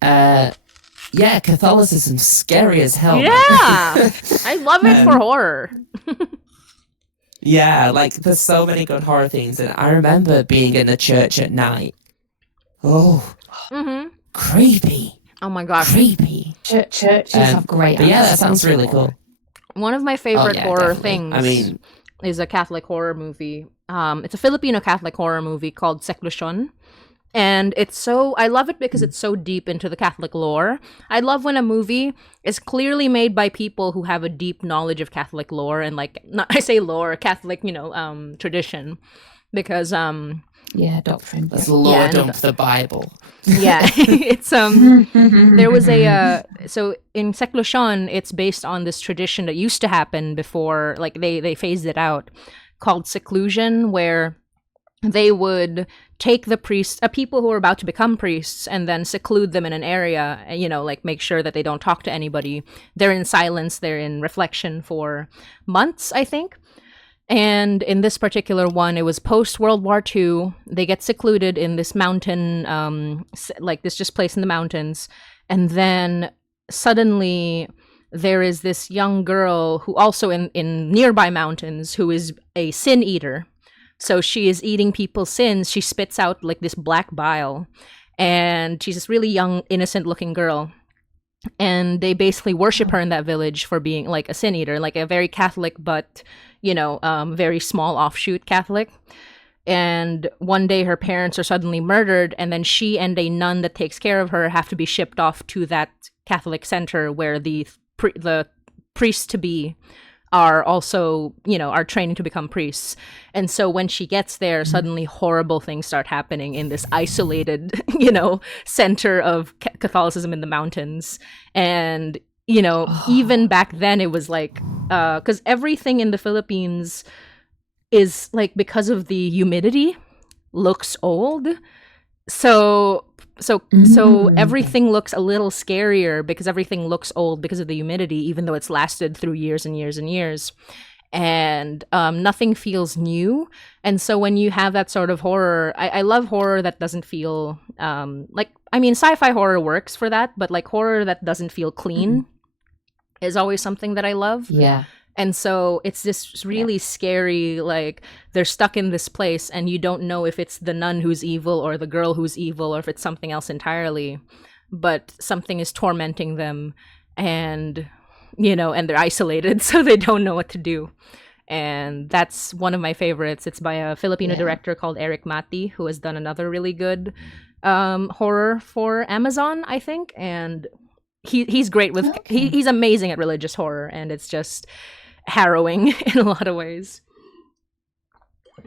yeah, Catholicism's scary as hell. Yeah, I love it for horror. Yeah, like there's so many good horror things, and I remember being in a church at night. Oh, creepy. Oh my gosh. Creepy. Churches have great. But yeah, that atmosphere sounds for really horror. cool. One of my favorite yeah, horror definitely. things I mean, is a Catholic horror movie. It's a Filipino Catholic horror movie called Seclusion. And I love it because it's so deep into the Catholic lore. I love when a movie is clearly made by people who have a deep knowledge of Catholic lore and I say lore, Catholic, tradition. Because, Yeah, doctrine. let's Yeah. lore Yeah, dump the Bible. yeah, it's, there was so in Seclusion, it's based on this tradition that used to happen before, like they phased it out, called seclusion, where they would take the priests, people who are about to become priests, and then seclude them in an area, like make sure that they don't talk to anybody. They're in silence, they're in reflection for months, I think. And in this particular one, it was post World War II. They get secluded in this mountain, like this just place in the mountains. And then suddenly there is this young girl who also in nearby mountains who is a sin eater. So she is eating people's sins. She spits out like this black bile. And she's this really young, innocent looking girl. And they basically worship her in that village for being like a sin eater, like a very Catholic, but, very small offshoot Catholic. And one day her parents are suddenly murdered. And then she and a nun that takes care of her have to be shipped off to that Catholic center where the priests to be are also, are training to become priests. And so when she gets there, suddenly horrible things start happening in this isolated, center of Catholicism in the mountains. And, even back then it was like, because everything in the Philippines is like, because of the humidity, looks old. So everything looks a little scarier because everything looks old because of the humidity, even though it's lasted through years and years and years. And nothing feels new. And so when you have that sort of horror, I love horror that doesn't feel sci-fi horror works for that, but like horror that doesn't feel clean is always something that I love. Yeah. And so it's this really scary, like they're stuck in this place and you don't know if it's the nun who's evil or the girl who's evil or if it's something else entirely, but something is tormenting them and, and they're isolated, so they don't know what to do. And that's one of my favorites. It's by a Filipino director called Eric Mati, who has done another really good horror for Amazon, I think. And he's great with, he's amazing at religious horror, and it's just harrowing in a lot of ways.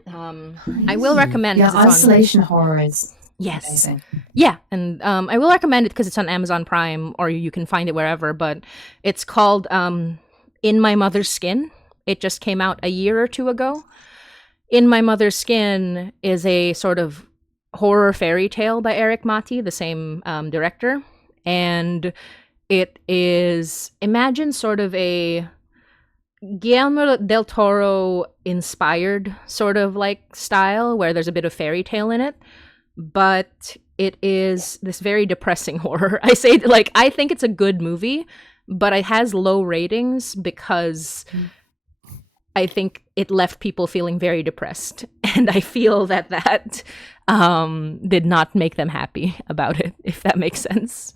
I will recommend. Yeah, isolation horror is amazing. Yeah, and I will recommend it because it's on Amazon Prime, or you can find it wherever. But it's called In My Mother's Skin. It just came out a year or two ago. In My Mother's Skin is a sort of horror fairy tale by Eric Mati, the same director, and it is, imagine sort of a Guillermo del Toro inspired sort of like style where there's a bit of fairy tale in it, but it is this very depressing horror. I think it's a good movie, but it has low ratings because I think it left people feeling very depressed, and I feel that did not make them happy about it, if that makes sense,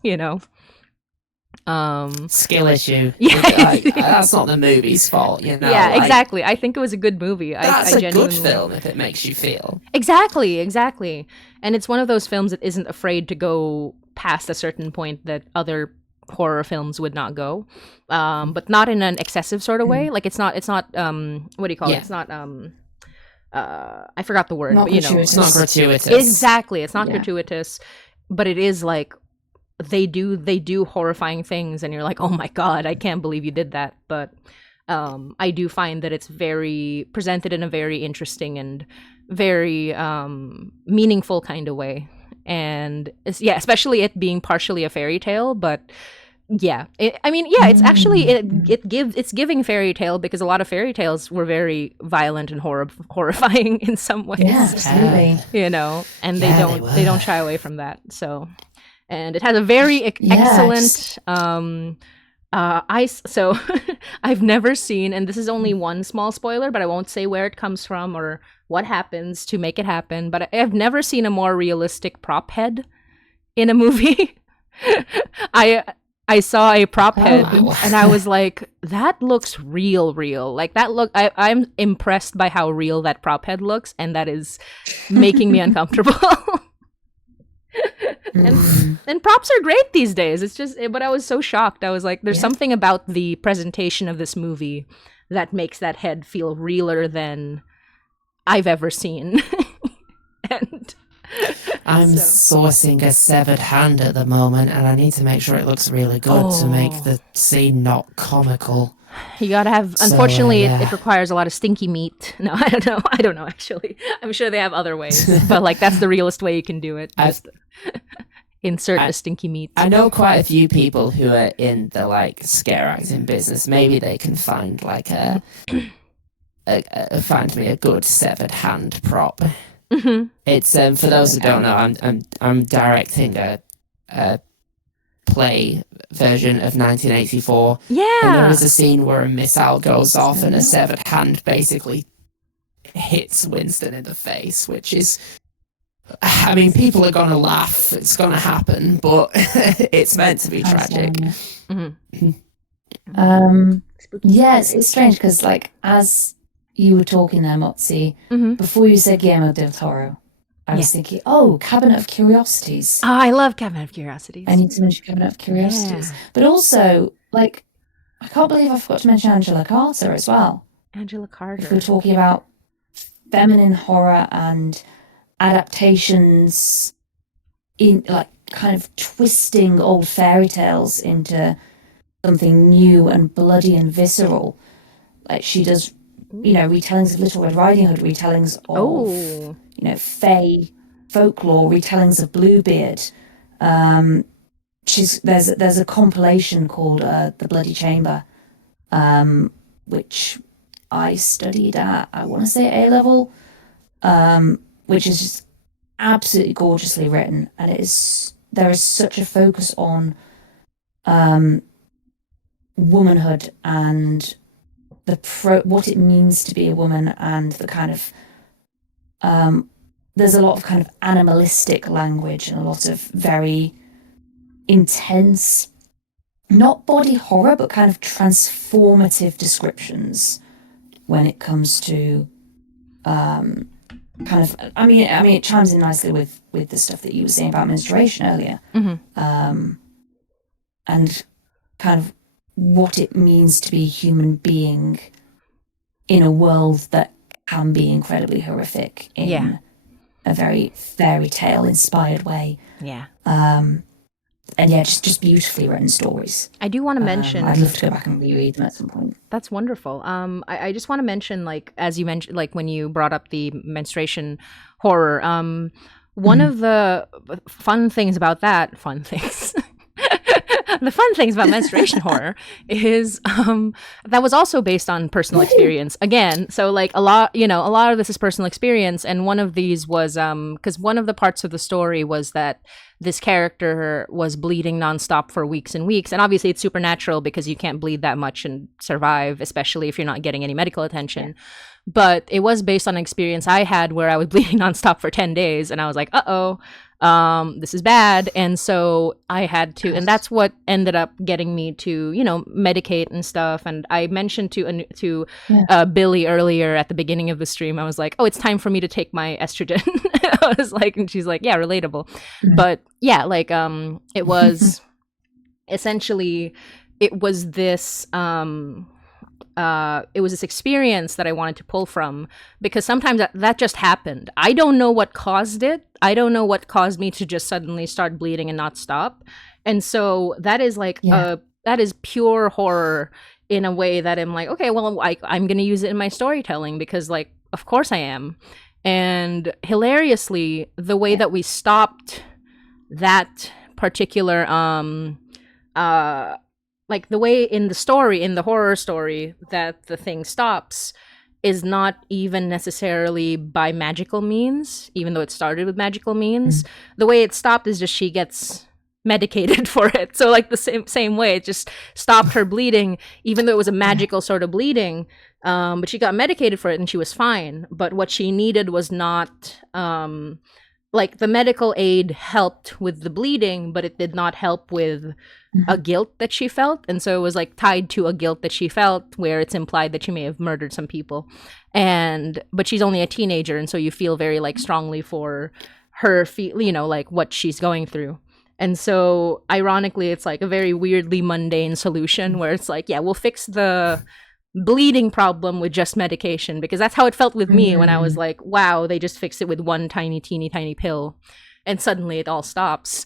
Skill issue. Yeah. That's not the movie's fault, Yeah, exactly. I think it was a good movie. That's I a genuinely... good film if it makes you feel. Exactly. And it's one of those films that isn't afraid to go past a certain point that other horror films would not go, but not in an excessive sort of way. Like it's not what do you call it? It's not I forgot the word, Not but gratuitous. It's not gratuitous. Exactly. It's not gratuitous, but it is like they do horrifying things and you're like, oh my god, I can't believe you did that. But I do find that it's very presented in a very interesting and very meaningful kind of way. And especially it being partially a fairy tale, but it's actually it's giving fairy tale because a lot of fairy tales were very violent and horrifying in some ways. Yeah, absolutely. And they don't shy away from that. So and it has a very Yes. excellent ice. So I've never seen, and this is only one small spoiler, but I won't say where it comes from or what happens to make it happen. But I've never seen a more realistic prop head in a movie. I I saw a prop head wow. and I was like, that looks real. Like that look I'm impressed by how real that prop head looks, and that is making me uncomfortable. And props are great these days. It's just, but I was so shocked. I was like, there's something about the presentation of this movie that makes that head feel realer than I've ever seen. And I'm sourcing a severed hand at the moment, and I need to make sure it looks really good to make the scene not comical. You gotta have. Unfortunately, it requires a lot of stinky meat. No, I don't know. I don't know. Actually, I'm sure they have other ways, but like that's the realest way you can do it. Just insert the stinky meat. I know quite a few people who are in the like scare acting business. Maybe they can find like find me a good severed hand prop. Mm-hmm. It's for those who don't know, I'm directing a play version of 1984. Yeah. And there is a scene where a missile goes off and a severed hand basically hits Winston in the face, which is, I mean, people are gonna laugh. It's gonna happen, but it's meant to be tragic. Mm-hmm. Yes, it's strange because, like, as you were talking there, Motzi, before you said Guillermo del Toro, I was thinking, oh, Cabinet of Curiosities. Oh, I love Cabinet of Curiosities. I need to mention Cabinet of Curiosities. But also, like, I can't believe I forgot to mention Angela Carter as well. Angela Carter. If we're talking about feminine horror and adaptations in, like, kind of twisting old fairy tales into something new and bloody and visceral. Like, she does, you know, retellings of Little Red Riding Hood, retellings of, you know, Fae folklore, retellings of Bluebeard. There's a compilation called The Bloody Chamber, which I studied at, I want to say A-level, which is just absolutely gorgeously written, and there is such a focus on womanhood and what it means to be a woman, and the kind of there's a lot of kind of animalistic language and a lot of very intense, not body horror, but kind of transformative descriptions when it comes to kind of, I mean, it chimes in nicely with the stuff that you were saying about menstruation earlier, and kind of what it means to be a human being in a world that can be incredibly horrific in a very fairy tale inspired way. And just beautifully written stories. I do want to mention, I'd love to go back and reread them at some point. That's wonderful. I just want to mention, like, as you mentioned, like when you brought up the menstruation horror, one of the fun things about that, the fun things about menstruation horror is that was also based on personal experience again. So like a lot of this is personal experience, and one of these was because one of the parts of the story was that this character was bleeding nonstop for weeks and weeks, and obviously it's supernatural because you can't bleed that much and survive, especially if you're not getting any medical attention. But it was based on an experience I had where I was bleeding nonstop for 10 days, and I was like, this is bad. And so I had to, and that's what ended up getting me to, you know, medicate and stuff. And I mentioned to Billie earlier at the beginning of the stream, I was like, oh, it's time for me to take my estrogen. I was like, and she's like, yeah, relatable. But yeah, like, it was essentially, it was this experience that I wanted to pull from, because sometimes that just happened. I don't know what caused it. I don't know what caused me to just suddenly start bleeding and not stop. And so that is like, that is pure horror in a way that I'm like, okay, well, I'm going to use it in my storytelling because, like, of course I am. And hilariously, the way that we stopped that particular, like the way in the story, in the horror story, that the thing stops is not even necessarily by magical means, even though it started with magical means. The way it stopped is just she gets medicated for it. So like the same way, it just stopped her bleeding, even though it was a magical sort of bleeding. But she got medicated for it and she was fine. But what she needed was not like the medical aid helped with the bleeding, but it did not help with a guilt that she felt. And so it was like tied to a guilt that she felt where it's implied that she may have murdered some people. But she's only a teenager. And so you feel very like strongly for her, like what she's going through. And so ironically, it's like a very weirdly mundane solution where it's like, yeah, we'll fix the bleeding problem with just medication, because that's how it felt with me when I was like, wow, they just fixed it with one teeny tiny pill and suddenly it all stops.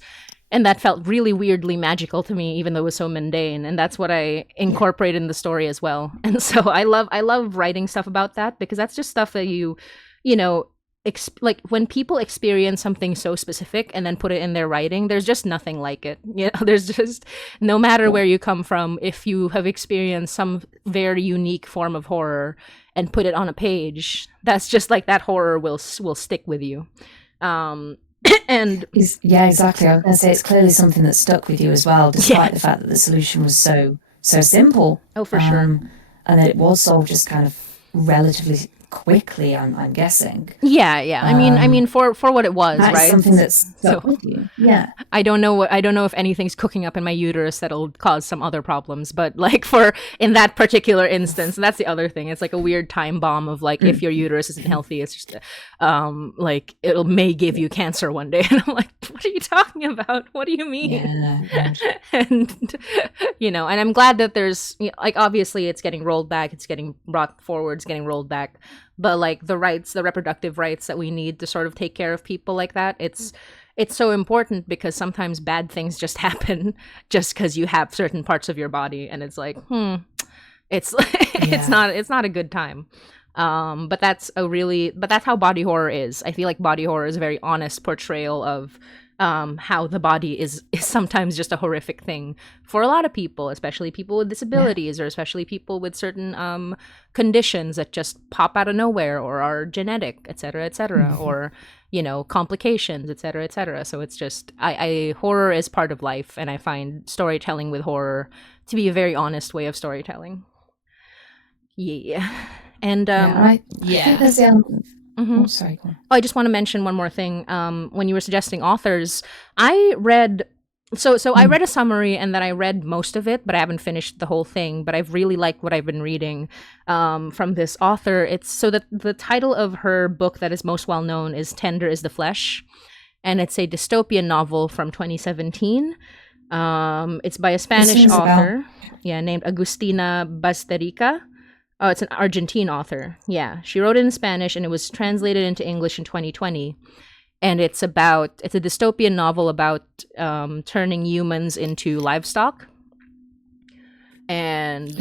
And that felt really weirdly magical to me, even though it was so mundane. And that's what I incorporate in the story as well. And so I love writing stuff about that, because that's just stuff that you know, like when people experience something so specific and then put it in their writing, there's just nothing like it. There's just, no matter where you come from, if you have experienced some very unique form of horror and put it on a page, that's just like that horror will stick with you. And yeah, exactly. I was going to say it's clearly something that stuck with you as well, despite the fact that the solution was so simple. Oh, for sure. And that it was solved just kind of relatively quickly, I'm guessing. Yeah. I mean, for what it was, that's right? Something that's stuck with you. Yeah. I don't know if anything's cooking up in my uterus that'll cause some other problems, but like in that particular instance, and that's the other thing. It's like a weird time bomb of like, if your uterus isn't healthy, it's just like it may give you cancer one day. And I'm like, what are you talking about? What do you mean? Yeah. And and I'm glad that there's like, obviously it's getting rolled back, it's getting brought forward, it's getting rolled back. But like the reproductive rights that we need to sort of take care of people like that, it's so important, because sometimes bad things just happen just because you have certain parts of your body, and it's like, it's it's not a good time. But that's how body horror is. I feel like body horror is a very honest portrayal of how the body is sometimes just a horrific thing for a lot of people, especially people with disabilities, or especially people with certain conditions that just pop out of nowhere or are genetic, et cetera, or complications, et cetera. So it's just horror is part of life, and I find storytelling with horror to be a very honest way of storytelling. Yeah. And I think there's the element. Oh, sorry, go on. I just want to mention one more thing. When you were suggesting authors, I read I read a summary, and then I read most of it, but I haven't finished the whole thing. But I've really liked what I've been reading from this author. It's so that the title of her book that is most well known is Tender is the Flesh, and it's a dystopian novel from 2017. It's by a Spanish author, named Agustina Basterica. Oh, it's an Argentine author. Yeah, she wrote it in Spanish, and it was translated into English in 2020. And it's a dystopian novel about turning humans into livestock. And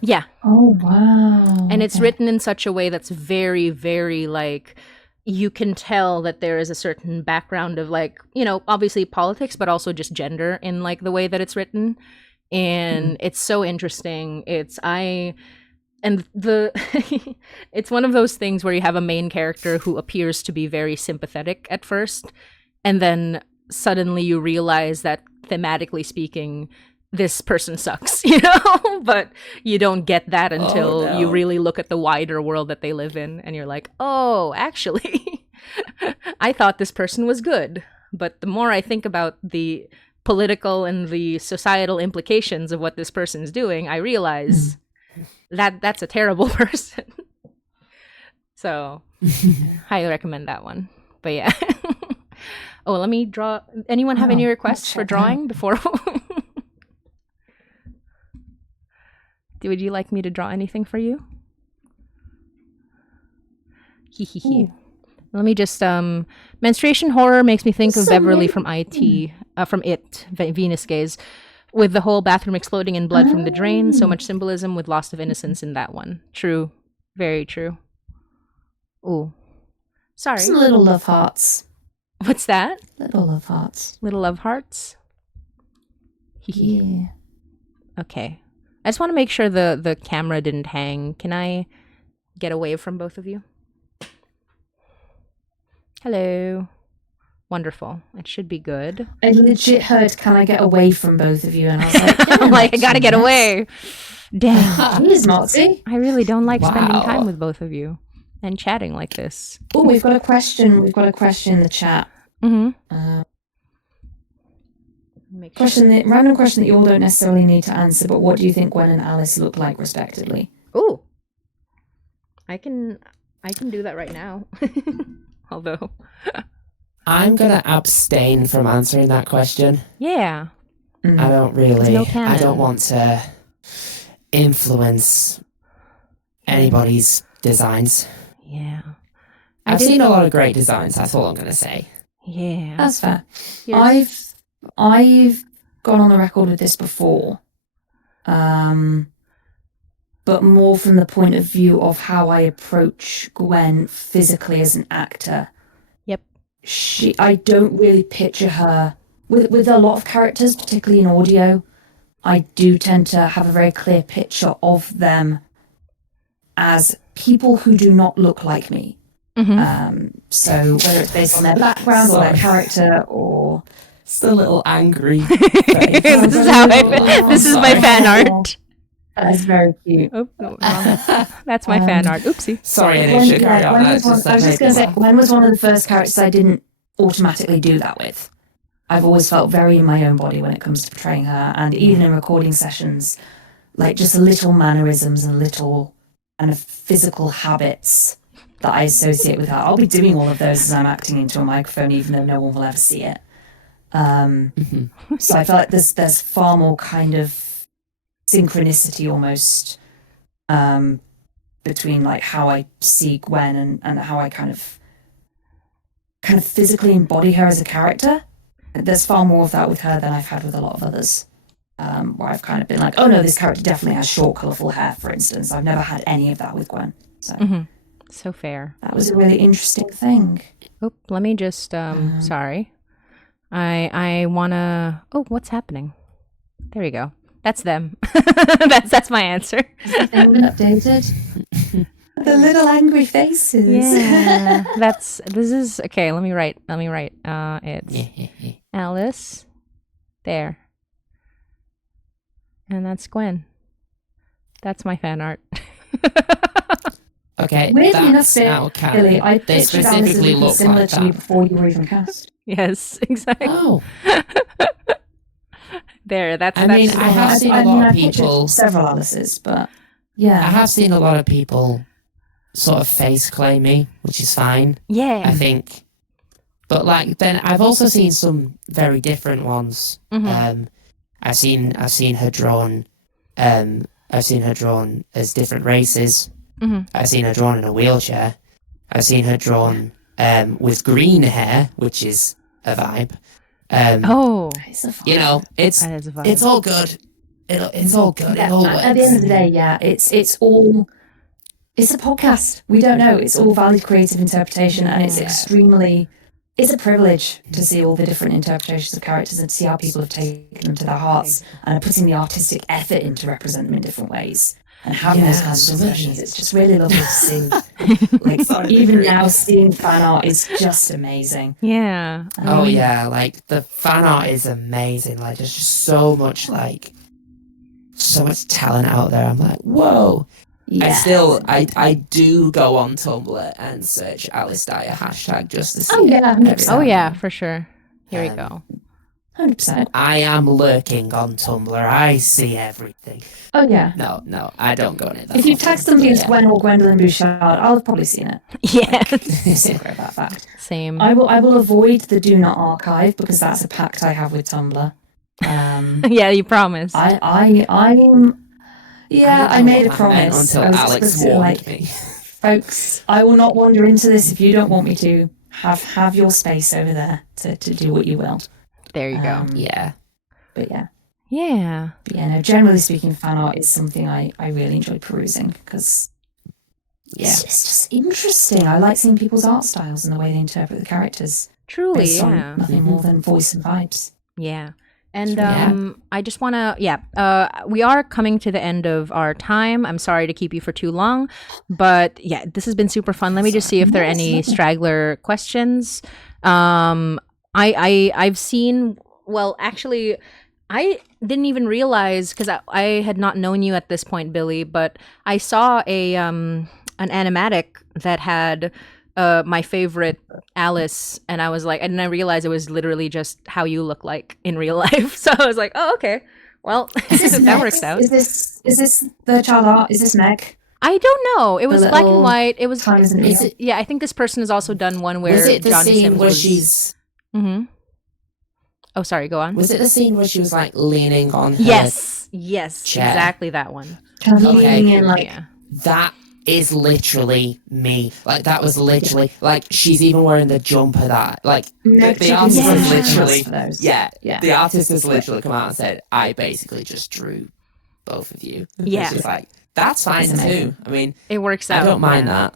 yeah. Oh, wow. And it's written in such a way that's very, very like, you can tell that there is a certain background of like, obviously politics, but also just gender in like the way that it's written. And it's so interesting. It's one of those things where you have a main character who appears to be very sympathetic at first, and then suddenly you realize that thematically speaking, this person sucks, but you don't get that until you really look at the wider world that they live in, and you're like, oh, actually, I thought this person was good. But the more I think about the political and the societal implications of what this person's doing, I realize that's a terrible person. So highly recommend that one. But yeah. Oh, let me draw. Anyone have any requests for drawing before? Would you like me to draw anything for you? Let me just menstruation horror makes me think of Beverly from from It, Venus Gaze. With the whole bathroom exploding in blood from the drain, so much symbolism with loss of innocence in that one. True. Very true. Ooh. Sorry. Some little love hearts. What's that? Little love hearts. Little love hearts? Yeah. Okay. I just want to make sure the camera didn't hang. Can I get away from both of you? Hello. Wonderful. It should be good. I legit heard, "Can I get away from both of you?" And I was like, I'm like, I gotta get away. Dang. Here's Moxie. I really don't like spending time Wow. with both of you and chatting like this. Oh, we've got a question. We've got a question in the chat. Mm-hmm. Random question that you all don't necessarily need to answer, but what do you think Gwen and Alice look like, respectively? Ooh. I can do that right now. Although. I'm gonna abstain from answering that question. Yeah. I don't really. no I canon. don't want to influence anybody's designs. Yeah. I've seen a lot of great designs. That's all I'm gonna say. Yeah. That's fair. Here's- I've gone on the record with this before, but more from the point of view of how I approach Gwen physically as an actor. Yep. I don't really picture her with a lot of characters, particularly in audio. I do tend to have a very clear picture of them as people who do not look like me. So whether it's based on their background or their character or It's a little angry. This is how this is my sorry. fan art. that is very cute. Oh, no, wrong. That's my fan art. Oopsie. Sorry, I Gwen, didn't carry on. Gwen That's was I was just going to say, Gwen was one of the first characters I didn't automatically do that with. I've always felt very in my own body when it comes to portraying her, and even in recording sessions, like just little mannerisms and little kind of physical habits that I associate with her. I'll be doing all of those as I'm acting into a microphone, even though no one will ever see it. So I feel like there's far more kind of synchronicity almost between like how I see Gwen and how I kind of physically embody her as a character. There's far more of that with her than I've had with a lot of others. Where I've kind of been like, oh no, this character definitely has short, colourful hair, for instance. I've never had any of that with Gwen. So So fair. that was a really interesting thing. Oh, let me just sorry. I wanna what's happening? There you go. That's them. that's my answer. Has the thing been updated? The little angry faces. Yeah. This is okay, let me write. It's Alice. There. And that's Gwen. That's my fan art. Okay, Weirdly enough, that's now Billie, canon. I They pictured Alice as specifically looking look similar like to you that. before you were even cast. Yes, exactly. Oh, There, that's I mean, I have seen a lot of pictured people. several Alice's, but I yeah. have seen a lot of people sort of face claim me, which is fine, yeah. I think. But like, then I've also seen some very different ones. I've seen her drawn. I've seen her drawn as different races. I've seen her drawn in a wheelchair. I've seen her drawn with green hair, which is a vibe. Oh, It's a fun- You know, it's that is a vibe. it's all good. It's all good. Yeah, It all works. at the end of the day, yeah, it's a podcast. We don't know. It's all valid creative interpretation, and it's it's a privilege to see all the different interpretations of characters and to see how people have taken them to their hearts and are putting the artistic effort in to represent them in different ways. And having those kinds of absolutely. discussions, it's just really lovely to see. Like Sorry, even agree. now, seeing fan art is just amazing. Yeah. Oh yeah, like the fan art is amazing. Like there's just so much talent out there. I'm like, whoa. Yeah. I do go on Tumblr and search Alice Dyer hashtag just to see Oh, it. yeah, every 100%. Oh now yeah, and for sure. Here we Um, go. 100%. then. I am lurking on Tumblr. I see everything. Oh yeah. No, I don't go on it. That If you often, tag somebody but as Gwen or Gwendolyn Bouchard, I'll have probably seen it. Yes. Secret about that. Same. I will avoid the do not archive because that's a pact I have with Tumblr. Yeah, you promised. I made a promise. until I was Alex explicitly warned like, me. folks, I will not wander into this if you don't want me to. Have your space over there to do what you will. There you go. Yeah. But yeah. Yeah. But yeah, no, generally speaking, fan art is something I really enjoy perusing because it's just interesting. I like seeing people's art styles and the way they interpret the characters. Truly, based on yeah. nothing more than voice and vibes. Yeah. And Yeah. I just want to, we are coming to the end of our time. I'm sorry to keep you for too long, but yeah, this has been super fun. Let me just see if there are any straggler questions. I've seen. Well, actually, I didn't even realize because I had not known you at this point, Billy. But I saw an animatic that had my favorite Alice, and I was like, and I realized it was literally just how you look like in real life. So I was like, oh, okay, well, that Meg? works out. Is this the child art? Is this Meg? I don't know. It was black and little white. It was. Time isn't Is real. it Yeah, I think this person has also done one where was it the Johnny scene Sims where was. she's Mm-hmm. Oh, sorry. Go on. was it the scene where she was like leaning on her Yes, chair? exactly that one. Kind of Okay. leaning in like Yeah. That is literally me. Like that was literally like she's even wearing the jumper that like Meg the took artist has inspirations literally for those. yeah, Yeah. the artist has literally come out and said, I basically just drew both of you. Yeah. It's just like that's fine It's amazing. too. I mean, It works out. I don't mind yeah. that.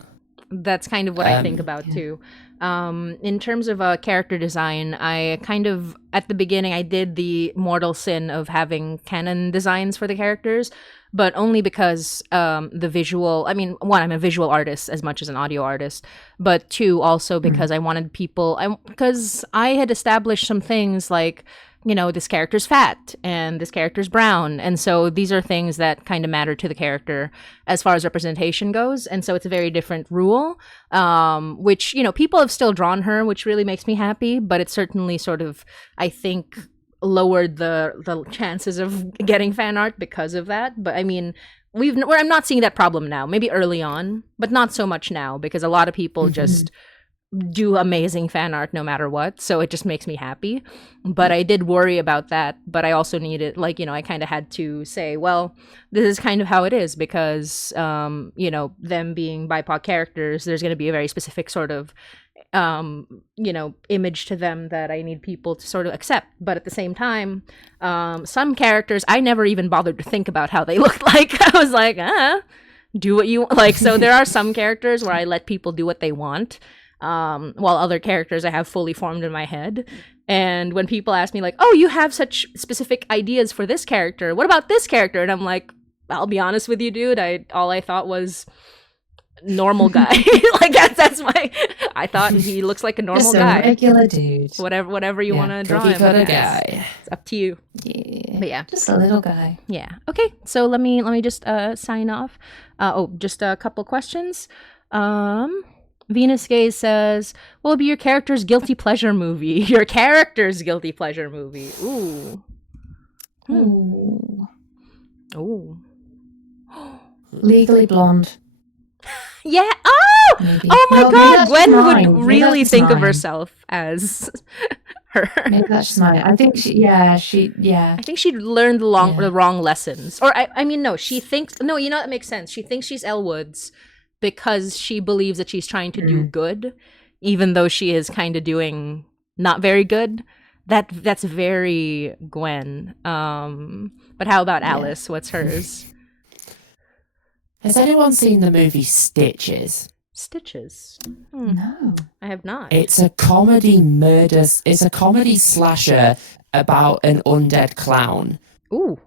That's kind of what I think about too. In terms of character design, I kind of at the beginning I did the mortal sin of having canon designs for the characters, but only because the visual. I mean, one, I'm a visual artist as much as an audio artist, but two, also because I wanted people. Because I had established some things like, you know, this character's fat and this character's brown. And so these are things that kind of matter to the character as far as representation goes. And so it's a very different rule, which, you know, people have still drawn her, which really makes me happy. But it's certainly sort of, I think, lowered the chances of getting fan art because of that. But I mean, I'm not seeing that problem now. Maybe early on, but not so much now because a lot of people just do amazing fan art no matter what, so it just makes me happy. But I did worry about that, but I also needed, like, you know, I kind of had to say, well, this is kind of how it is because you know, them being BIPOC characters, there's going to be a very specific sort of you know, image to them that I need people to sort of accept. But at the same time, some characters I never even bothered to think about how they looked like. I was like, do what you like. So there are some characters where I let people do what they want, while other characters I have fully formed in my head. And when people ask me like, oh, you have such specific ideas for this character, what about this character? And I'm like, I'll be honest with you, dude, all I thought was normal guy. Like that's my I thought he looks like a normal Just a guy. regular dude. Whatever you Yeah. want to draw Cookie him cutter as. guy. It's up to you. Yeah. But yeah. Just a little guy. Yeah. Okay. So let me just sign off. Just a couple questions. Venus Gaze says, "What will be your character's guilty pleasure movie?" Your character's guilty pleasure movie. Ooh. Ooh. Ooh. Legally Blonde. Yeah. Oh. Maybe. Oh my No, maybe God. that's Gwen mine. would Maybe really that's think of mine. herself as her. Maybe that's just mine. I think yeah. I think she learned the Yeah. wrong lessons. Or I mean, no, she thinks, no, you know, that makes sense. She thinks she's Elle Woods because she believes that she's trying to do good, even though she is kind of doing not very good. That's very Gwen. But how about Alice? What's hers? Has anyone seen the movie Stitches? Stitches. No. I have not. It's a comedy it's a comedy slasher about an undead clown. Ooh.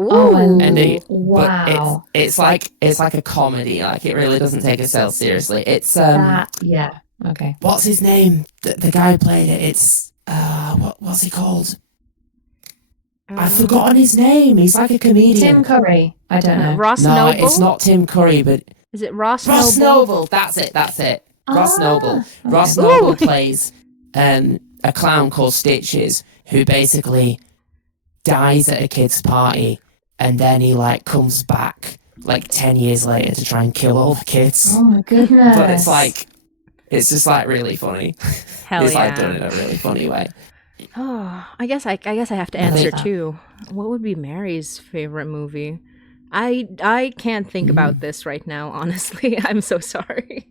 Ooh. Oh, And wow. but it's like a comedy, like it really doesn't take itself seriously. It's Yeah. Okay. what's his name? The guy who played it. It's what's he called? I've forgotten his name. He's like a comedian. Tim Curry. I don't know. Ross No, Noble? it's not Tim Curry, but Is it Ross Ross Noble? Noble. That's it. Ross Ah, Noble. okay. Ross Noble plays a clown called Stitches who basically dies at a kid's party, and then he like comes back like 10 years later to try and kill all the kids. Oh my goodness. But it's just like really funny. Hell It's yeah. like done in a really funny way. Oh, I guess I have to I answer think- too. What would be Mary's favorite movie? I can't think about this right now, honestly. I'm so sorry.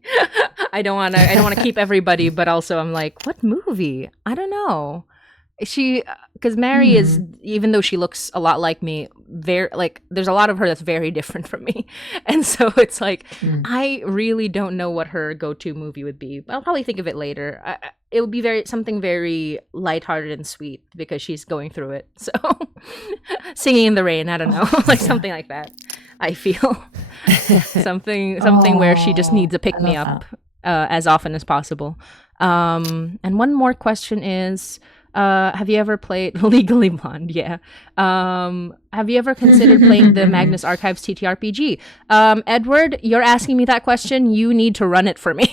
I don't want to keep everybody, but also I'm like, what movie? I don't know. Because Mary is, even though she looks a lot like me, very like there's a lot of her that's very different from me, and so it's like I really don't know what her go-to movie would be. I'll probably think of it later. It would be something very lighthearted and sweet because she's going through it. So Singing in the Rain, I don't know, like something like that. I feel something where she just needs a pick me love up as often as possible. And one more question is, have you ever played Legally Blonde? Yeah. Have you ever considered playing the Magnus Archives TTRPG? Edward, you're asking me that question. You need to run it for me,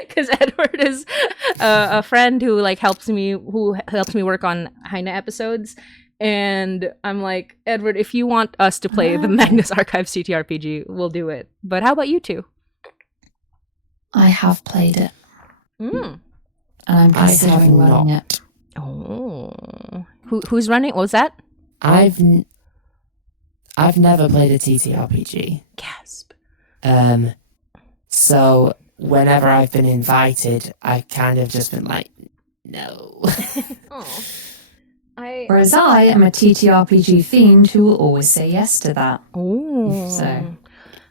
because Edward is a friend who helps me work on Heine episodes. And I'm like, Edward, if you want us to play the Magnus Archives TTRPG, we'll do it. But how about you two? I have played it. Mm. And I'm considering running it. Oh, who's running? What was that? I've never played a TTRPG. Gasp. So whenever I've been invited, I've kind of just been like, no. Oh. Whereas I am a TTRPG fiend who will always say yes to that. Oh. So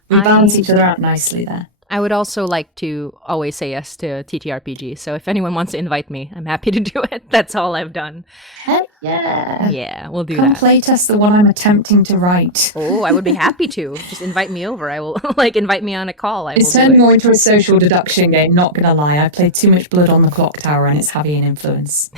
we balance each other out nicely there. I would also like to always say yes to TTRPG. So if anyone wants to invite me, I'm happy to do it. That's all I've done. Heck yeah. Yeah, we'll do Come that. playtest the one I'm attempting to write. Oh, I would be happy to. Just invite me over. I will invite me on a call. It's turned more into a social deduction game, not gonna lie. I played too much Blood on the Clock Tower and it's having an influence.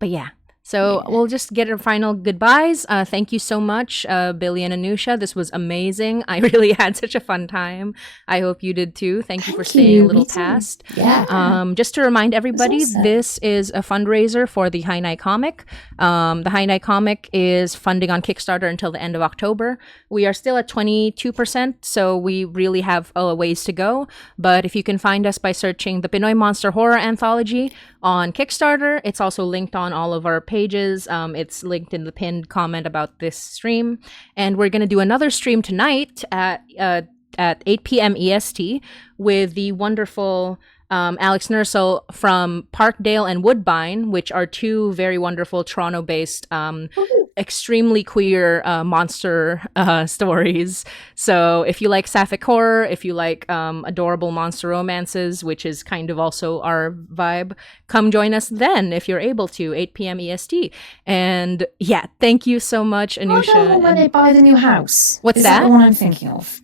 But yeah. So we'll just get our final goodbyes. Thank you so much, Billie and Anusia. This was amazing. I really had such a fun time. I hope you did too. Thank you for staying a little past. Yeah. Just to remind everybody, this is a fundraiser for the High Night comic. The High Night comic is funding on Kickstarter until the end of October. We are still at 22%, so we really have a ways to go. But if you can find us by searching the Pinoy Monster Horror Anthology on Kickstarter, it's also linked on all of our pages. It's linked in the pinned comment about this stream. And we're going to do another stream tonight at 8 p.m. EST with the wonderful Alex Nursel from Parkdale and Woodbine, which are two very wonderful Toronto-based, extremely queer monster stories. So if you like sapphic horror, if you like adorable monster romances, which is kind of also our vibe, come join us then if you're able to, 8 p.m. EST. And yeah, thank you so much, Anusia. Parkdale the one where they buy the new house. What's Is that? The one I'm thinking of.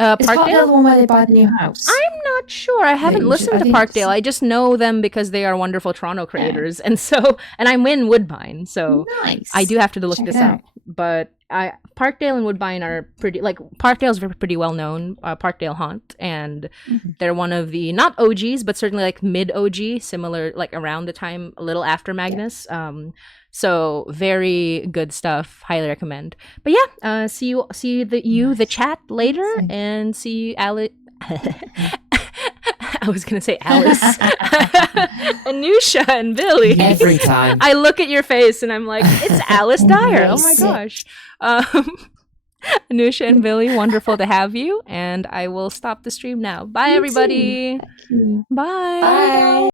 Is Parkdale the one where they buy the new house? I'm not sure. I haven't listened to Parkdale. I just know them because they are wonderful Toronto creators, and I'm in Woodbine, so nice. I do have to look this up. But Parkdale and Woodbine are pretty Parkdale's pretty well known. Parkdale Haunt, and they're one of the not OGs, but certainly mid OG, similar around the time a little after Magnus. So very good stuff. Highly recommend. But yeah, see the chat later, and see you, Alice. I was gonna say Alice, Anusia, and Billie. Every time I look at your face and I'm like, it's Alice Dyer. Oh my gosh. Anusia and Billie, wonderful to have you. And I will stop the stream now. Bye, everybody. Bye. Bye.